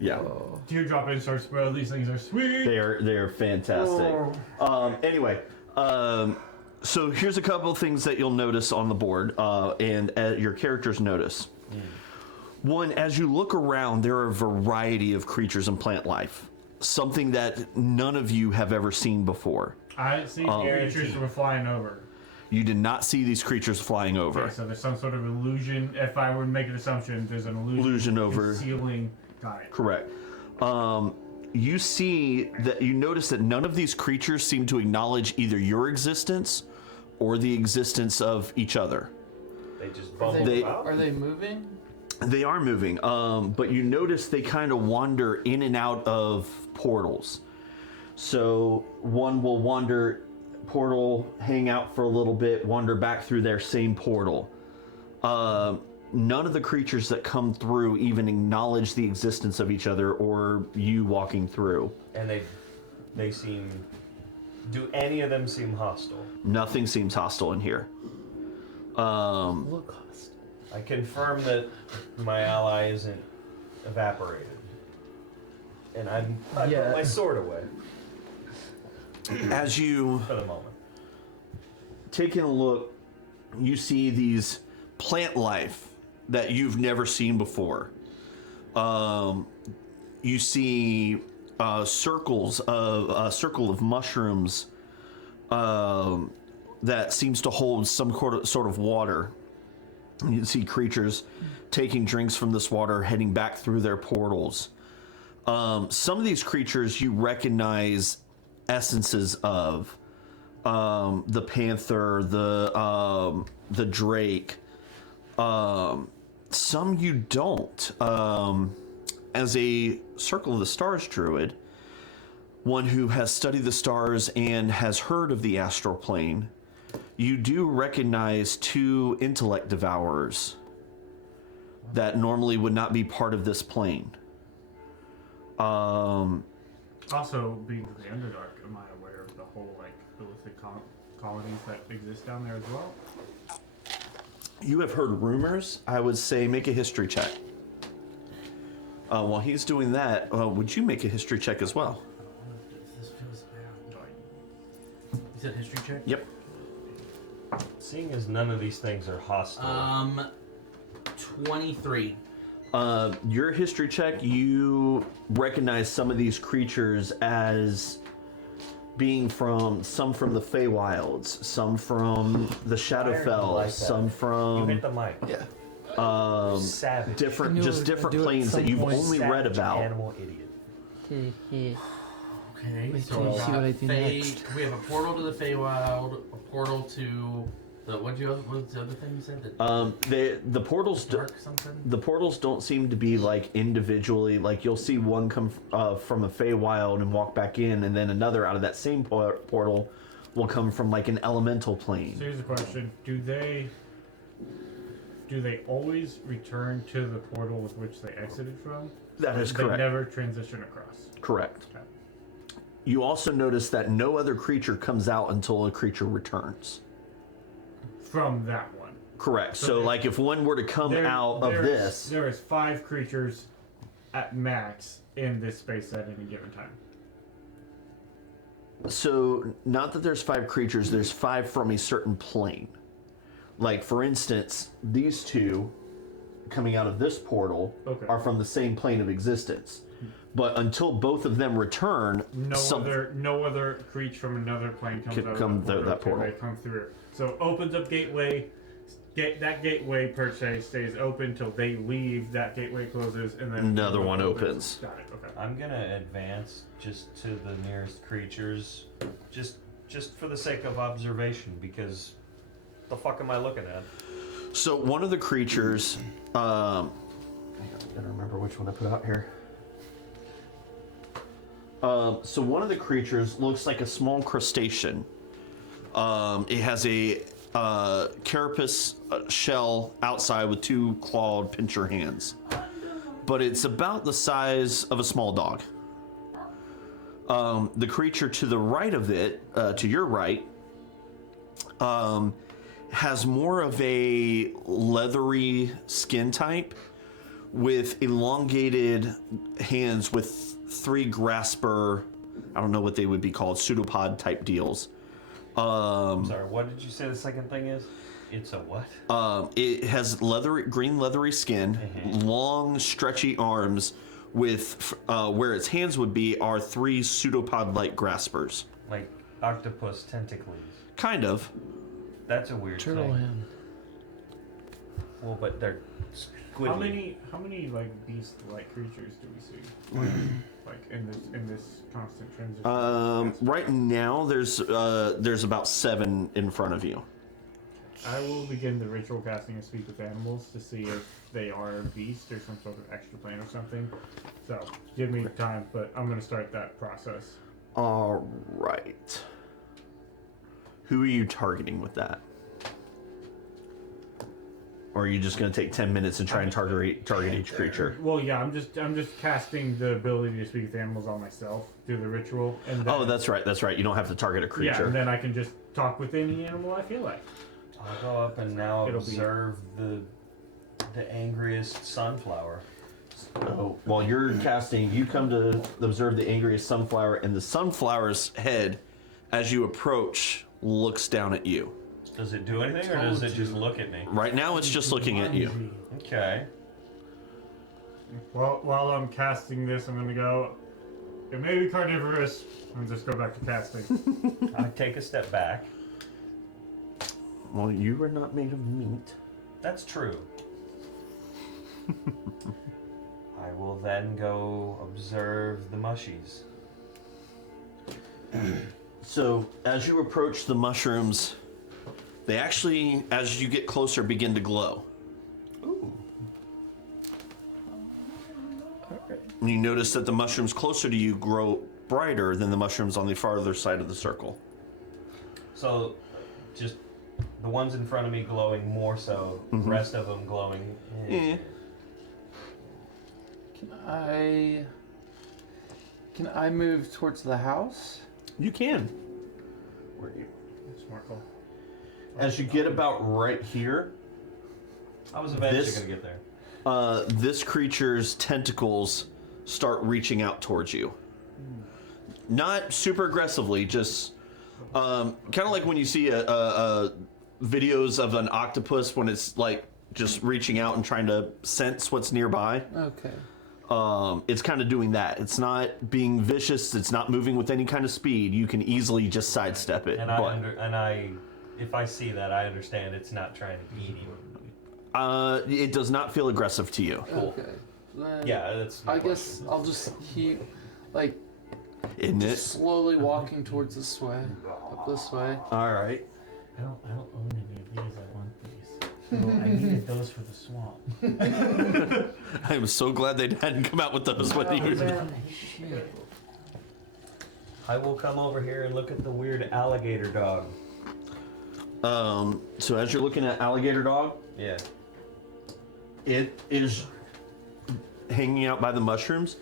Yeah. Oh. Teardrop inserts, bro. These things are sweet. They're fantastic. Anyway, so here's a couple of things that you'll notice on the board, and your characters notice. One, as you look around, there are a variety of creatures and plant life. Something that none of you have ever seen before. I see creatures were flying over. You did not see these creatures flying over. Okay, so there's some sort of illusion. If I were to make an assumption, there's an illusion over. concealing. Got it. Correct. You see that you notice that none of these creatures seem to acknowledge either your existence or the existence of each other. They just Are bumble they, about. are they moving? They are moving, but you notice they kind of wander in and out of portals. So one will wander portal, hang out for a little bit, wander back through their same portal. None of the creatures that come through even acknowledge the existence of each other or you walking through. And they seem. Do any of them seem hostile? Nothing seems hostile in here. Look, I confirm that my ally isn't evaporated. And I Yeah. put my sword away As you for the moment. taking a look, you see these plant life that you've never seen before. You see circles of a circle of mushrooms that seems to hold some sort of water. You see creatures taking drinks from this water, heading back through their portals. Some of these creatures you recognize essences of. The panther, the drake. Some you don't. As a Circle of the Stars druid, one who has studied the stars and has heard of the astral plane, you do recognize two intellect devourers that normally would not be part of this plane. Also, being to the Underdark, am I aware of the whole like illicit colonies that exist down there as well? You have heard rumors. I would say make a history check. While he's doing that, would you make a history check as well? This feels bad. You said history check? Yep. Seeing as none of these things are hostile. 23. Your history check, you recognize some of these creatures as being from the Feywilds, some from the Shadowfell, Like that. some You from hit the mic. yeah. Savage. I different knew it was different gonna do it planes at that some you've point. only read Savage about. Animal idiot. Okay, Wait so till you we see got what I do Fey, next. we have a portal to the Feywild, a portal to the what's the other thing you said? The portals Dark something? the portals don't seem to be like individually, like you'll see one come from a Feywild and walk back in, and then another out of that same portal will come from like an elemental plane. So here's the question: do they do they always return to the portal with which they exited from? That is They correct. never transition across. Correct. Okay. You also notice that no other creature comes out until a creature returns. From that one. Correct. So So, there- like, if one were to come out of this, There is 5 creatures at max in this space at any given time. so not that there's 5 creatures, there's 5 from a certain plane. Like, for instance, these 2 coming out of this portal Okay. are from the same plane of existence. But until both of them return, No other creature from another plane comes Could out come of that portal. portal. They come through. So opens up gateway. That gateway per se stays open till they leave. That gateway closes, and then Another one opens. Got it. Okay. I'm gonna advance just to the nearest creatures, just for the sake of observation, because the fuck am I looking at? so one of the creatures, I gotta remember which one I put out here. So one of the creatures looks like a small crustacean. It has a carapace shell outside with 2 clawed pincher hands, but it's about the size of a small dog. The creature to the right of it, to your right, has more of a leathery skin type with elongated hands with 3 grasper, I don't know what they would be called, pseudopod type deals. Sorry, what did you say the second thing is? It's a what? It has green leathery skin, long stretchy arms with where its hands would be are 3 pseudopod-like graspers. Like octopus tentacles. Kind of. That's a weird Turtle thing. hand. Well, but they're squiggly. How many like beast-like creatures do we see? Like in this constant transition. Right now, there's about 7 in front of you. I will begin the ritual casting of Speak with Animals to see if they are a beast or some sort of extra plane or something. So give me time, but I'm going to start that process. All right. Who are you targeting with that? Or are you just going to take 10 minutes and try and target each creature? Well, yeah, I'm just casting the ability to speak with animals on myself through the ritual. And then, Oh, that's right. You don't have to target a yeah, creature. and then I can just talk with any animal I feel like. I'll go up and now It'll be- observe the angriest sunflower. So, while you're casting, you come to observe the angriest sunflower, and the sunflower's head, as you approach, looks down at you. Does it do anything, or does it just look at me? Right now, it's just looking at you. Okay. Well, while I'm casting this, I'm going to go. It may be carnivorous. And just go back to casting. I take a step back. Well, you are not made of meat. That's true. I will then go observe the mushies. So, as you approach the mushrooms, they actually, as you get closer, begin to glow. Ooh. And you notice that the mushrooms closer to you grow brighter than the mushrooms on the farther side of the circle. So, just the ones in front of me glowing more so, the rest of them glowing. Yeah. Can I move towards the house? You can. Where are you? Smart call. As you get about right here, I was eventually This- going to get there. this creature's tentacles start reaching out towards you. Not super aggressively, just kind of like when you see a videos of an octopus when it's like just reaching out and trying to sense what's nearby. Okay. It's kind of doing that. It's not being vicious. It's not moving with any kind of speed. You can easily just sidestep it. And but if I see that, I understand it's not trying to eat you. it does not feel aggressive to you. Cool. Okay. Then Yeah, that's my I guess question. I'll just keep, like, Isn't it? slowly walking towards this way, up this way. All right. I don't own any of these. I want these. So I needed those for the swamp. I'm so glad they hadn't come out with those when you. I will come over here and look at the weird alligator dog. So as you're looking at alligator dog, Yeah. it is hanging out by the mushrooms.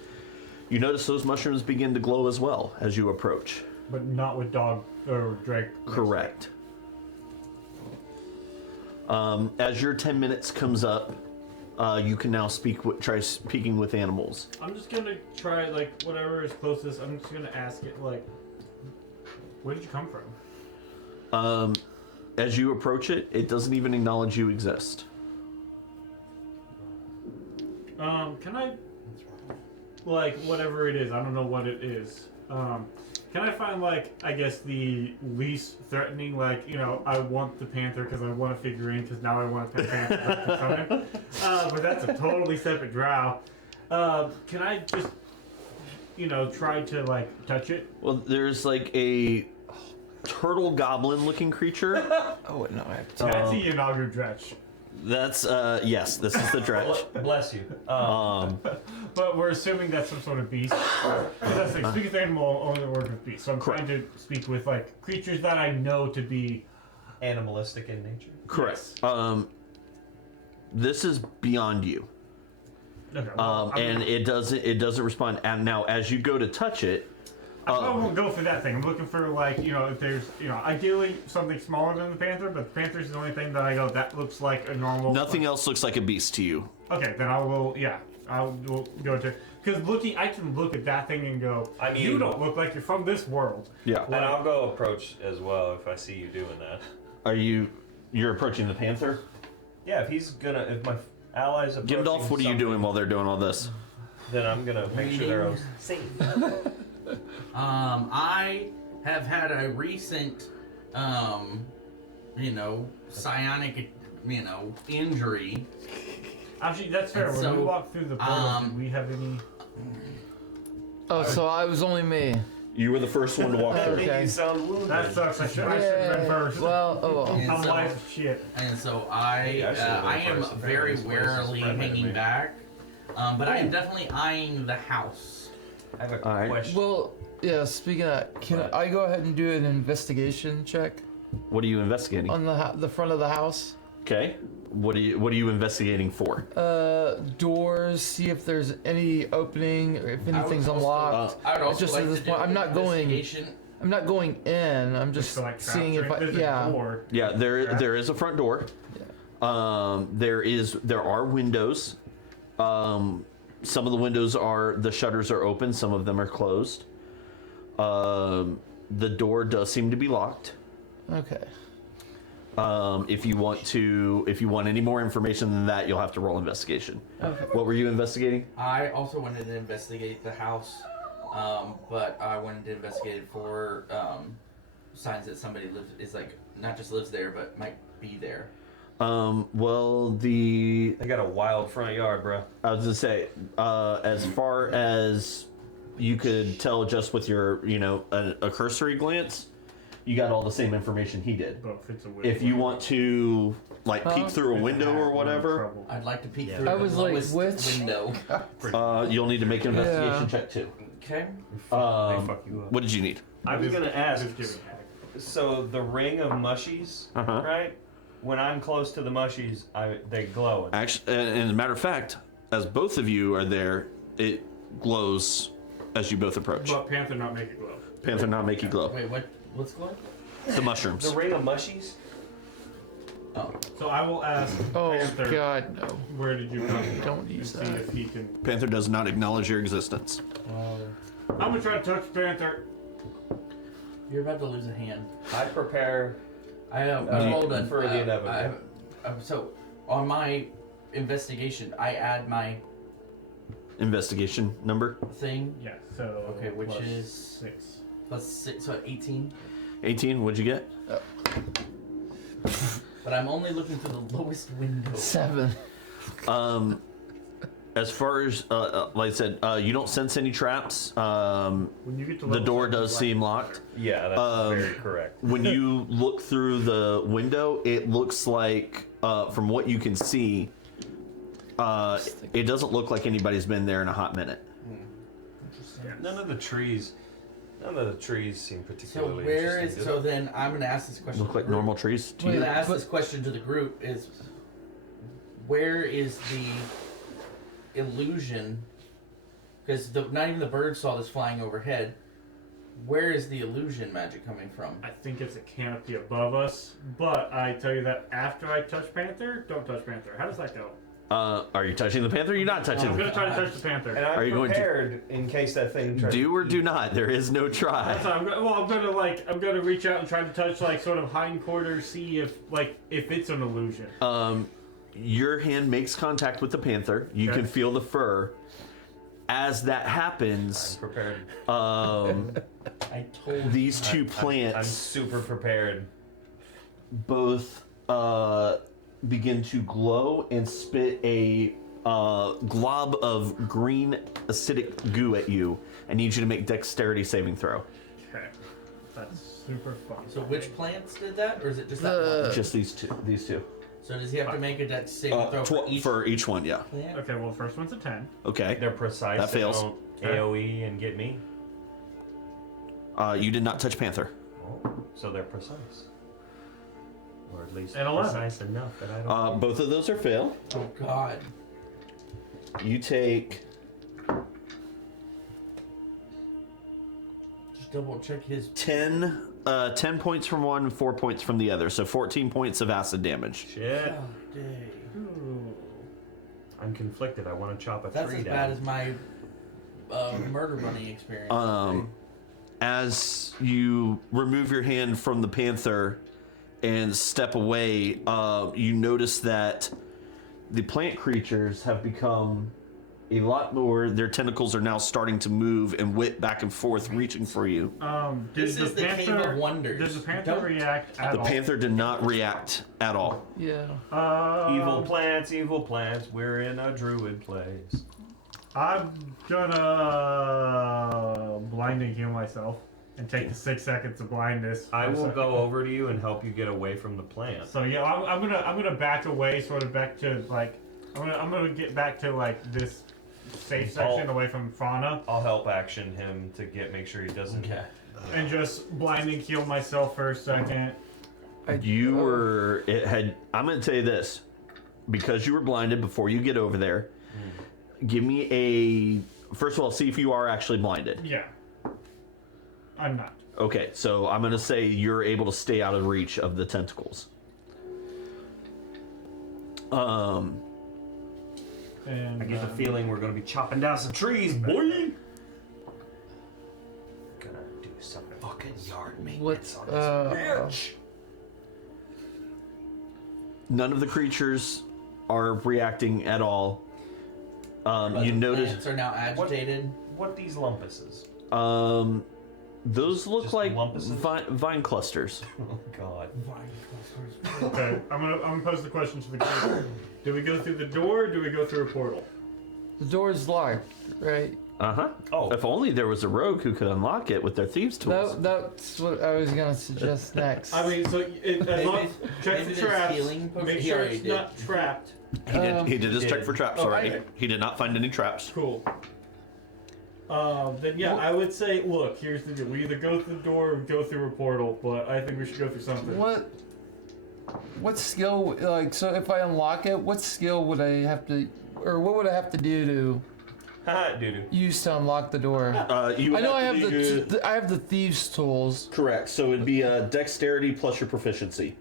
You notice those mushrooms begin to glow as well as you approach. But not with dog or Drake. Correct. As your 10 minutes comes up, you can now try speaking with animals. I'm just gonna try, like, whatever is closest. I'm just gonna ask it, like, where did you come from? As you approach it, it doesn't even acknowledge you exist. Can I, like, whatever it is, I don't know what it is. Can I find, like, I guess the least threatening, like, you know, I want the panther because I want a figurine because now I want a panther. But that's a totally separate drow. Can I just, you know, try to, like, touch it? Well, there's like a turtle goblin looking creature. Oh no, I have to. That's a Yanagu Dretch. That's, yes, this is the dredge. Bless you. But we're assuming that's some sort of beast. That's like, speak with animal only work with beast. So I'm trying to speak with, like, creatures that I know to be Animalistic in nature. Correct. This is beyond you. Okay, well, And it doesn't respond. And now, as you go to touch it, I won't go for that thing. I'm looking for, like, you know, if there's, you know, ideally something smaller than the panther, but the panther's the only thing that I go, that looks like a normal. nothing else looks like a beast to you. Okay, then I will, yeah. I will go to. Because I can look at that thing and go, I mean, you don't look like you're from this world. Yeah. And I'll go approach as well if I see you doing that. You're approaching the panther? Yeah, if my allies approaching Gimdolf, what are you something, doing while they're doing all this? Then I'm gonna make sure they're safe. I have had a recent, psionic, injury. Actually, that's fair. And When so, we walk through the portal, did we have any. Oh, so I was only me. You were the first one to walk through. Okay. You sound wounded. That sucks. I should have been first. Well, oh well. And I'm so- light as shit. And so Maybe I should've been I am first. very Apparently this place is warily friendly to hanging me. back, but I am definitely eyeing the house. I have a Alright. question. Well, yeah. Speaking of that, can I go ahead and do an investigation check What are you investigating? on the front of the house? Okay. What are you investigating for? Doors. See if there's any opening or if anything's I would unlocked. I would also Just like at this to do point, I'm an not going. investigation. I'm not going in. I'm just For, like, seeing if traps or I. anything, Yeah. or- Yeah, there is a front door. There are windows. Some of the windows the shutters are open. Some of them are closed. The door does seem to be locked. Okay. If you want any more information than that, you'll have to roll investigation. Okay. What were you investigating? I also wanted to investigate the house, but I wanted to investigate it for signs that somebody not just lives there, but might be there. They got a wild front yard, bro. I was gonna say, as far as you could tell just with your, a cursory glance, you got all the same information he did. But if it's a window, If you want to, like, peek through a if it's window hat, or we're in whatever, trouble. I'd like to peek Yeah. through I the was like, lowest which- window. you'll need to make an investigation Yeah. check too. Okay. They fuck you up. What did you need? I was gonna ask. Just giving heck. So the ring of mushies, Uh-huh. right? When I'm close to the mushies, they glow. Actually, and as a matter of fact, as both of you are there, it glows as you both approach. But Panther not make it glow. Panther not make you glow. Wait, what's going? The mushrooms. The ring of mushies. Oh, So I will ask Oh Panther, God, no! where did you come from? Don't And use see that. if he can. Panther does not acknowledge your existence. I'm gonna try to touch Panther. you're about to lose a hand. I prepare. I hold on for the inevitable. So on my investigation, I add my Investigation number thing Yeah. So. Okay, which plus is- 6. plus 6, so 18. 18. What'd you get? But I'm only looking through the lowest window. 7. As far as like I said, you don't sense any traps. When you get to The level door 7, does like- seem locked. Yeah, that's very correct. When you look through the window, it looks like, from what you can see, it doesn't look like anybody's been there in a hot minute. None of the trees seem So particularly where is interesting. so then I'm gonna ask this question. Look to the like group. normal trees to I'm you. gonna ask but- this question to the group: is where is the illusion? Because not even the bird saw this flying overhead. Where is the illusion magic coming from? I think it's a canopy above us, but I tell you that after I touch Panther, don't touch Panther. How does that go? Are you touching the panther? You're not touching I'm the gonna try to touch the Panther. And I'm Are you going to- prepared in case that thing tries Do to or do eat. not. There is no try. That's what I'm gonna reach out and try to touch like sort of hindquarters, see if it's an illusion. Your hand makes contact with the panther. You Okay. can feel the fur. As that I'm happens, prepared. I told these two I'm plants super prepared. both begin to glow and spit a glob of green acidic goo at you. I need you to make dexterity saving throw. Okay, that's super fun. So which plants did that, or is it just that one? Just these two. So does he have to make a dex saving throw For each one, yeah. plant? Okay, well the first one's a 10. Okay. They're precise. That they fails. don't AoE and get me. You did not touch panther. Oh, so they're precise. Or at least And 11. precise enough that I don't. Both of those are fail. Oh God. You take Just double check his. 10 points from one, 4 points from the other. So 14 points of acid damage. Shit. Oh, dang. I'm conflicted. I want to chop a That's tree as down. bad as my murder bunny experience. As you remove your hand from the panther and step away, you notice that the plant creatures have become a lot more. Their tentacles are now starting to move and whip back and forth, reaching for you. This is the Cave of Wonders. Does the Panther Don't- react at The all? panther did not react at all. Yeah. Evil plants. We're in a druid place. I'm gonna blinding heal myself and take the 6 seconds of blindness. I for a will second. go over to you and help you get away from the plant. So yeah, I'm gonna back away, sort of back to like I'm gonna get back to like this safe section away from fauna, I'll help action him to make sure he doesn't. Okay. and just blinding heal myself for a second. You were. It had. I'm going to tell you this, because you were blinded before you get over there. Give me a. First of all, see if you are actually blinded. Yeah, I'm not. Okay, so I'm going to say you're able to stay out of reach of the tentacles. And I get the feeling we're gonna be chopping down some trees, boy. Gonna do some fucking yard maintenance What? on this bitch. None of the creatures are reacting at all. You The notice. plants are now agitated. What these lumpuses? Those look Just like lumpuses? vine clusters. Oh God. okay, I'm gonna pose the question to the group. Do we go through the door? Or do we go through a portal? The door's locked, right? Oh. If only there was a rogue who could unlock it with their thieves' tools. That's what I was gonna suggest next. I mean, so as long check maybe the there's traps. healing potion- Make he sure already it's did. not trapped. He did his He check did. for traps Oh, already. okay. He did not find any traps. Cool. Then yeah, I would say, look, here's the deal. We either go through the door or go through a portal, but I think we should go through something. What skill, like, so if I unlock it, what skill would I have to, or what would I have to do to Haha, doo-doo. use to unlock the door? You I know I have to I have the thieves' tools. correct. So it'd be a dexterity plus your proficiency.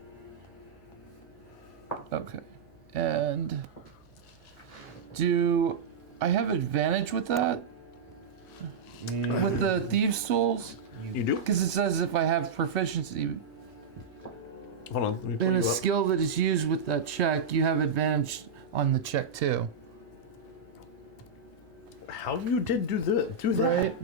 Okay. And do I have advantage with that? With the thieves' tools? You do. Because it says if I have proficiency Hold on. Let me pull in you a up. skill that is used with that check, you have advantage on the check too. How you did do that? Right?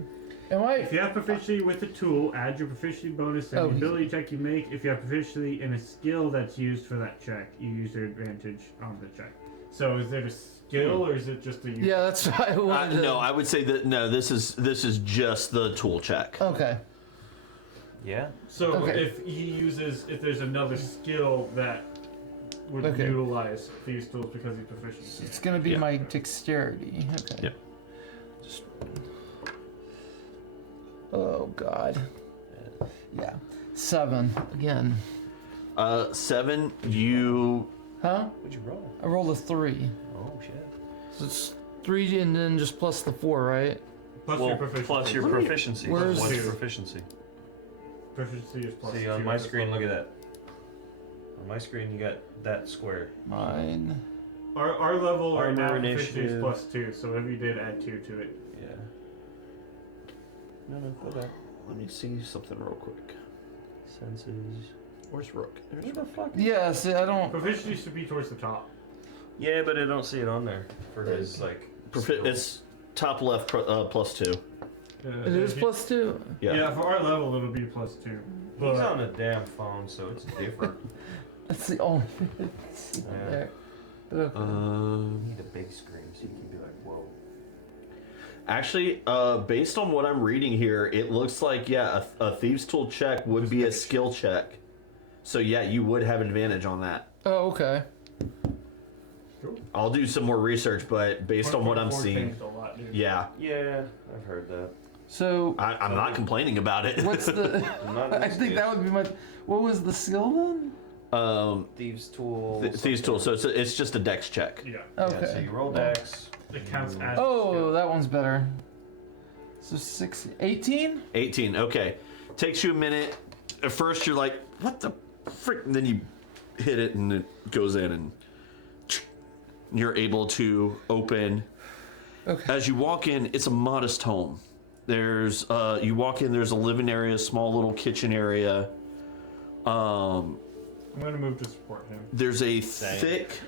Am I? If you have proficiency with the tool, add your proficiency bonus to Oh, the ability check you make. If you have proficiency in a skill that's used for that check, you use your advantage on the check. So is it a skill or is it just a use? Yeah, that's what I wanted to. No, I would say that no. This is just the tool check. Okay. Yeah. So Okay. if there's another skill that would Okay. utilize these tools because he's proficient. It's gonna be Yeah. my dexterity. Okay. Yep. Oh God. Yeah. 7 again. 7. You Huh? What'd you roll? I rolled a 3. Oh shit. So it's 3 and then just plus the 4, right? Plus Well, your proficiency. plus your proficiency. Where's- What's your proficiency? Proficiency is plus See, 2. on my That's screen, what- look at that. On my screen, you got that square. Mine. Our level right Armor now proficiency is initiative. plus 2, so if you did add 2 to it. Yeah. No, go back. Let me see something real quick. Senses. Where's Rook? There's Where the Rook. fuck? Yeah, see, I don't. Proficiency should be towards the top. Yeah, but I don't see it on there for his like. skills. It's top left plus 2. It is plus 2. Yeah. For our level, it'll be plus 2. He's But on a damn phone, so it's different. That's the only. Yeah. There. Okay. You need a big screen so you can be like, whoa. Actually, based on what I'm reading here, it looks like a thieves' tool check would be a skill check. So yeah, you would have advantage on that. Oh, okay. I'll do some more research, but based on what I'm 1.4 seeing, changed a lot, dude. yeah, Yeah, I've heard that. So, I'm not complaining about it. what's the. Not in I this think case. that would be my. What was the skill then? Thieves' tool. Thieves' tool. So it's just a dex check. Yeah. Okay. Yeah, so you roll dex. It counts as. Oh, that one's better. So 18? 18. Okay, takes you a minute. At first, you're like, "What the frick?" And then you hit it, and it goes in, and you're able to open. Okay. As you walk in, it's a modest home. There's you walk in. There's a living area, small little kitchen area. I'm gonna move to support him. There's a thick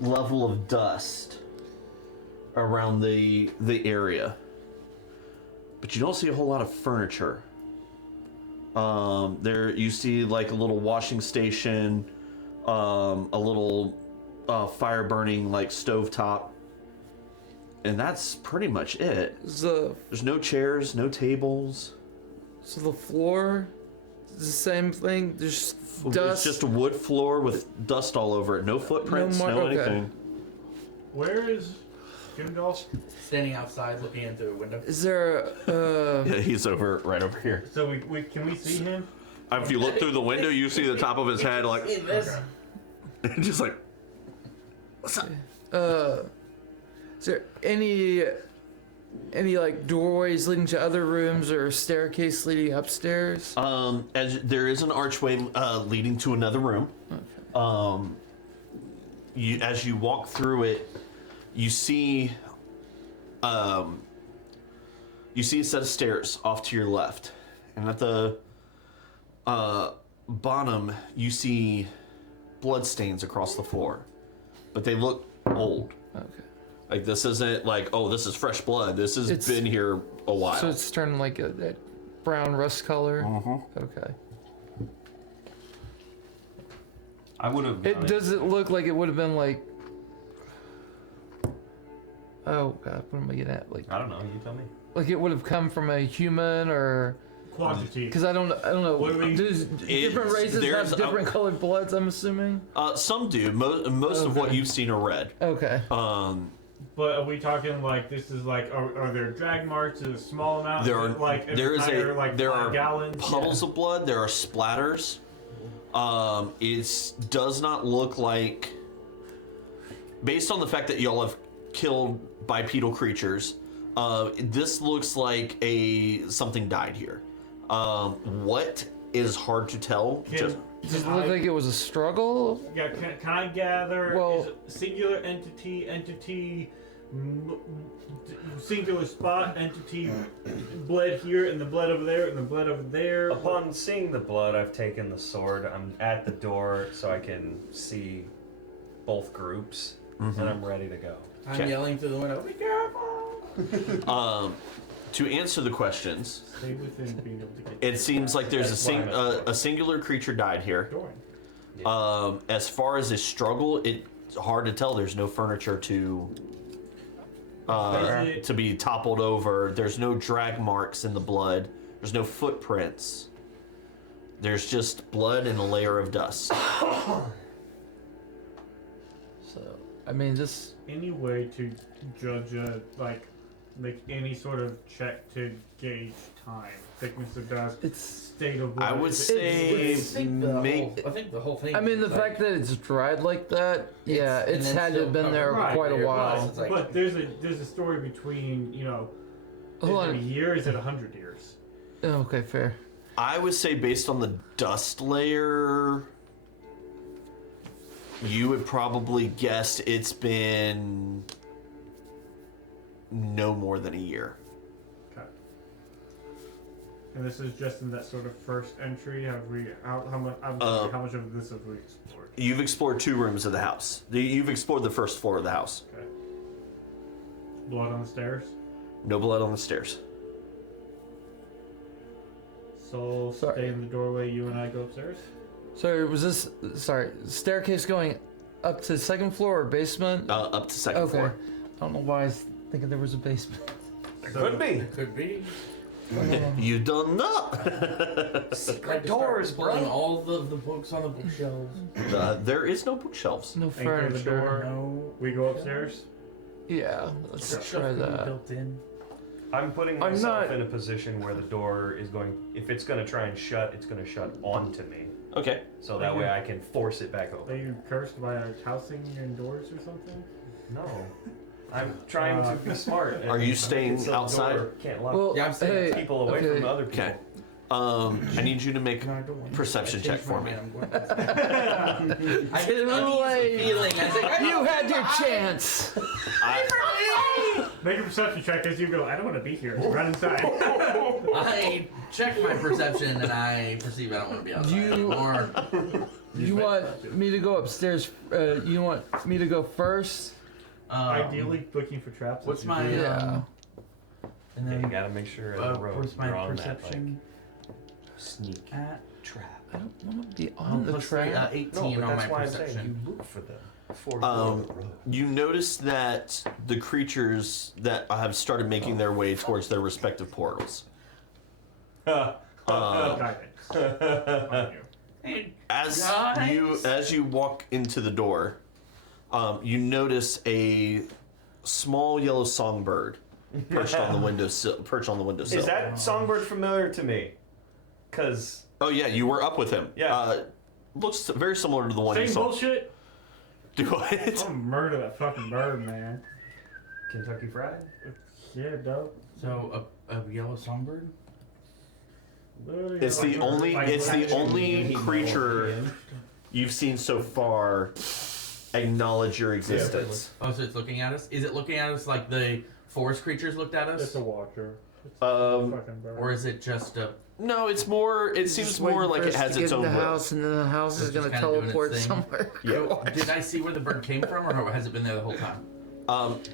level of dust around the area, but you don't see a whole lot of furniture. There you see like a little washing station, a little fire burning like stovetop, and that's pretty much it. There's no chairs, no tables. So the floor is the same thing? There's dust? It's just a wood floor with dust all over it. No footprints, no, okay. anything. Where is Jimdall? Standing outside looking into a window. Is there a. Yeah, he's right over here. So we can we see him? If you look through the window, you see the top of his head, like just like. What's up? Is there any like doorways leading to other rooms or staircase leading upstairs? As there is an archway leading to another room. Okay. As you walk through it, you see a set of stairs off to your left, and at the bottom you see bloodstains across the floor, but they look old. Okay. Like this isn't like, oh, this is fresh blood. This has It's- been here a while. So it's turning like that brown rust color? Okay. I would have. Does it look like it would have been like. Oh, God, what am I getting at? Like I don't know. You tell me. Like it would have come from a human or. Quantity. Because I don't know. What do we- Does different races there's have different colored bloods, I'm assuming? Some do. Most of what Okay. you've seen are red. Okay. But are we talking like this is like are there drag marks? Is it a small amount? There Is are it like an there is entire, a like there 5 are gallons? puddles of blood. There are splatters. It does not look like, based on the fact that y'all have killed bipedal creatures, this looks like something died here. What is hard to tell. Can, Does it can look I- like it was a struggle? Yeah, can I gather? Well- is it singular entity, singular spot, entity, blood here and the blood over there and the blood over there. Upon seeing the blood, I've taken the sword. I'm at the door so I can see both groups, and I'm ready to go. I'm Okay. yelling through the window, be careful! To answer the questions, Stay within being able to get. it seems like there's That's why I'm at the a singular creature died here. Doing. As far as a struggle, it's hard to tell. There's no furniture to be toppled over. There's no drag marks in the blood. There's no footprints. There's just blood and a layer of dust. So, I mean, just. Any way to judge like make any sort of check to gauge time, thickness of dust, It's. state of I wind. would I say think the whole thing. I mean, the is fact that it's dried like that, yeah, and it's then had to have still been there Right, quite a right, while. right. It's like- But there's a story between, you know, is Hold it a on. year, is it 100 years? Oh, okay, fair. I would say based on the dust layer, you would probably guess it's been no more than a year. Okay. And this is just in that sort of first entry. Have we how much? How much of this have we explored? You've explored 2 rooms of the house. You've explored the first floor of the house. Okay. Blood on the stairs. No blood on the stairs. So Sorry. stay in the doorway. You and I go upstairs. Sorry, was this staircase going up to second floor or basement? Up to second Okay. floor. I don't know why I was thinking there was a basement. There could be. It could be. You done not. Secret doors, Pulling bro. all the books on the bookshelves. There is no bookshelves. No Anchor the furniture. door. No. We go upstairs. Yeah, let's Stuff try could be that. built in. I'm putting I'm myself not- in a position where the door is going. If it's going to try and shut, it's going to shut onto me. Okay. So that way I can force it back Are open. you cursed by a housing indoors or something? No. I'm trying to be smart. and Are you staying so the outside? door Can't lock Well, Yeah, I'm saying hey, people away okay. from other people. Okay. I need you to make No, I don't want to. perception I check changed for my me. mind. I'm going I get an Too late. uneasy feeling. I was like, You had your chance. Make a perception check as you go. I don't want to be here. Run inside. I check my perception and I perceive I don't want to be outside You- anymore. You want me to go upstairs? You want me to go first? Ideally, looking for traps. What's if you my do. Yeah. and Yeah, you then gotta make sure in the road where's my you're on perception that sneak at? trap. I don't want to be on the Plus three, track. 18 No, but on that's my why I'm perception. saying you look for them. Before you Um, go on the road. You notice that the creatures that have started making their way towards their respective portals. Guidance. On you. Hey, As guys. you walk into the door, you notice a small yellow songbird perched on the windowsill. Is that songbird familiar to me? Cause Oh yeah, you were up with him. Yeah. Looks very similar to the one you Same saw. bullshit. Do what? I'm gonna murder that fucking bird, man. Kentucky Fried. Yeah, dope. So a yellow songbird? It's the only. It's the only He creature you've seen so far acknowledge your existence. Oh, so it's looking at us? Is it looking at us like the forest creatures looked at It's us? a watcher. It's a Um, fucking bird. Or is it just a... No, it's more. It seems Just more waiting like for it us has to its get in own the will. house, and then the house is It's gonna just kinda doing its teleport thing. somewhere. Yeah. Did I see where the bird came from, or has it been there the whole time?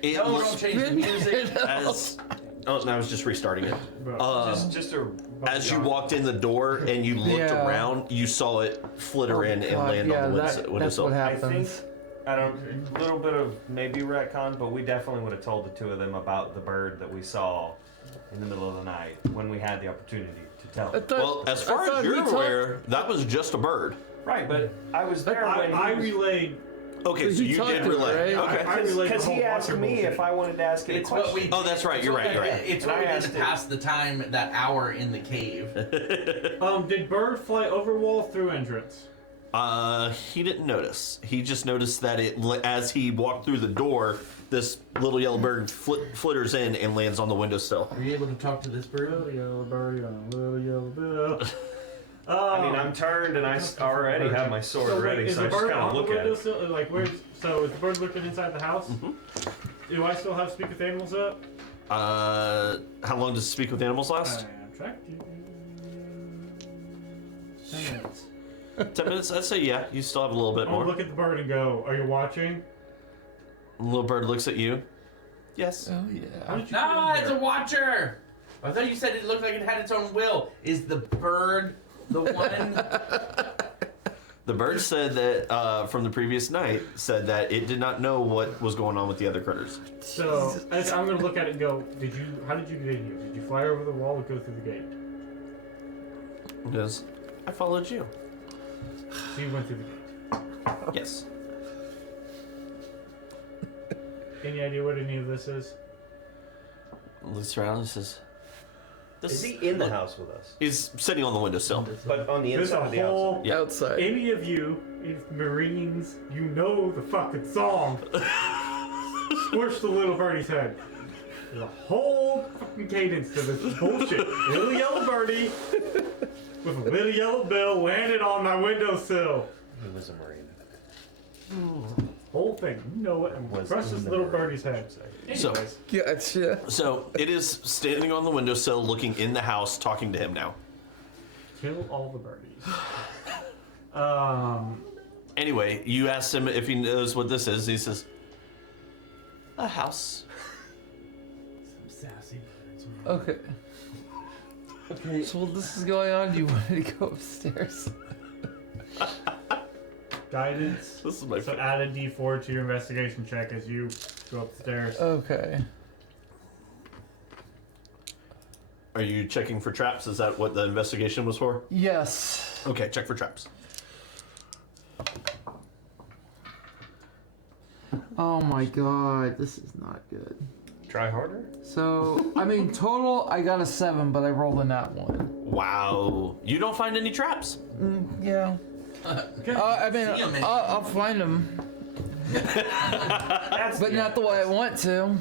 It No, looks don't change the music. as. Oh, no, I was just restarting it. But- Just a. As you walked in the door and you looked Yeah. around, you saw it flitter in and God, land yeah, on the that's windowsill. what I think happens. I don't. A little bit of maybe retcon, but we definitely would have told the two of them about the bird that we saw in the middle of the night when we had the opportunity to tell. I thought, Well, as far I as thought you're we talked- aware, that was just a bird. Right, but I was there when I he was, relayed. Okay, But so you you talked did to it, relay. right? Okay. I relayed because the he whole asked watcher me bullshit. if I wanted to ask it a It's what question. we. Oh, that's right, you're right, you're right. It's And what we I did to asked it. pass the time that hour in the cave. Did bird fly over wall through entrance? He didn't notice. He just noticed that as he walked through the door, this little yellow bird flitters in and lands on the windowsill. Are you able to talk to this bird? Little yellow bird on a little yellow bill. I mean, I'm turned and I already have my sword ready, is so I the just bird kind on of the look at it. windowsill? Like, where's? So is the bird looking inside the house? Do I still have speak with animals up? How long does Speak with Animals last? I tracked you. 10 minutes. 10 minutes? I'd say yeah. You still have a little bit I'm gonna more. look at the bird and go, "Are you watching?" The little bird looks at you. Yes. Oh How yeah. did you No, get in it's here? a watcher. I thought you said it looked like it had its own will. Is the bird the one? The bird said that from the previous night said that it did not know what was going on with the other critters. So I'm gonna look at it and go, How did you get in here? Did you fly over the wall or go through the gate? Because I followed you. So you went through the gate. Yes. Any idea what any of this is? looks around and says, Is he in the house with us? He's sitting on the windowsill. But on the There's inside a or the outside? whole. Yeah. Outside. Any of you, if Marines, you know the fucking song. Scorch the little birdie's head. There's a whole fucking cadence to this bullshit. Little yellow birdie with a little yellow bill landed on my windowsill. He was a Marine. Whole thing, you know it. And Was crush in this the little Marines, birdie's head. So- Anyways, Gotcha. So it is standing on the windowsill, looking in the house, talking to him now. kill all the birdies. Anyway, you asked him if he knows what this is. He says, a house. Some sassy birds. Okay. Okay. So while this is going on, do you want me to go upstairs? Guidance. This is my So favorite. add a D4 to your investigation check as you go upstairs. Okay. Are you checking for traps? Is that what the investigation was for? Yes. Okay, check for traps. Oh my god, this is not good. Try harder? So, I mean, total, I got a 7, but I rolled a nat 1. Wow. You don't find any traps. Yeah. I mean, See 'em in- I'll find them, That's but not the way I want to.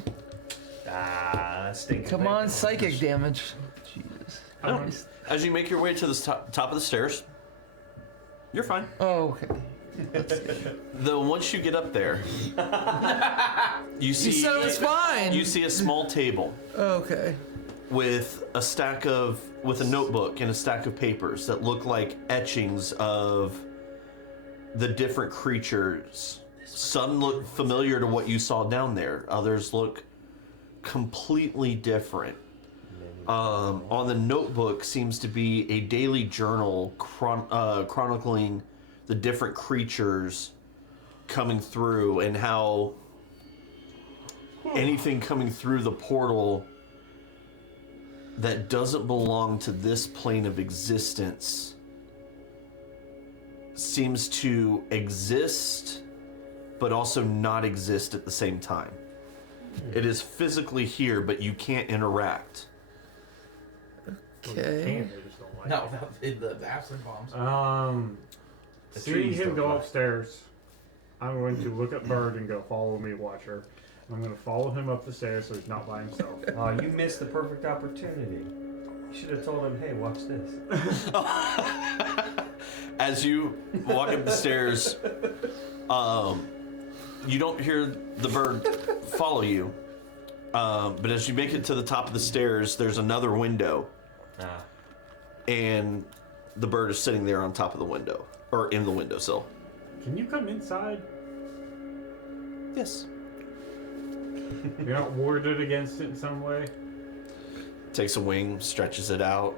that's stinking. Come on, psychic damage. Jesus. No. As you make your way to the top of the stairs, you're fine. Oh, okay. Though once you get up there, you see You said it was fine. you see a small table Okay. with a notebook and a stack of papers that look like etchings of the different creatures. Some look familiar to what you saw down there. Others look completely different. On the notebook seems to be a daily journal chronicling the different creatures coming through and how anything coming through the portal that doesn't belong to this plane of existence seems to exist but also not exist at the same time. It is physically here, but you can't interact. Okay. They just don't like No, the acid bombs. The Seeing trees him don't go fly. upstairs, I'm going to look at Bird and go, follow me, Watcher. I'm going to follow him up the stairs so he's not by himself. Oh, you missed the perfect opportunity. You should have told him, hey, watch this. As you walk up the stairs, you don't hear the bird follow you. But as you make it to the top of the stairs, there's another window, and the bird is sitting there on top of the window, or in the windowsill. Can you come inside? Yes. You're not warded against it in some way? Takes a wing, stretches it out.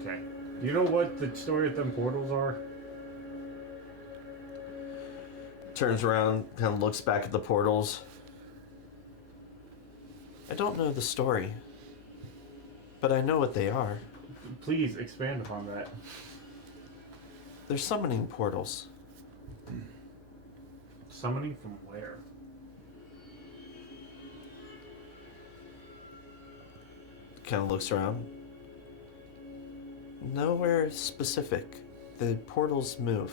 Okay. Do you know what the story of them portals are? Turns around, kind of looks back at the portals. I don't know the story, but I know what they are. Please expand upon that. They're summoning portals. Summoning from where? Kind of looks around. Nowhere specific. The portals move.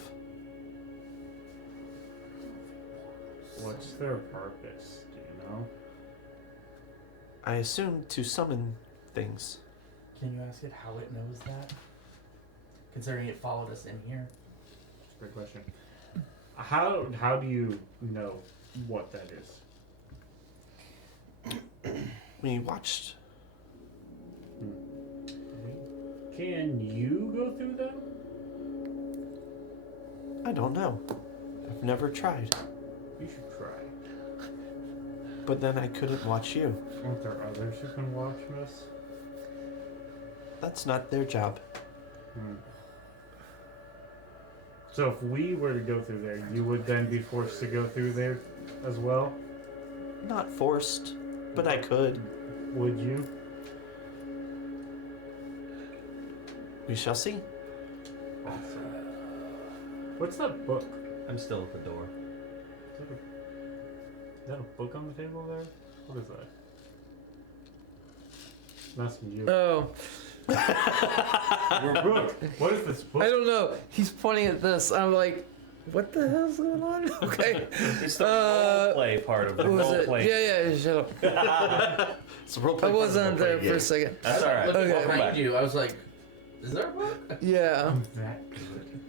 What's their purpose? Do you know? I assume to summon things. Can you ask it how it knows that? Considering it followed us in here. Great question. How do you know what that is? We watched. Can you go through them? I don't know. I've never tried. You should try. But then I couldn't watch you. Aren't there others who can watch us? That's not their job. So if we were to go through there, you would then be forced to go through there as well? Not forced, but I could. Would you? We shall see. Awesome. What's that book? I'm still at the door. Is that a book on the table there? What is that? messing you. Oh, Brooke, what is this book? I don't know. He's pointing at this. I'm like, what the hell's going on? Okay. It's the role play part of the What was role it? play. Yeah, shut up. It's a role I play wasn't there game. for a second. That's all right. Looking Okay. behind you, I was like, is there a book? Yeah. I'm that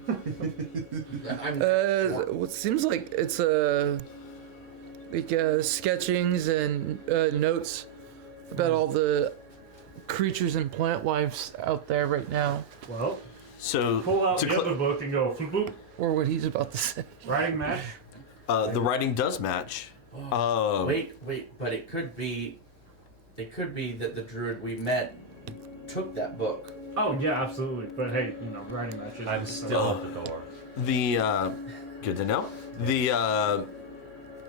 good. I'm What seems like it's like sketchings and notes about all the creatures and plant lives out there right now, Well, So pull out to the other book and go floop boop. or what he's about to say. Writing match. the writing does match. wait, but it could be that the druid we met took that book. Oh yeah, absolutely. But hey, writing matches. I'm still at the door. The good to know.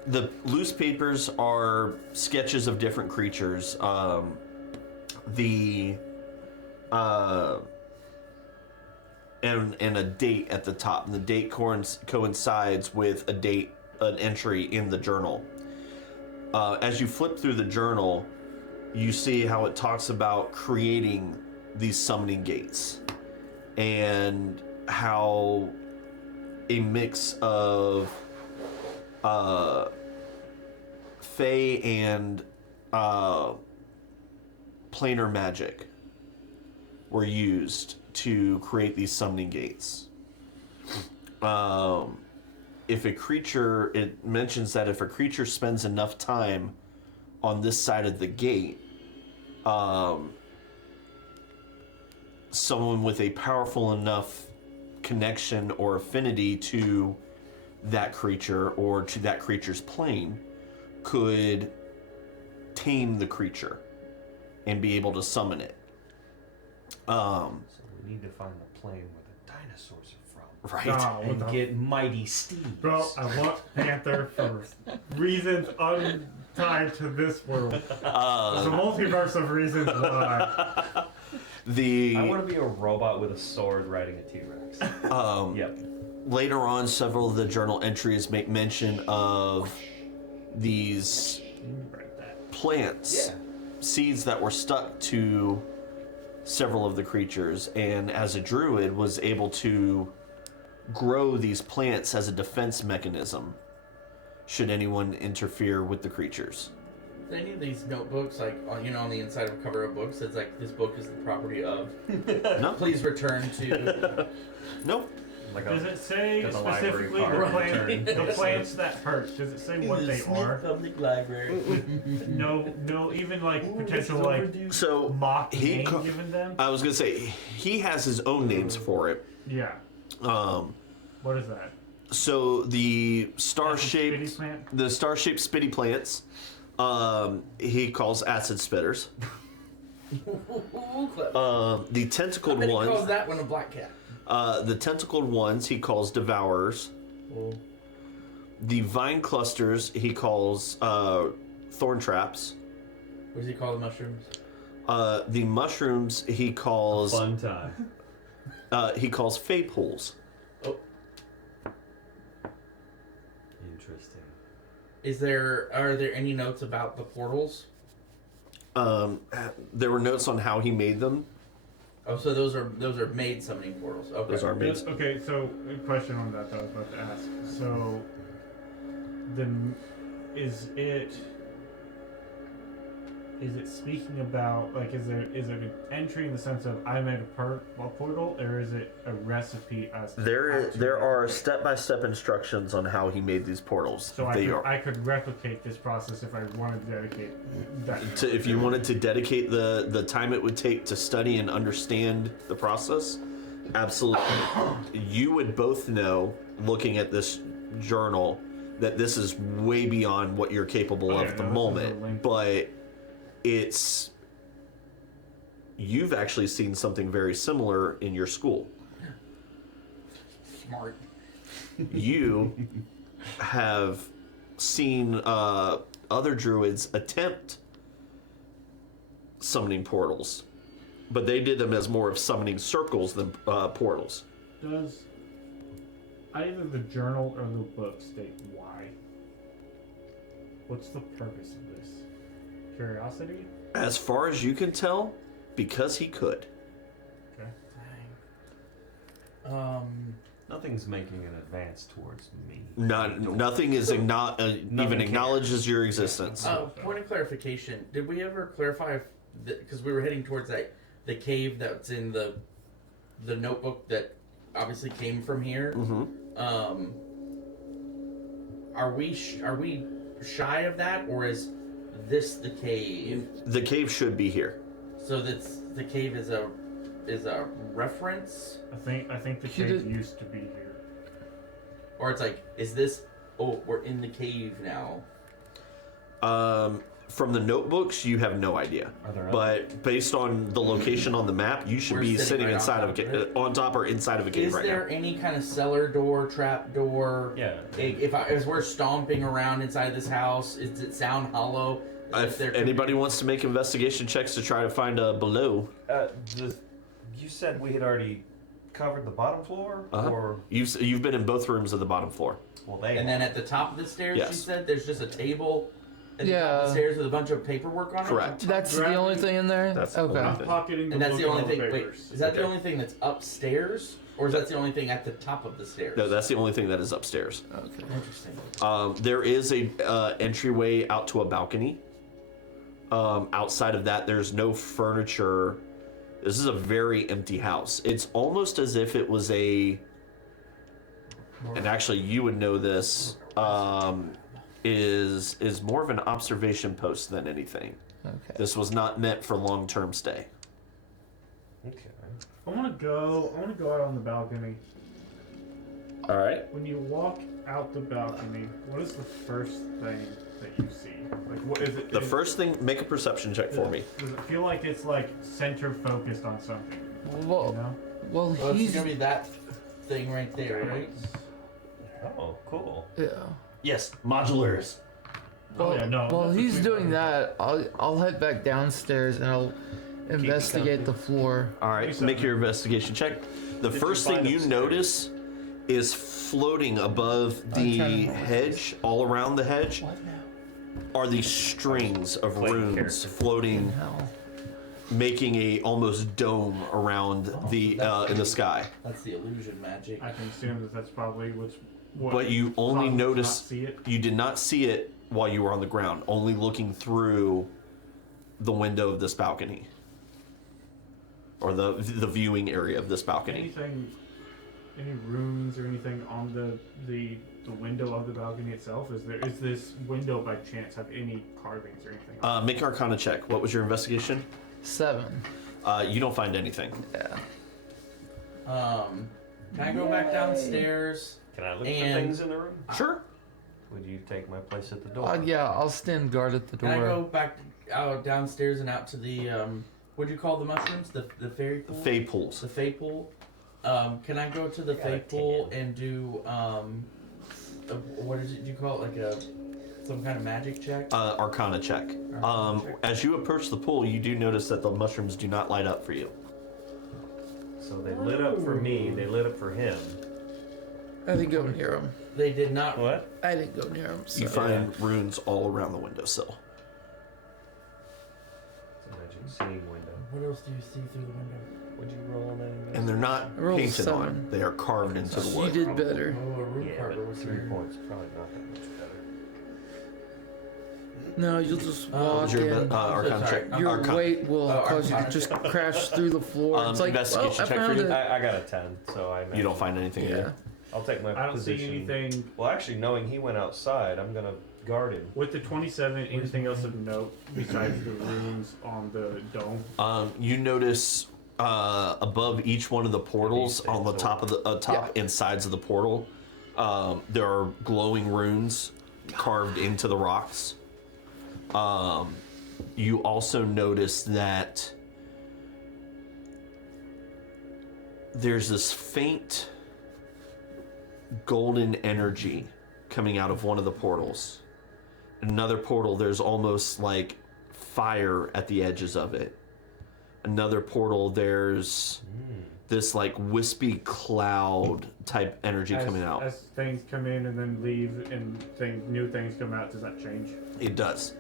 The loose papers are sketches of different creatures. And a date at the top. And the date coincides with an entry in the journal. As you flip through the journal, you see how it talks about creating these summoning gates and how a mix of Fae and planar magic were used to create these summoning gates. If a creature, it mentions that if a creature spends enough time on this side of the gate, someone with a powerful enough connection or affinity to that creature or to that creature's plane could tame the creature and be able to summon it. So we need to find the plane where the dinosaurs are from. Right. What And the- get mighty steeds. Bro, I want Panther for reasons untied to this world. There's a multiverse of reasons why. I want to be a robot with a sword riding a T-Rex. Yep. Later on, several of the journal entries make mention of these plants, seeds that were stuck to several of the creatures, and as a druid was able to grow these plants as a defense mechanism should anyone interfere with the creatures. Any of these notebooks, like on the inside of a cover of books, it's like this book is the property of. No, Please return to. no. Like Does it say Got the library specifically card. the plants that hurt? Does it say what they are? Public Library. No, even like potential like So mock he name co- given them. I was gonna say he has his own names for it. Yeah. What is that? So the Spitty star-shaped, plant? the star-shaped spitty plants, he calls acid spitters. Ooh, clever. The tentacled I bet he calls ones, that one a black cat. the tentacled ones he calls devourers. Oh. The vine clusters he calls thorn traps. What does he call the mushrooms? The mushrooms he calls Fun time. he calls fey pools. Oh. Interesting. Are there any notes about the portals? There were notes on how he made them. Oh, so those are made summoning portals. Okay. Those are made. Okay, so a question on that I was about to ask. So, then, is it speaking about like is it an entry in the sense of I made a portal, or is it a recipe as to how to There are replicate? step-by-step instructions on how he made these portals. So They are. I could replicate this process if I wanted to dedicate that. If you wanted to dedicate the time it would take to study and understand the process, absolutely. You would both know, looking at this journal, that this is way beyond what you're capable Oh, of yeah, at the no, this is a moment. link. But you've actually seen something very similar in your school. Smart. You have seen other druids attempt summoning portals, but they did them as more of summoning circles than portals. Does either the journal or the book state why? What's the purpose of this? Curiosity? As far as you can tell, because he could. Okay. Nothing's making an advance towards me. Nothing is even acknowledges your existence. Point of clarification: did we ever clarify if because we were heading towards the cave that's in the notebook that obviously came from here? Mm-hmm. Are we shy of that, or is this the cave? The cave should be here. So the cave is a reference, I think the cave used to be here. or it's like, is this? Oh, we're in the cave now. From the notebooks, you have no idea. Are there But based on the location on the map, you should We're be sitting sitting right inside on of top of it. on top or inside of a cave Is right there now. any kind of cellar door, trap door? Yeah. As we're stomping around inside this house, does it sound hollow? If there could anybody be- wants to make investigation checks to try to find a below, You said we had already covered the bottom floor, or you've been in both rooms of the bottom floor. well, they. And then at the top of the stairs, Yes. you said there's just a table at the top of the Yeah. stairs with a bunch of paperwork on it. Correct. That's the only thing in there? That's the okay. only I'm thing. pocketing the And that's book the only and all thing. Wait, papers. is that the Okay. only thing that's upstairs, or is that the only thing at the top of the stairs? No, that's the only thing that is upstairs. Okay. Interesting. There is a entryway out to a balcony. Outside of that, there's no furniture. This is a very empty house. It's almost as if it was and actually you would know this, is more of an observation post than anything. Okay. This was not meant for long-term stay. Okay. I want to go out on the balcony. All right. When you walk out the balcony, what is the first thing that you see? Like, what is it? The first thing, make a perception check for me. Does it feel like it's like center focused on something? Well, You know? well, Well, it's he's gonna be that thing right there, right? Oh, cool. yeah. Yes, modulars. Oh, yeah, no, Well, that's he's the doing thing. that. I'll head back downstairs and I'll investigate the floor. All right, make your investigation check. The first thing you notice is floating above the hedge, all around the hedge, are these strings of runes floating, Hell. making a almost dome around the in the sky. That's the illusion magic. I can assume that that's probably what. But you only causes us notice not to see it. you did not see it while you were on the ground, only looking through the window of this balcony, or the viewing area of this balcony. Anything, any runes or anything on the window of the balcony itself? Is this window by chance have any carvings or anything? Make Arcana check. What was your investigation? 7. You don't find anything. Yeah. Can I go back downstairs? Can I look for And- things in the room? Sure. Would you take my place at the door? Yeah, I'll stand guard at the Can I door. go back out downstairs and out to the what do you call the mushrooms? The fairy pool. Fey pools. The Fey pool. Can I go to the Got a Fey pool 10. and do what is it? Do you call it like some kind of magic check? Arcana check. As you approach the pool, you do notice that the mushrooms do not light up for you. So they lit up for me. They lit up for him. I didn't go near him. They did not. What? I didn't go near him. So. You find runes all around the windowsill. It's a magic seeing window. What else do you see through the window? Would you roll on that? And they're not I rolled a painted on. 7. They are carved into the You wood. did better. Oh, a room Yeah, carver but was 3 here. points probably not that much better. No, you'll just Oh, walk What's your in. Arcana sorry. check? Your Arcana. weight will Oh, cause you to Arcana just check. crash through the floor. It's like, investigation well, I check for found you? it. I got a 10, so I. You don't find anything Yeah. either. I'll take my I don't position. see anything. Well, actually, knowing he went outside, I'm gonna guard him. With the 27, anything else of note besides the runes on the dome? You notice above each one of the portals on the top of the top and sides of the portal, there are glowing runes carved into the rocks. You also notice that there's this faint golden energy coming out of one of the portals. Another portal, there's almost like fire at the edges of it. Another portal, there's this like wispy cloud type energy coming out. As things come in and then leave and new things come out, does that change? It does.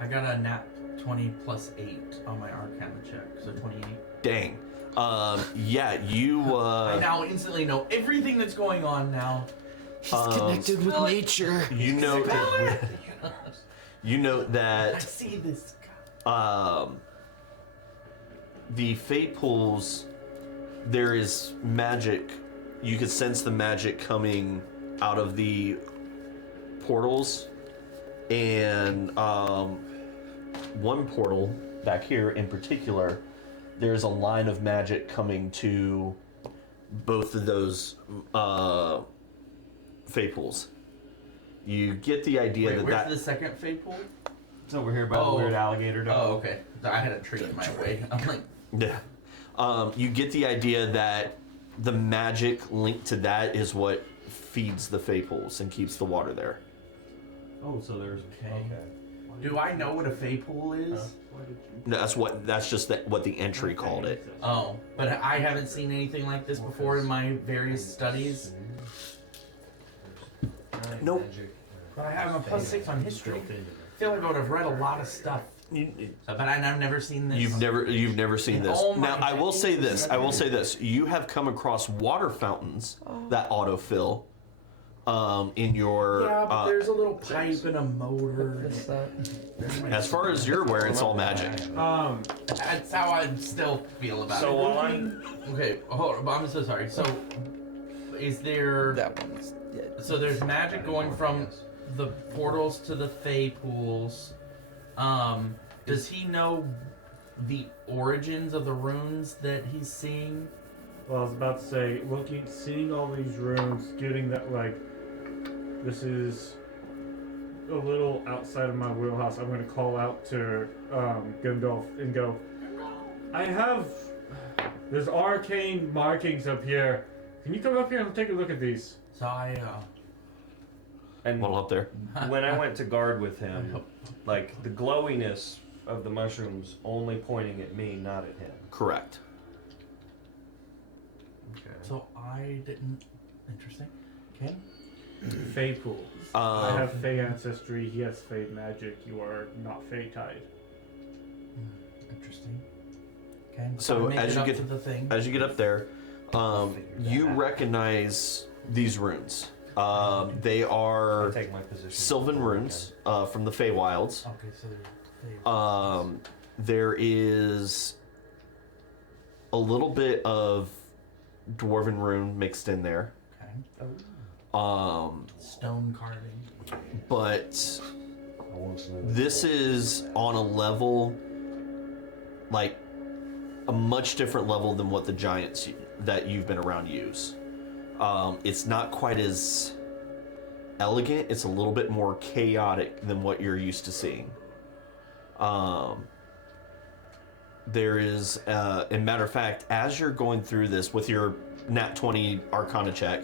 I got a nat 20 plus 8 on my Arcana check, so 28. Dang. Yeah, you. I now instantly know everything that's going on now. He's connected with nature. You know. You know I that see this guy. the fate pools, there is magic. You could sense the magic coming out of the portals, and one portal back here in particular, there's a line of magic coming to both of those fate pools. You get the idea Wait, that where's that the second fate pool? It's over here by the weird alligator dog. Oh, okay. I had a tree in my way. I'm like, yeah. You get the idea that the magic linked to that is what feeds the fate pools and keeps the water there. Oh, so there's okay. Do I know what a fate pool is? That's just what the entry called it. Oh, but I haven't seen anything like this before in my various studies. Nope. But I have a +6 on history. I feel like I would have read a lot of stuff. But I've never seen this. You've never seen this. Oh my Now I will say this. You have come across water fountains that autofill in your. Yeah, but there's a little pipe and a motor. What's that? As far as you're aware, it's all magic. That's how I still feel about it. So while I'm Okay, hold on. I'm so sorry. So, is there? That one's dead. So there's magic going from the portals to the Fey pools. Does he know the origins of the runes that he's seeing? Well, I was about to say, seeing all these runes, getting that, like, this is a little outside of my wheelhouse. I'm going to call out to Gundolf and go, I have, there's arcane markings up here. Can you come up here and take a look at these? So and Well, up there. when I went to guard with him, like the glowiness of the mushrooms only pointing at me, not at him. Correct. Okay. So I didn't. Interesting. Okay. Fey pools. I have Fey ancestry, he has Fey magic, you are not Fey tied. Interesting. Okay. So I make as it you up get to the thing. as you get up there, you recognize these runes. They are I take my position. Sylvan runes from the Feywilds. Okay, so they're There is a little bit of Dwarven rune mixed in there. okay. Stone carving. But this is on a level, like a much different level than what the giants that you've been around use. It's not quite as elegant. It's a little bit more chaotic than what you're used to seeing. There is, and matter of fact, as you're going through this with your nat 20 Arcana check,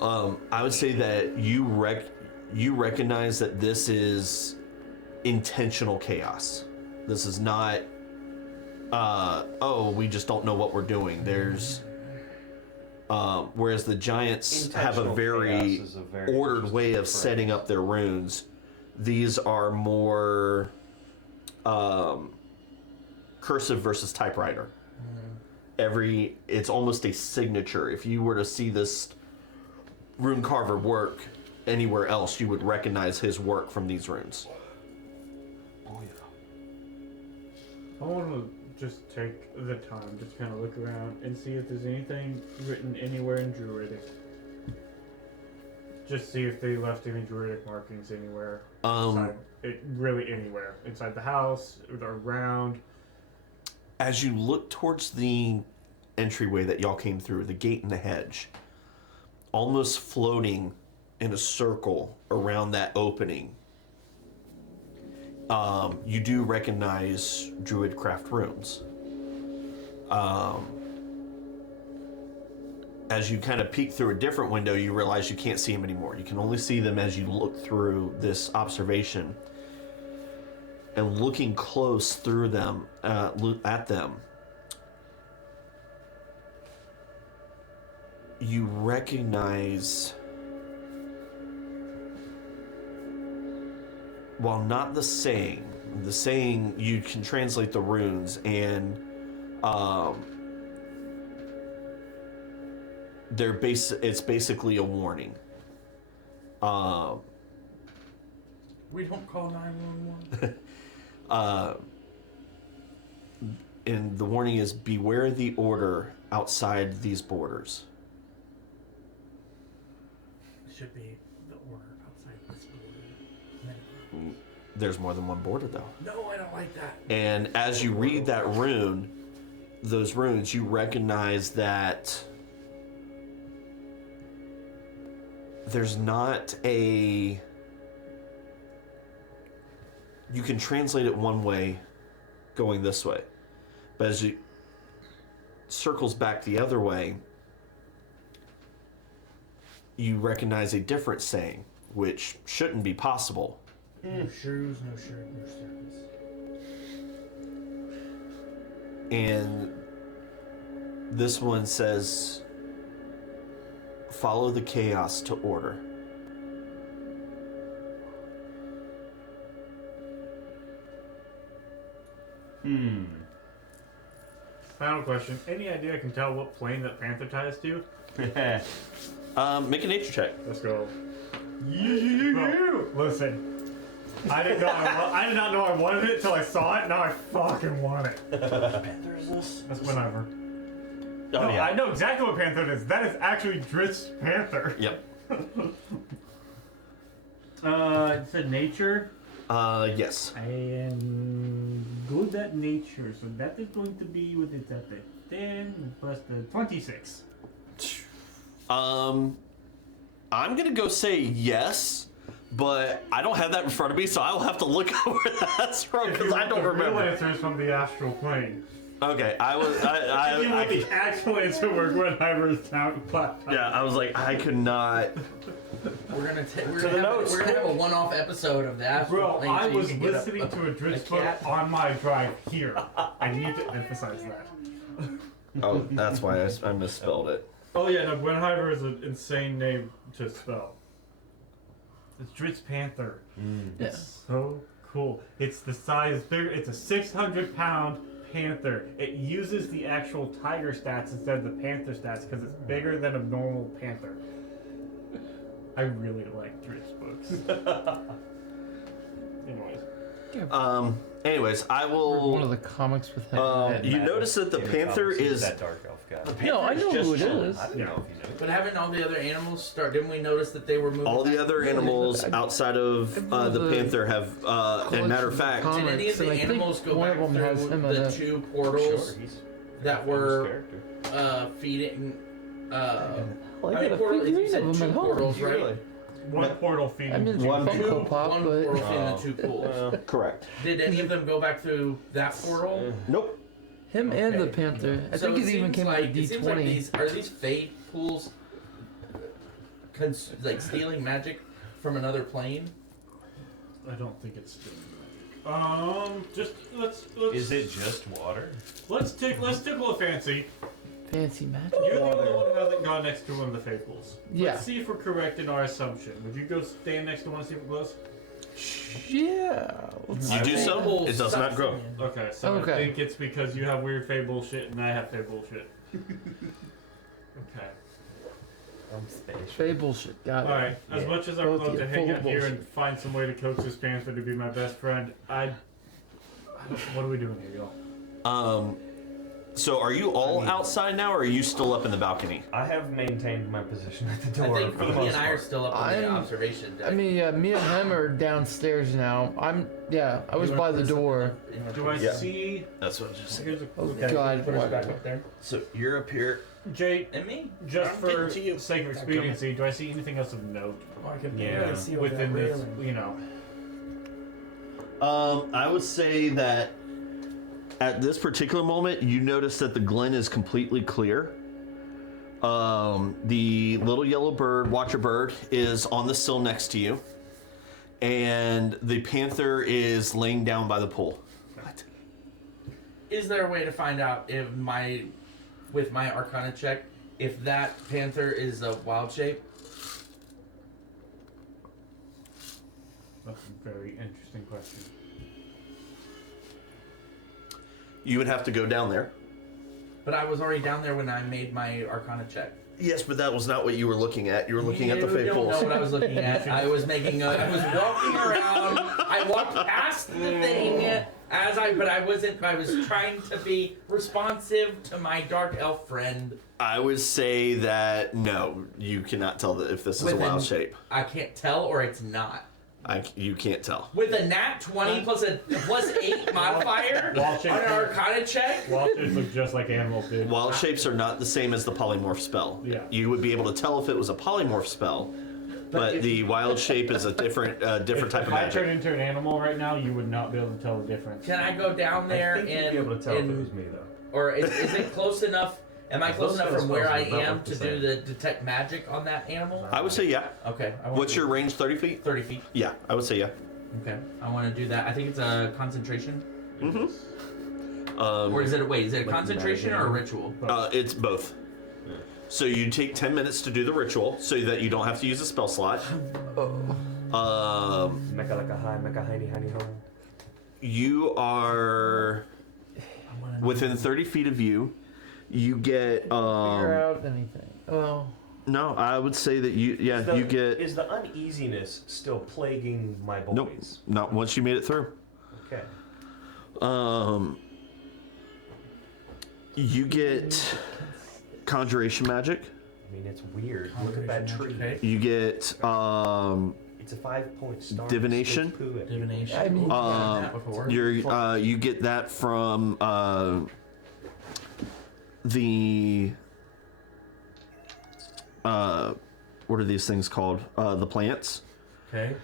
I would say that you recognize that this is intentional chaos. This is not, we just don't know what we're doing. There's, whereas the giants have a very ordered way of setting up their runes, these are more cursive versus typewriter. It's almost a signature. If you were to see this rune carver work anywhere else, you would recognize his work from these runes. I want to just take the time, just kind of look around and see if there's anything written anywhere in Druidic. Just see if they left any Druidic markings anywhere. Really anywhere. Inside the house, or around. As you look towards the entryway that y'all came through, the gate and the hedge, almost floating in a circle around that opening, you do recognize Druidcraft runes. As you kind of peek through a different window, you realize you can't see them anymore. You can only see them as you look through this observation. And looking close through them, at them, you recognize, while not the same, the saying, you can translate the runes, and it's basically a warning. We don't call 911. And the warning is, beware the order outside these borders. Should be the order outside this border. There's more than one border, though. No, I don't like that. And as you read that rune, those runes, you recognize that there's not a... You can translate it one way, going this way. But as it circles back the other way, you recognize a different saying, which shouldn't be possible. No shoes, no shirt, no service. And this one says, follow the chaos to order. Final question. Any idea I can tell what plane that panther ties to? Make a nature check. Let's go. Bro, listen. I did not know I wanted it till I saw it. Now I fucking want it. Panther is this? That's whenever. Oh, No, yeah. I know exactly what panther it is. That is actually Drit's panther. Yep. It said nature. Yes. I am good at nature, so that is going to be what it's at the 10 plus the 26. I'm gonna go say yes, but I don't have that in front of me, so I'll have to look over that's from because I don't The real remember. answer is from the astral plane. Okay, I was. If you want the actual answer where Gwenheimer's town platform. Yeah, I was like, I could not. We're gonna the notes. have a one-off episode of that. Bro, I was can get listening to a Drit's book cat. on my drive here. I need to emphasize that. Oh, that's why I misspelled it. Oh yeah, no, Gwenheimer is an insane name to spell. It's Drit's panther. Yes. So cool. It's the size bigger. It's a 600-pound panther. It uses the actual tiger stats instead of the panther stats because it's bigger than a normal panther. I really like Drit's books. Anyways. Anyways, I will. One of the comics with him. in You it. notice that the panther is. that dark elf guy. No, I know who it is. I don't know if you know. But haven't all the other animals start? Didn't we notice that they were moving? All the back? other animals outside of the panther have, and matter of fact, Did any of the and I think animals go one back of them has through him in the it. two portals Sure, he's that a were character. feeding? I how got many a portals? You figurine said of him two at home. portals, right? Really? One portal feeding. I mean, One- it's Funko Pop, One but portal feeding the two pools. correct. Did any of them go back through that portal? Nope. him and the Okay. panther. I So think it even seems came like, out of it seems like D20. are these fade pools like stealing magic from another plane? I don't think it's still just let's Is it just water? let's tickle a fancy. Fancy magic. You're the only one who hasn't gone next to one of the fables. Yeah. Let's see if we're correct in our assumption. Would you go stand next to one and see if we're close? Yeah. Let's You do will so, it does not grow. Okay, so Okay. I think it's because you have weird fable shit and I have fable shit. Okay. I'm special. Fable shit. Got it. Alright, as much as I would Both love of to you, hang full out of here bullshit. and find some way to coax this panther to be my best friend, what are we doing here, y'all? So are you all outside now, or are you still up in the balcony? I have maintained my position at the I door think for the Phoebe most and I are part. still up on the I'm- observation deck. I mean, yeah, me and him are downstairs now. I was by the door. Do I Yeah. see? That's what I just said. Here's a Oh okay. God, Put us what? back up there. So you're up here. Jay, And me? just I'm for getting to you. sake of expediency, do I see anything else of note Yeah. within this? You know, I would say that at this particular moment, you notice that the glen is completely clear. The little yellow bird, watcher bird, is on the sill next to you, and the panther is laying down by the pool. Is there a way to find out if with my Arcana check, if that panther is a wild shape? that's a very interesting question. You would have to go down there. But I was already down there when I made my Arcana check. Yes, but that was not what you were looking at. You were looking at the You don't know faithfuls. what I was looking at. I was making I was walking around. I walked past the thing but I wasn't. I was trying to be responsive to my dark elf friend. I would say that no, you cannot tell if this is a wild shape. I can't tell, or it's not. You can't tell. With a nat 20 plus a +8 modifier Wild on shape an Arcana check. Wild shapes look just like animals did. Wild shapes are not the same as the polymorph spell. Yeah. You would be able to tell if it was a polymorph spell, but the wild shape is a different type of If I magic. turn into an animal right now, you would not be able to tell the difference. Can I go down there I think you'd be able to tell if it was me, though. or is it close enough? Am I close enough from where I Those spells am work to the do same. the detect magic on that animal? I would say yeah. Okay. I want What's to your range? 30 feet? 30 feet. Yeah, I would say yeah. Okay. I want to do that. I think it's a concentration. Mm-hmm. Or is it a wait? Is it a Like concentration or a ritual? It's both. So you take 10 minutes to do the ritual, so that you don't have to use a spell slot. Mecca like a high, mecca hiney, honey ho. You are within 30 feet of you. You get Figure out anything. Oh. no. I would say that you get Is the uneasiness still plaguing my boys? nope. Not once you made it through. Okay. You get conjuration magic. I mean, it's weird. Look at that tree. Okay. You get It's a 5-point star. Divination? Stick poo it. Divination. I mean, I've done that before. you get that from the what are these things called? The plants. Okay.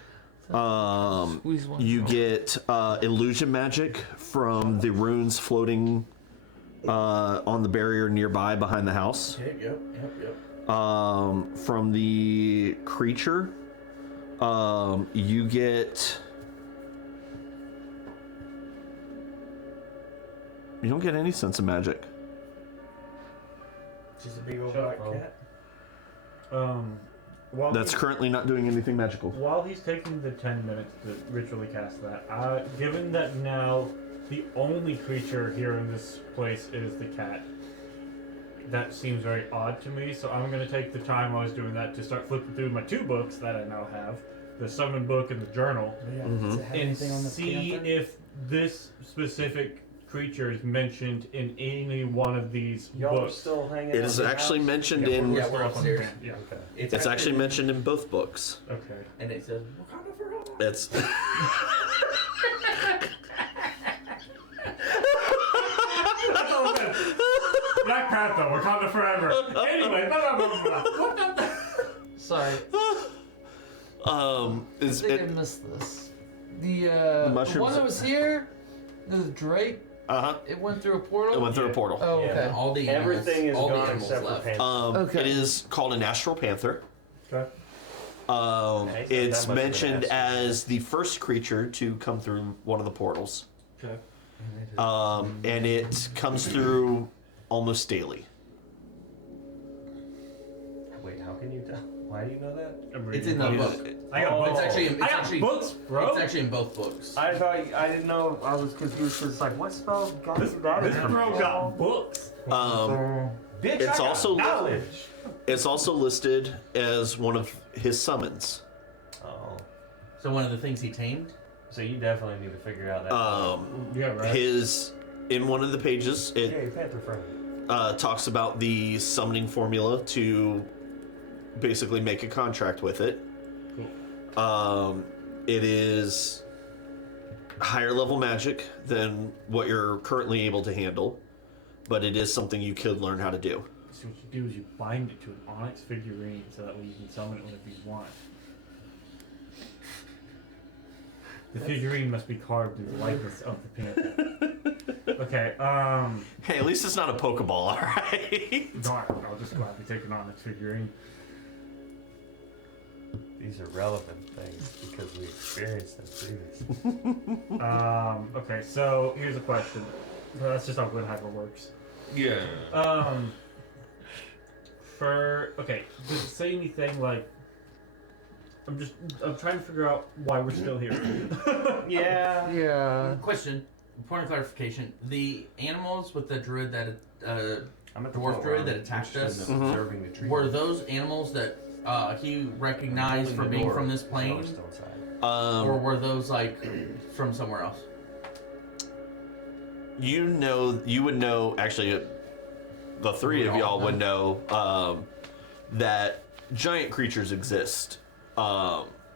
squeeze one. You get illusion magic from the runes floating on the barrier nearby behind the house. Okay. Yep. From the creature, you get. You don't get any sense of magic. She's a big old Shut black up, cat. While That's he's, currently not doing anything magical. while he's taking the 10 minutes to ritually cast that, given that now the only creature here in this place is the cat, that seems very odd to me, so I'm going to take the time while I was doing that to start flipping through my 2 books that I now have, the summon book and the journal, Does it have and anything on the see panther? if this specific creature is mentioned in any one of these Y'all are books. still hanging It out is in the actually house? mentioned Yeah, in. Yeah, still we're up on the upstairs. pan- Yeah. Okay. It's actually mentioned in both books. Okay. And it says Wakanda forever. It's. Black Panther, Wakanda forever. Anyway, blah, blah, blah, blah. What the? Sorry, I Is think I it? missed this. The mushrooms- one that was here, the Drake, Uh-huh. it went through a portal. It went through a portal. Oh, Yeah. okay. All the animals, Everything is all the gone animals except for left. Panther. Okay. It is called an astral panther. Okay. Nice. It's Not that much of an mentioned asshole. as the first creature to come through one of the portals. Okay. And it comes through almost daily. Wait, how can you tell? Why do you know that? I'm It's reading in the books. book. I got Oh. books. It's actually. It's I got actually. books, bro. It's actually in both books. I thought I didn't know. I was confused because like, what spell got This, you that? this bro information? got books. Um, Bitch, It's I got also- knowledge. it's also listed as one of his summons. Oh, So one of the things he tamed. so you definitely need to figure out that. Yeah, right. His in one of the pages it Hey, Panther friend. talks about the summoning formula to basically make a contract with it. It is higher level magic than what you're currently able to handle, but it is something you could learn how to do. So what you do is you bind it to an onyx figurine so that way you can summon it whenever you want. The figurine must be carved in the likeness of the panther. Okay, Hey, at least it's not a Pokeball, alright? darn, I'll just gladly take an onyx figurine. These are relevant things because we experienced them previously. Okay, so here's a question. That's just how Glenhyper works. Yeah. Okay, does it say anything like? I'm trying to figure out why we're still here. Yeah. Yeah. Question: point of clarification: the animals with the druid that I'm at the dwarf point druid where that I'm attacked interested us, in observing the tree. were those animals that he recognized for being from this plane, or were those like from somewhere else? You would know. Actually, the three of y'all would know that giant creatures exist.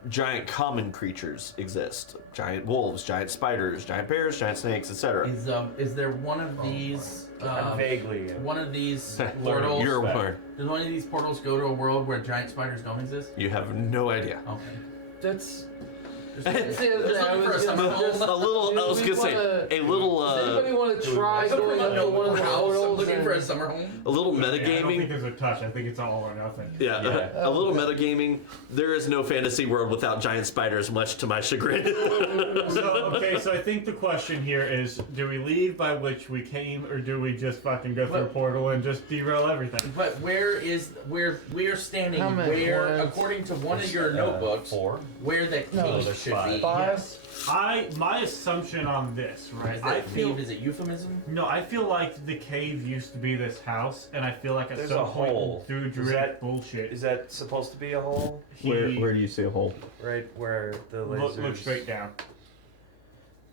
Giant common creatures exist. Giant wolves, giant spiders, giant bears, giant snakes, etc. Is there one of these? Vaguely. One of these portals. You're aware. Does one of these portals go to a world where giant spiders don't exist? You have no idea. Okay. That's. There's I looking for a was summer gonna home. just- A little. I was gonna say a little. Does anybody want to try I'm going up to one of the house. I'm portals? looking for a and- summer home. A little Yeah, I don't think metagaming. there's a touch. I think it's all or nothing. Yeah, Yeah. a little metagaming. There is no fantasy world without giant spiders, much to my chagrin. So I think the question here is: do we leave by which we came, or do we just fucking go through a portal and just derail everything? But where we are standing? How many? Where, One, according to one of your notebooks, 4. where the No, cave there's should 5. be. Five. My assumption on this, right? Is I that feel cave? Is it euphemism? no. I feel like the cave used to be this house, and I feel like at There's some a point hole. through Is druid that- bullshit, Is that supposed to be a hole? he do you see a hole? Right where the lasers... look straight down.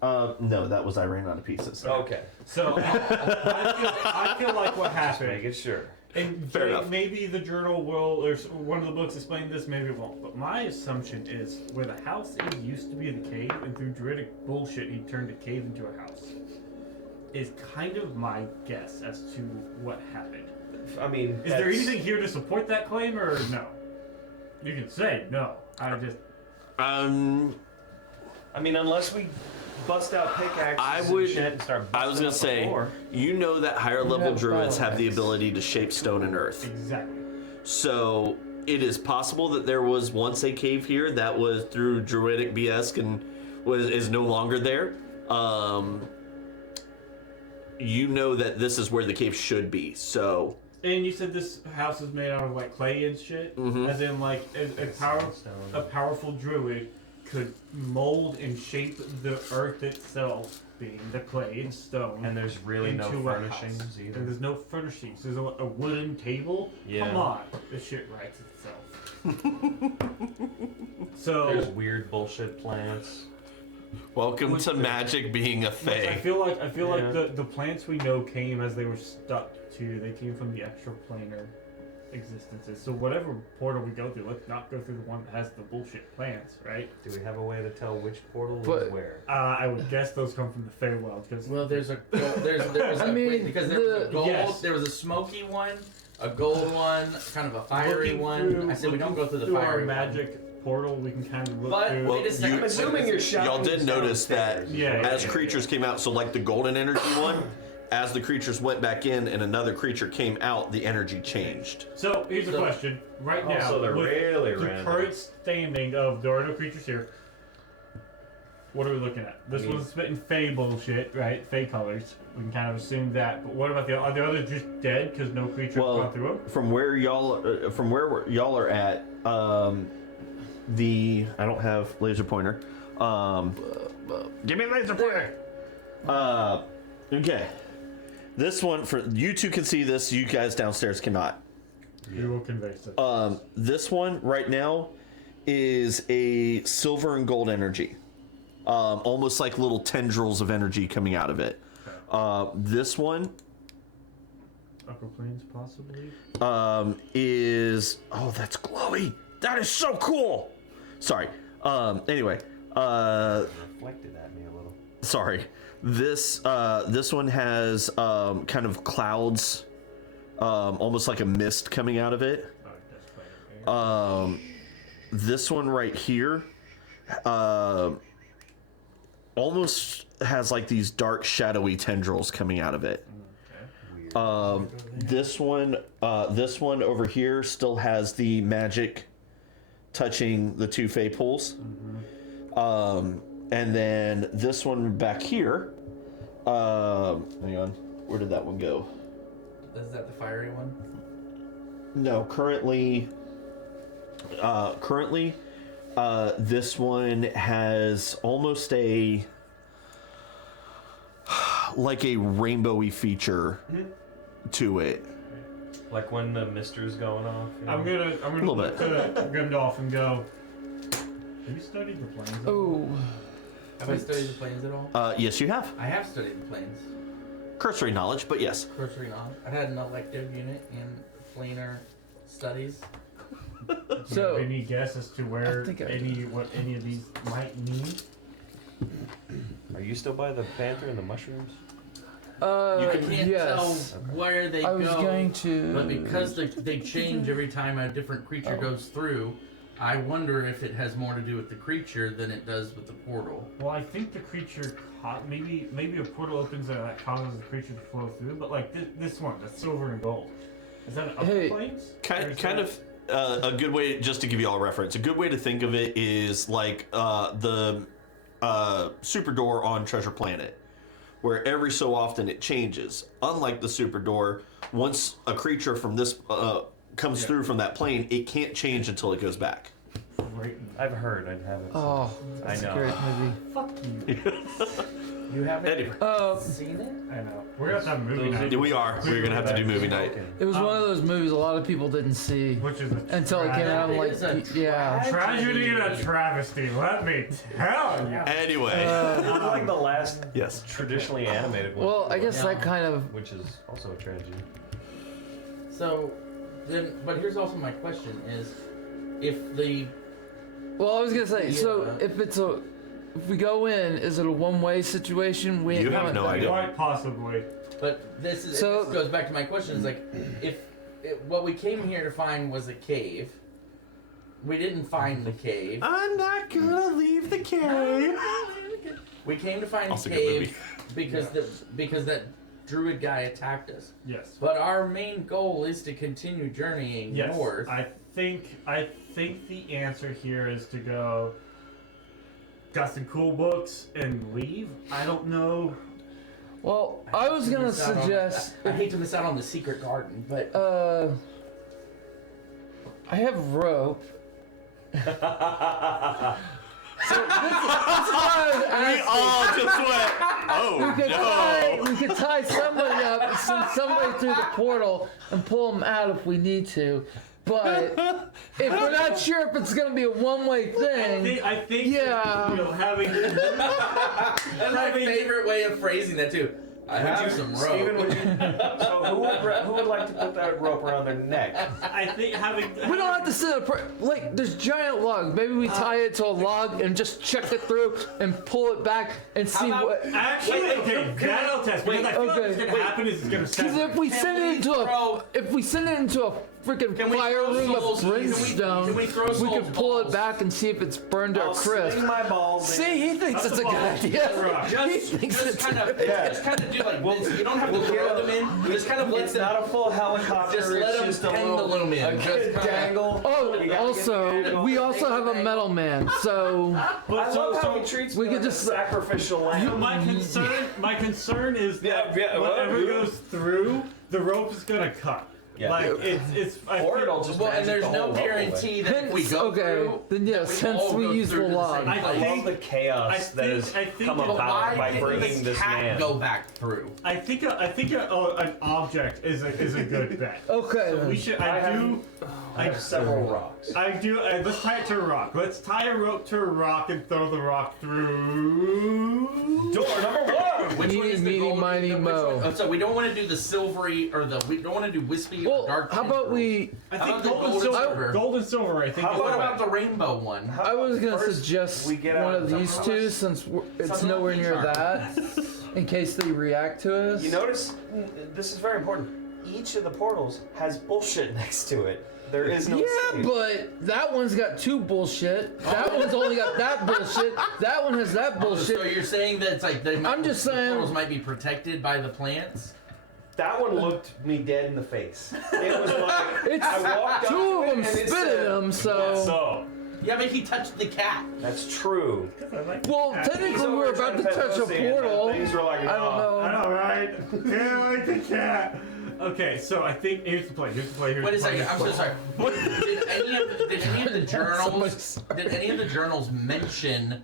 No, that was I ran out of pieces. Okay. So I feel like what Just happened. making sure. And Fair enough. maybe the journal will, or one of the books explain this, maybe it won't. But my assumption is where the house is used to be the cave, and through druidic bullshit, he turned the cave into a house. Is kind of my guess as to what happened. I mean, Is there anything here to support that claim, or no? You can say no. I just I mean, unless we bust out pickaxes I would- and shit and start I was busting gonna up the say, floor. you know that higher level have druids have the fireworks. ability to shape stone and earth. exactly. So it is possible that there was once a cave here that was through druidic BS and is no longer there. You know that this is where the cave should be. So And you said this house is made out of like clay and shit, as in like a powerful druid could mold and shape the earth itself, being the clay and stone. And there's really no into a furnishings house. either. And there's no furnishings. There's a wooden table. Yeah. Come on, this shit writes itself. So There's weird bullshit plants. welcome What's to the- magic being a I fae. feel like Yeah. the plants we know came as they were stuck to. They came from the extraplanar existences. So whatever portal we go through, let's not go through the one that has the bullshit plants, right? Do we have a way to tell which portal But- is where? I would guess those come from the Feywild because Well, there was I a, mean, wait, because there was a the- gold, yes. there was a smoky one, a gold one, kind of a fiery one. I said we don't go through the through fiery our magic portal. We can kind of look But through. wait a second. I'm assuming you're shouting. Y'all did notice that Yeah, as creatures came out, so like the golden energy one, as the creatures went back in and another creature came out, the energy changed. So here's the question: right Oh, now, so they're with really the random. current standing of there are no creatures here. What are we looking at? This one's spitting Fey bullshit, right? Fey colors. We can kind of assume that. But what about are the others just dead because no creature Well, gone through them? from where y'all are at, I don't have laser pointer. Give me a laser pointer. Okay. This one for you two can see this. You guys downstairs cannot. We will convey such. This one right now is a silver and gold energy. Almost like little tendrils of energy coming out of it. This one Upper planes, possibly. is that's glowy. That is so cool. Sorry. Anyway, Reflected at me a little. sorry. This one has kind of clouds, almost like a mist coming out of it. Oh, that's quite okay. This one right here, almost has like these dark, shadowy tendrils coming out of it. This one over here still has the magic touching the two Fey pools. And then this one back here, hang on, where did that one go? Is that the fiery one? No, currently, this one has almost a, like a rainbowy feature to it. Like when the mister's going off. You know? I'm gonna Little look bit. to Gundalf and go. Have you studied the planes? Oh, Have I studied the planes at all? Yes, you have. I have studied the planes. Cursory knowledge, but yes. Cursory knowledge. I had an elective unit in planar studies. so Any guess as to where I think I what any of these might mean? Are you still by the panther and the mushrooms? I can't yes. tell where they I was go, going to. but because they change every time a different creature goes through, I wonder if it has more to do with the creature than it does with the portal. Well, I think the creature maybe a portal opens that causes the creature to flow through. But like this one, that's silver and gold. Is that an upper Hey. planes? Kind of a good way, just to give you all a reference, a good way to think of it is like the super door on Treasure Planet, where every so often it changes. Unlike the super door, once a creature from this comes through from that plane, it can't change until it goes back. Great. I've heard. I haven't. Oh, I that's know. a great movie. Fuck you. You haven't Anyway. seen it? I know. We're gonna have to have movie night. We are. We're gonna have to do movie night. It was one of those movies a lot of people didn't see Which is a until it came out. It Like, is a yeah. tragedy and a travesty. Let me tell you. Anyway, It's like the last yes. traditionally animated one. Well, I guess that kind of. Which is also a tragedy. So, then, but here's also my question: is if the Well, I was gonna say. So Yeah. if we go in, is it a one-way situation? We You have haven't no done- idea. Quite possibly. but this is So- this goes back to my question: is like if what we came here to find was a cave, we didn't find the cave. I'm not gonna leave the cave. We came to find Also the good movie. cave because that druid guy attacked us. Yes. But our main goal is to continue journeying Yes. north. I think the answer here is to go. Got some cool books and leave. I don't know. Well, I was hate to gonna miss out on- suggest. I hate to miss out on the secret garden, but I have rope. So this is why I was We asking. all just went, oh We could tie somebody up, send somebody through the portal, and pull them out if we need to. But if we're not sure if it's gonna be a one-way thing, I think Yeah. you know, having that's my favorite way of phrasing that too. I have some rope. Steven, would you? So who would like to put that rope around their neck? I think having we don't have to sit in like there's giant logs. Maybe we tie it to a log and just check it through and pull it back and see about- what. actually okay. That'll test because I feel like what's gonna happen is it's gonna set. Because if we send it into a freaking Can we fire throw room of souls? Can we brimstone, throw we souls could pull it balls? back and see if it's burned to a I'll crisp. swing my balls. See, he thinks it's a good idea. He thinks it's Kind of do like this. You don't have to throw them in. Just kind of let It's them. not a full helicopter. Just let it's them just a pendulum in. A Just good kinda- dangle. Oh, You gotta get the also, angle. we also have a metal man, so I love how he treats we me could like just- a sacrificial lamb. So my concern is that Yeah, whatever what? goes through, the rope is gonna cut. Yeah. Like it's I Or feel- it'll just Well, and magic there's the no whole rope away. guarantee that if we go okay, through, then yes, that hence all we go use through the to log. same I place. think- the chaos I that think- has I think come it- But about why by didn't bringing this this cat man. go back through? I think an object is a good bet. Okay. So we should. I have several rocks. do. Let's tie it to a rock. Let's tie a rope to a rock and throw the rock through. Door number one. Which one is the Meeny, golden? miny, which mo. one- so we don't want to do the silvery or we don't want to do wispy or Well, dark. how about we? I How think about the gold and gold and silver. silver? Gold and silver. I think. How is What the about bet. the rainbow one? I was gonna First, suggest we get one out of of the these house. two since it's Something nowhere like near these are. that, in case they react to us. You notice this is very important. Each of the portals has bullshit next to it. There is no Yeah, escape. but that one's got two bullshit. That one's only got that bullshit. That one has that So bullshit. you're saying that it's like I'm just the saying- portals might be protected by the plants? That one looked me dead in the face. It was like It's I walked up two to of it them and it spit said, at them, so. So Yeah, but he touched the cat. that's true. Well, technically we were about to touch a portal. Things were like, I don't I know. know, right? Yeah, I like the cat. Okay, so I think here's the play. Here's the play. Here's Wait a the play. second, I'm so sorry. Did any of the journals Somebody's- did any of the journals mention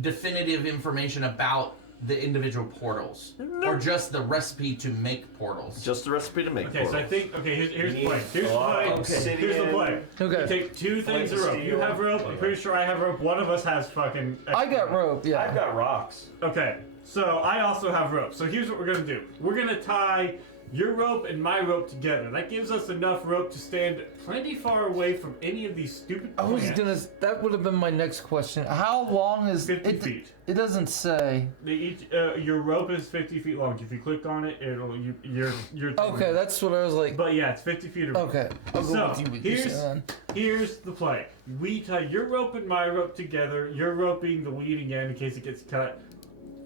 definitive information about the individual portals, or just the recipe to make portals? Just the recipe to make Okay, so I portals. think here's the need play. Here's the play. obsidian. Here's the play. Okay. You take two things of Flint rope. You steel. have rope. I'm pretty sure I have rope. One of us has fucking. I got rope. Yeah. I've got rocks. Okay, so I also have rope. So here's what we're gonna do. We're gonna tie your rope and my rope together. That gives us enough rope to stand plenty far away from any of these stupid I was plants. gonna. That would have been my next question. How long is 50 it? feet. It doesn't say. Your rope is 50 feet long. If you click on it, you're. Okay, that's what I was like. But yeah, it's 50 feet. Of rope. Okay, I'll go So with you. What you here's said. here's the play. We tie your rope and my rope together. Your rope being the leading end in case it gets cut,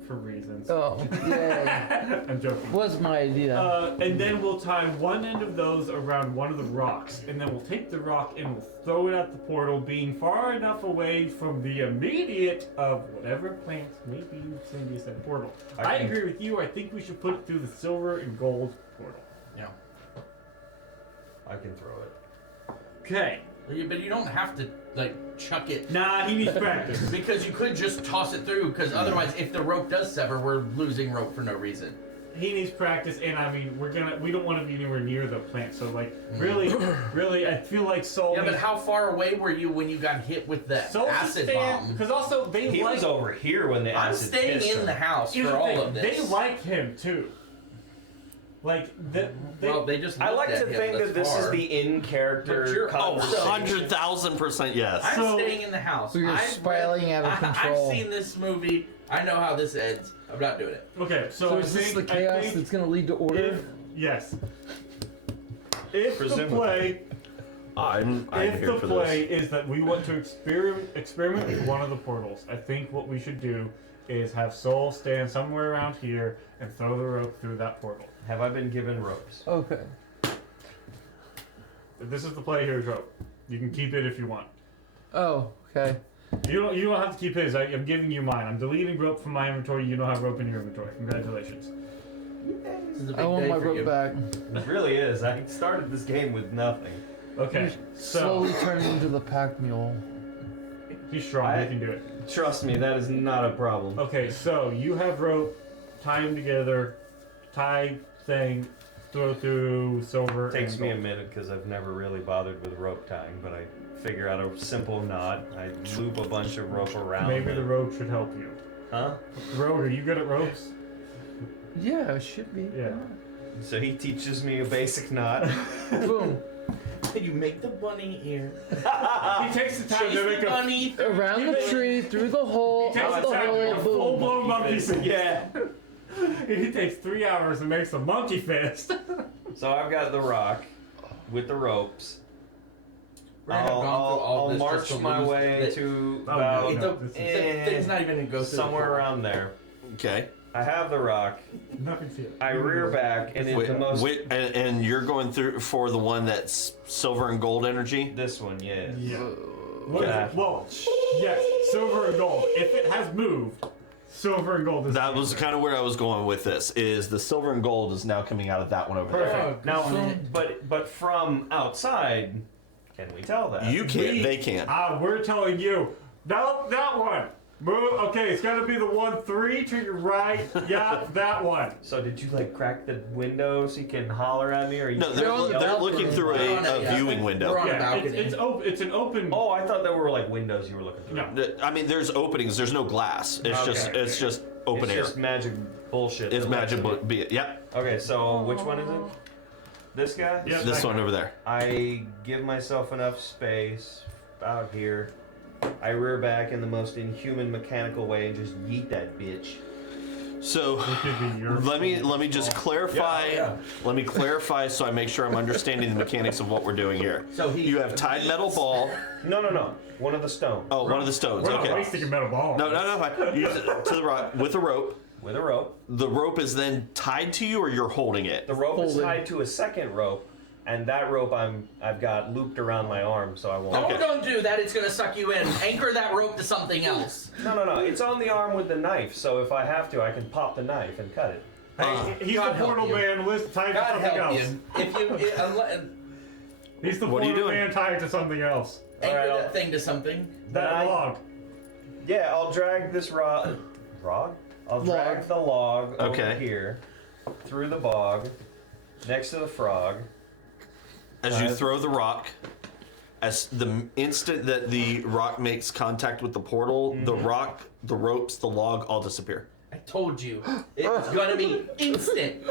for reasons. Oh, yeah. I'm joking. Was my idea. And then we'll tie one end of those around one of the rocks, and then we'll take the rock and we'll throw it at the portal, being far enough away from the immediate of whatever plants may be in said portal. I agree with you. I think we should put it through the silver and gold portal. Yeah. I can throw it. Okay. But you don't have to like chuck it. Nah, he needs practice. Because you could just toss it through. Because otherwise, if the rope does sever, we're losing rope for no reason. He needs practice, and I mean, we don't want to be anywhere near the plant. So like, really, I feel like Soul. Yeah, but how far away were you when you got hit with that acid bomb? Because also He was over here when the I'm acid staying hit in him. the house Here's for the all thing, of this. they like him too. Like they just. I like looked to at think him that this far. is the in-character But you're- Oh, conversation. 100,000% yes. I'm So- staying in the house. We are I've spiraling out of control. I've seen this movie. I know how this ends. I'm not doing it. Okay, so, So I is this think, the chaos I think that's gonna lead to order? yes. If the Presumably. play, I'm if here the for play this. is that we want to experiment with one of the portals, I think what we should do is have Soul stand somewhere around here and throw the rope through that portal. Have I been given ropes? Okay. If this is the play, here's rope. You can keep it if you want. Oh, okay. You don't have to keep his. I'm giving you mine. I'm deleting rope from my inventory. You don't have rope in your inventory. Congratulations. This is a big I want day my for rope you. back. It really is. I started this game with nothing. Okay, so Slowly turning into the pack mule. he's strong. He can do it. Trust me, that is not a problem. Okay, so you have rope. Tie them together. Tie thing. Throw through silver. Takes and me a gold. minute because I've never really bothered with rope tying, but I figure out a simple knot. I loop a bunch of rope around Maybe it. the rope should help you. Huh? Rogue, are you good at ropes? Yeah, it should be. Yeah. So he teaches me a basic knot. Boom. You make the bunny ear. He takes the time Chase to the make a. bunny. Around the tree, through the hole, He takes out the the time to make a hole, full boom. blown monkey fist. Yeah. He takes 3 hours and makes a monkey fist. So I've got the rock with the ropes. We're gonna have gone through all I'll this march just to my lose way the- to Oh, about no, the this is- thing's not even gonna go through somewhere the portal. around there. Okay. I have the rock. Nothing to it. I rear back, and it's Wait, the most. and you're going through for the one that's silver and gold energy? This one, yes. Yeah. What is Yeah. it? Well, yes, silver and gold. If it has moved, silver and gold is. That was kind of where I was going with this. Is the silver and gold is now coming out of that one over there? perfect. Now, but from outside, can we tell that? You can't. They can't. We're telling you. No, that one. Move. Okay, it's got to be the 1-3 to your right. Yeah, that one. So did you like crack the window so you can holler at me, or you? No, They're on the they're balcony. looking through We're on a it, yeah. viewing We're window. on a Yeah, balcony. it's an open. Oh, I thought there were like windows you were looking through. No. I mean, there's openings. There's no glass. It's Okay. it's just open It's air. just magic bullshit. It's that magic. lets me- Be it. Yep. Okay, so which one is it? This guy? Yeah. This that one guy. over there. I give myself enough space out here. I rear back in the most inhuman mechanical way and just yeet that bitch. So It could be your. let me just clarify. Yeah. Let me clarify so I make sure I'm understanding the mechanics of what we're doing here. So You have tied metal ball. No. One of the stone. Oh, one of the stones. We're not Okay. wasting a metal ball. No. Fine. Use it to the rock with a rope. With a rope. The rope is then tied to you, or you're holding it. The rope is Folded. tied to a second rope, and that rope I've got looped around my arm, so I won't. No, Okay. don't do that. It's gonna suck you in. Anchor that rope to something else. No. It's on the arm with the knife, so if I have to, I can pop the knife and cut it. Hey, he's God the help portal you. man. List tied to God something help else. you. If you He's the What are you portal doing? man tied to something else. anchor Alright, that thing to something. That I- log. Yeah, I'll drag this rod. Rod? I'll drag the log over Okay. here, through the bog, next to the frog. As you throw the rock, as the instant that the rock makes contact with the portal, the rock, the ropes, the log all disappear. I told you. It was gonna be instant. He's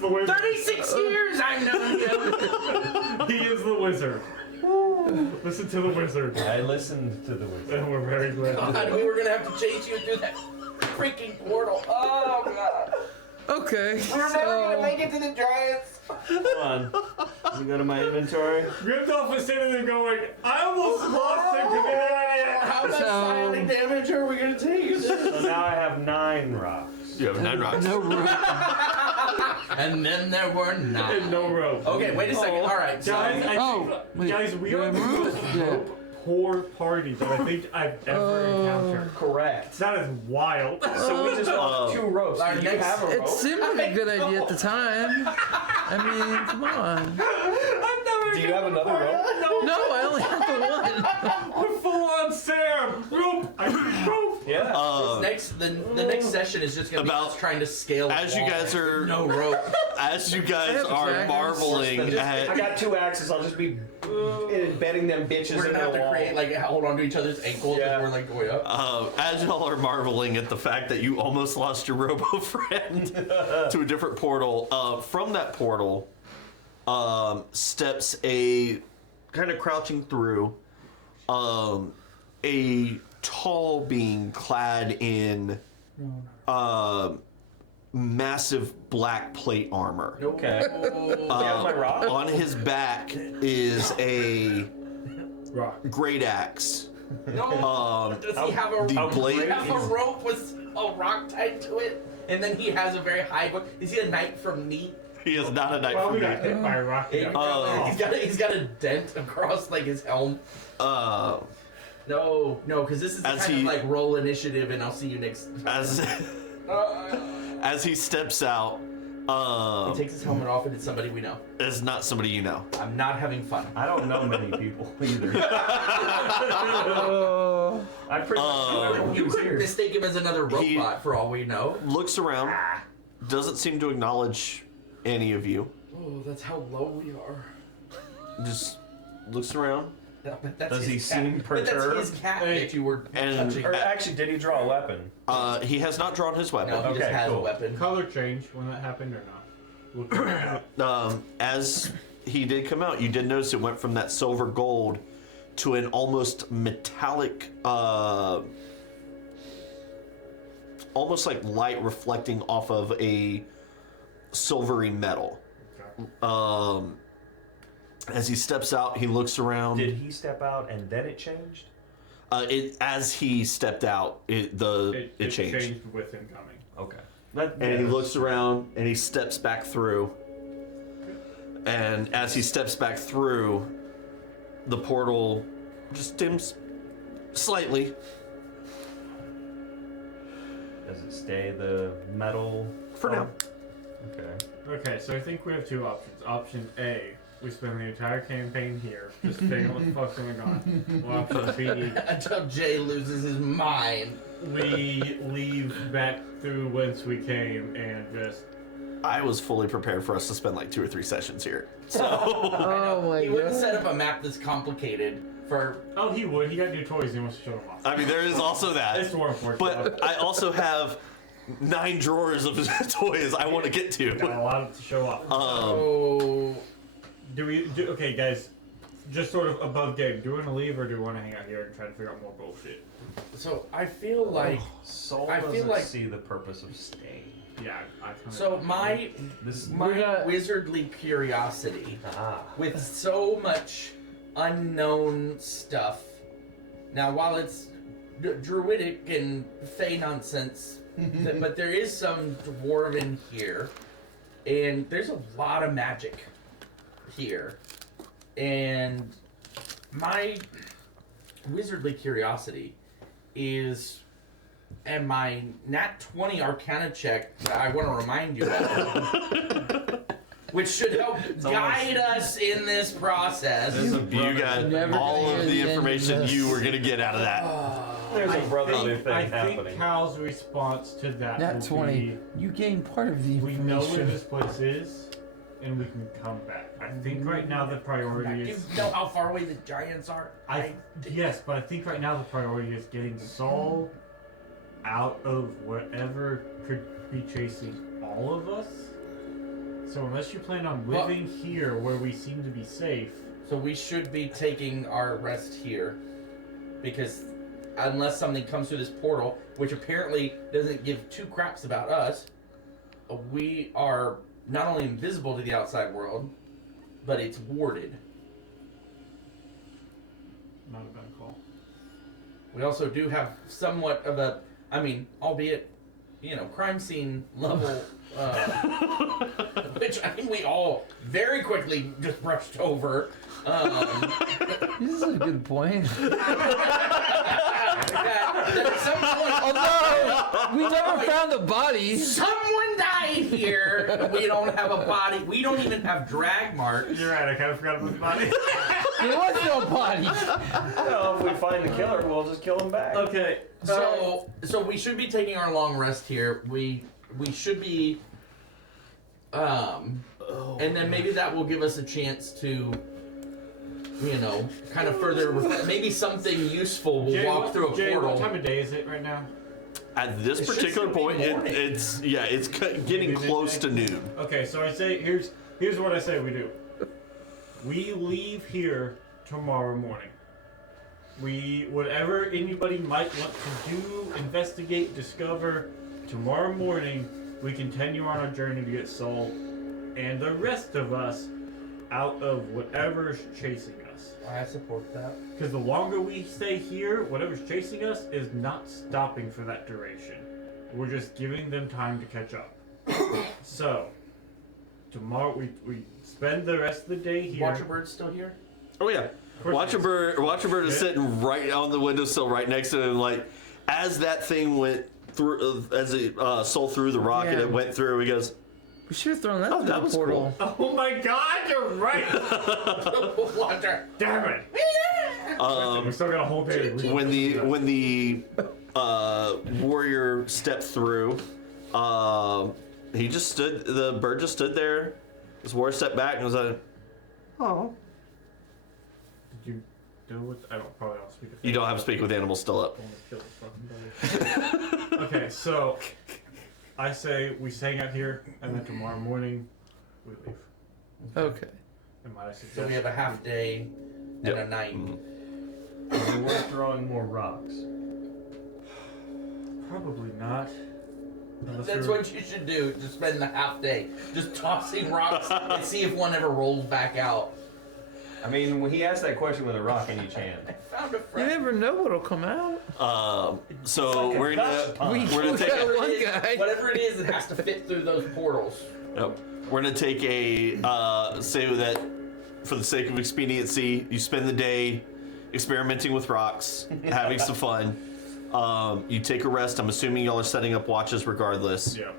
the wizard. 36 years I've known you. He is the wizard. Listen to the wizard. I listened to the wizard. And we're very glad. God, we were gonna have to chase you through that freaking portal. Oh, God. Okay. We're never gonna make it to the giants. Hold on. Let me go to my inventory. Grimdolph is sitting there going, I almost lost him. How much psionic damage are we gonna take? So now I have 9 rocks. You have 9 rocks. No rope. And then there were 9. And no rope. Okay, wait a second. All right, so Guys, wait, guys, we are the most rope poor party that I think I've ever encountered. Correct. That is wild. So we just lost 2 ropes. our Do you next- have a It rope? seemed like a good idea at the time. I mean, come on. Do you have another rope? No, I only have the one. We're full on Sam. Rope. I need rope. Yeah. the next session is just gonna be About- us trying to scale. the as you wall guys with are- no rope. As you guys have are daggers. marveling I at, got 2 axes. I'll just be embedding them bitches We're in gonna the have to wall. create like hold on to each other's ankles Yeah. as we're like going up. as y'all are marveling at the fact that you almost lost your robo friend to a different portal, from that portal steps a kind of crouching through a tall being clad in massive black plate armor. Okay. Yeah, my rock. On his back is a Rock. great axe. No, does he have a, the blade have a rope with a rock tied to it? And then he has a very high book. Is he a knight from Neat? He is not a knight Well, from we me. got hit by a rock. He's got a dent across like his helm. No, because this is the As kind he- of like roll initiative, and I'll see you next. As he steps out, He takes his helmet off, and it's somebody we know. is not somebody you know. I'm not having fun. I don't know many people either. I pretty much know everyone You who's could here. mistake him as another He- robot for all we know. Looks around, doesn't seem to acknowledge any of you. Oh, that's how low we are. Just looks around. That's Does he his seem cat. But that's perturbed? his cat that you were And- touching. Or actually, did he draw a weapon? He has not drawn his weapon. No, he just Okay, has a cool. weapon. Color change when that happened or not? Look at that. As he did come out, you did notice it went from that silver gold to an almost metallic, almost like light reflecting off of a silvery metal. As he steps out, he looks around. Did he step out and then it changed? As he stepped out, it changed. with him coming. Okay. And he looks around and he steps back through. And as he steps back through, the portal just dims slightly. Does it stay the metal? For now. Okay. Okay, so I think we have 2 options. Option A, we spend the entire campaign here, just figuring what the fuck's going on. Or option B, Until Jay loses his mind. we leave back through whence we came and just. I was fully prepared for us to spend like 2 or 3 sessions here. So Oh my He wouldn't god. set up a map this complicated for. Oh, he would. He got new toys and he wants to show them off. I mean, there is also It's that. more important. But I also have 9 drawers of toys I want to get got to. a lot to show off. Oh. Okay, guys, just sort of above game. Do we want to leave or do we want to hang out here and try to figure out more bullshit? So I feel like. Soul I feel doesn't like- see the purpose of staying. Yeah, I kind of. So my This. wizardly curiosity with so much unknown stuff. Now, while it's druidic and fey nonsense, but there is some dwarven here, and there's a lot of magic here, and my wizardly curiosity is. And my nat 20 Arcana check that I want to remind you of, which should help guide us in this process. You got Never all gonna of hear the the end of information this. you were going to get out of that. There's a brotherly thing I happening. think Cal's response to that Nat will 20. be, You gain part of the we know where information. this place is, and we can come back. I think right now the priority You is... know how far away the giants are? Yes, but I think right now the priority is getting Saul out of whatever could be chasing all of us. So unless you plan on living here where we seem to be safe... So we should be taking our rest here. Because unless something comes through this portal, which apparently doesn't give two craps about us, we are not only invisible to the outside world, but it's warded. Not a bad call. We also do have somewhat of a, albeit, crime scene level, which I think we all very quickly just brushed over. This is a good point. That at some point, Although, we never found the body. someone died here. We don't have a body. We don't even have drag marks. You're right, I kind of forgot about the body. There was no body. Well, if we find the killer, we'll just kill him back. Okay, So we should be taking our long rest here. We should be, and then maybe that will give us a chance to, kind of further reflect. Maybe something useful will walk through a portal. what time of day is it right now? At this It should particular still be point, morning. it's getting close to noon. Okay, so I say, here's what I say we do. We leave here tomorrow morning. Whatever anybody might want to do, investigate, discover, tomorrow morning, we continue on our journey to get Soul and the rest of us out of whatever's chasing us. I support that. Because the longer we stay here, whatever's chasing us is not stopping for that duration. We're just giving them time to catch up. So, tomorrow we spend the rest of the day here. Watcherbird still here? Oh yeah, Watcherbird is sitting right on the windowsill, right next to him. Like as that thing went through, as it sold through the rock and Yeah. it went through, he goes, We should have thrown that through that the was portal. Oh my god, you're right! Watcher. Damn it! We still got a whole day. when the warrior stepped through, he just stood. The bird just stood there. This warrior stepped back and was like, "Oh." Did you do with? I don't probably don't speak. You don't have to speak with animals still up. Okay, so I say we hang out here, and then tomorrow morning we leave. Okay. And might I suggest? So we have a half day and a night. Is it worth throwing more rocks? Probably not. Unless That's we're- what you should do. Just spend the half day just tossing rocks and see if one ever rolls back out. I mean, when he asked that question with a rock in each hand. I found a You friend. never know what'll come out. So Like a we're gotcha gonna time. we're gonna take got a, one guy. Whatever it is, it has to fit through those portals. Yep. We're gonna take a say that for the sake of expediency, you spend the day experimenting with rocks, having some fun. You take a rest. I'm assuming y'all are setting up watches regardless. Yeah.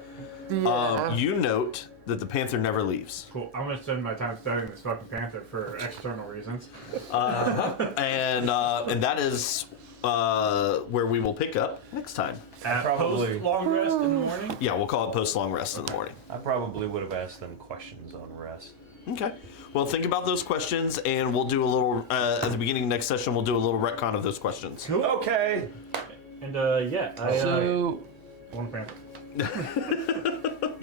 Yeah. You note that the panther never leaves, Cool. I'm gonna spend my time studying this fucking panther for external reasons. and that is where we will pick up next time. At Probably. post long rest in the morning. Yeah, we'll call it post long rest in the morning. I probably would have asked them questions on rest. Okay. Well, think about those questions, and we'll do a little at the beginning of next session. We'll do a little retcon of those questions. Cool. Okay. And I So, one panther.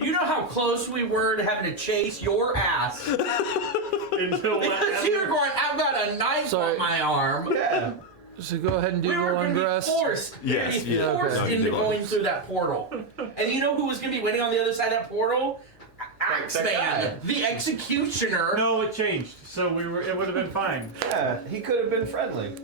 You know how close we were to having to chase your ass? Until Because you were going, I've got a knife Sorry. on my arm. Yeah. so go ahead and do We the were long going to be rest. forced. Yes, We're gonna be yeah, forced okay. into No, you do going long through that portal. And you know who was going to be waiting on the other side of that portal? That Axeman, guy. the executioner. No, it changed. So it would have been fine. Yeah, he could have been friendly.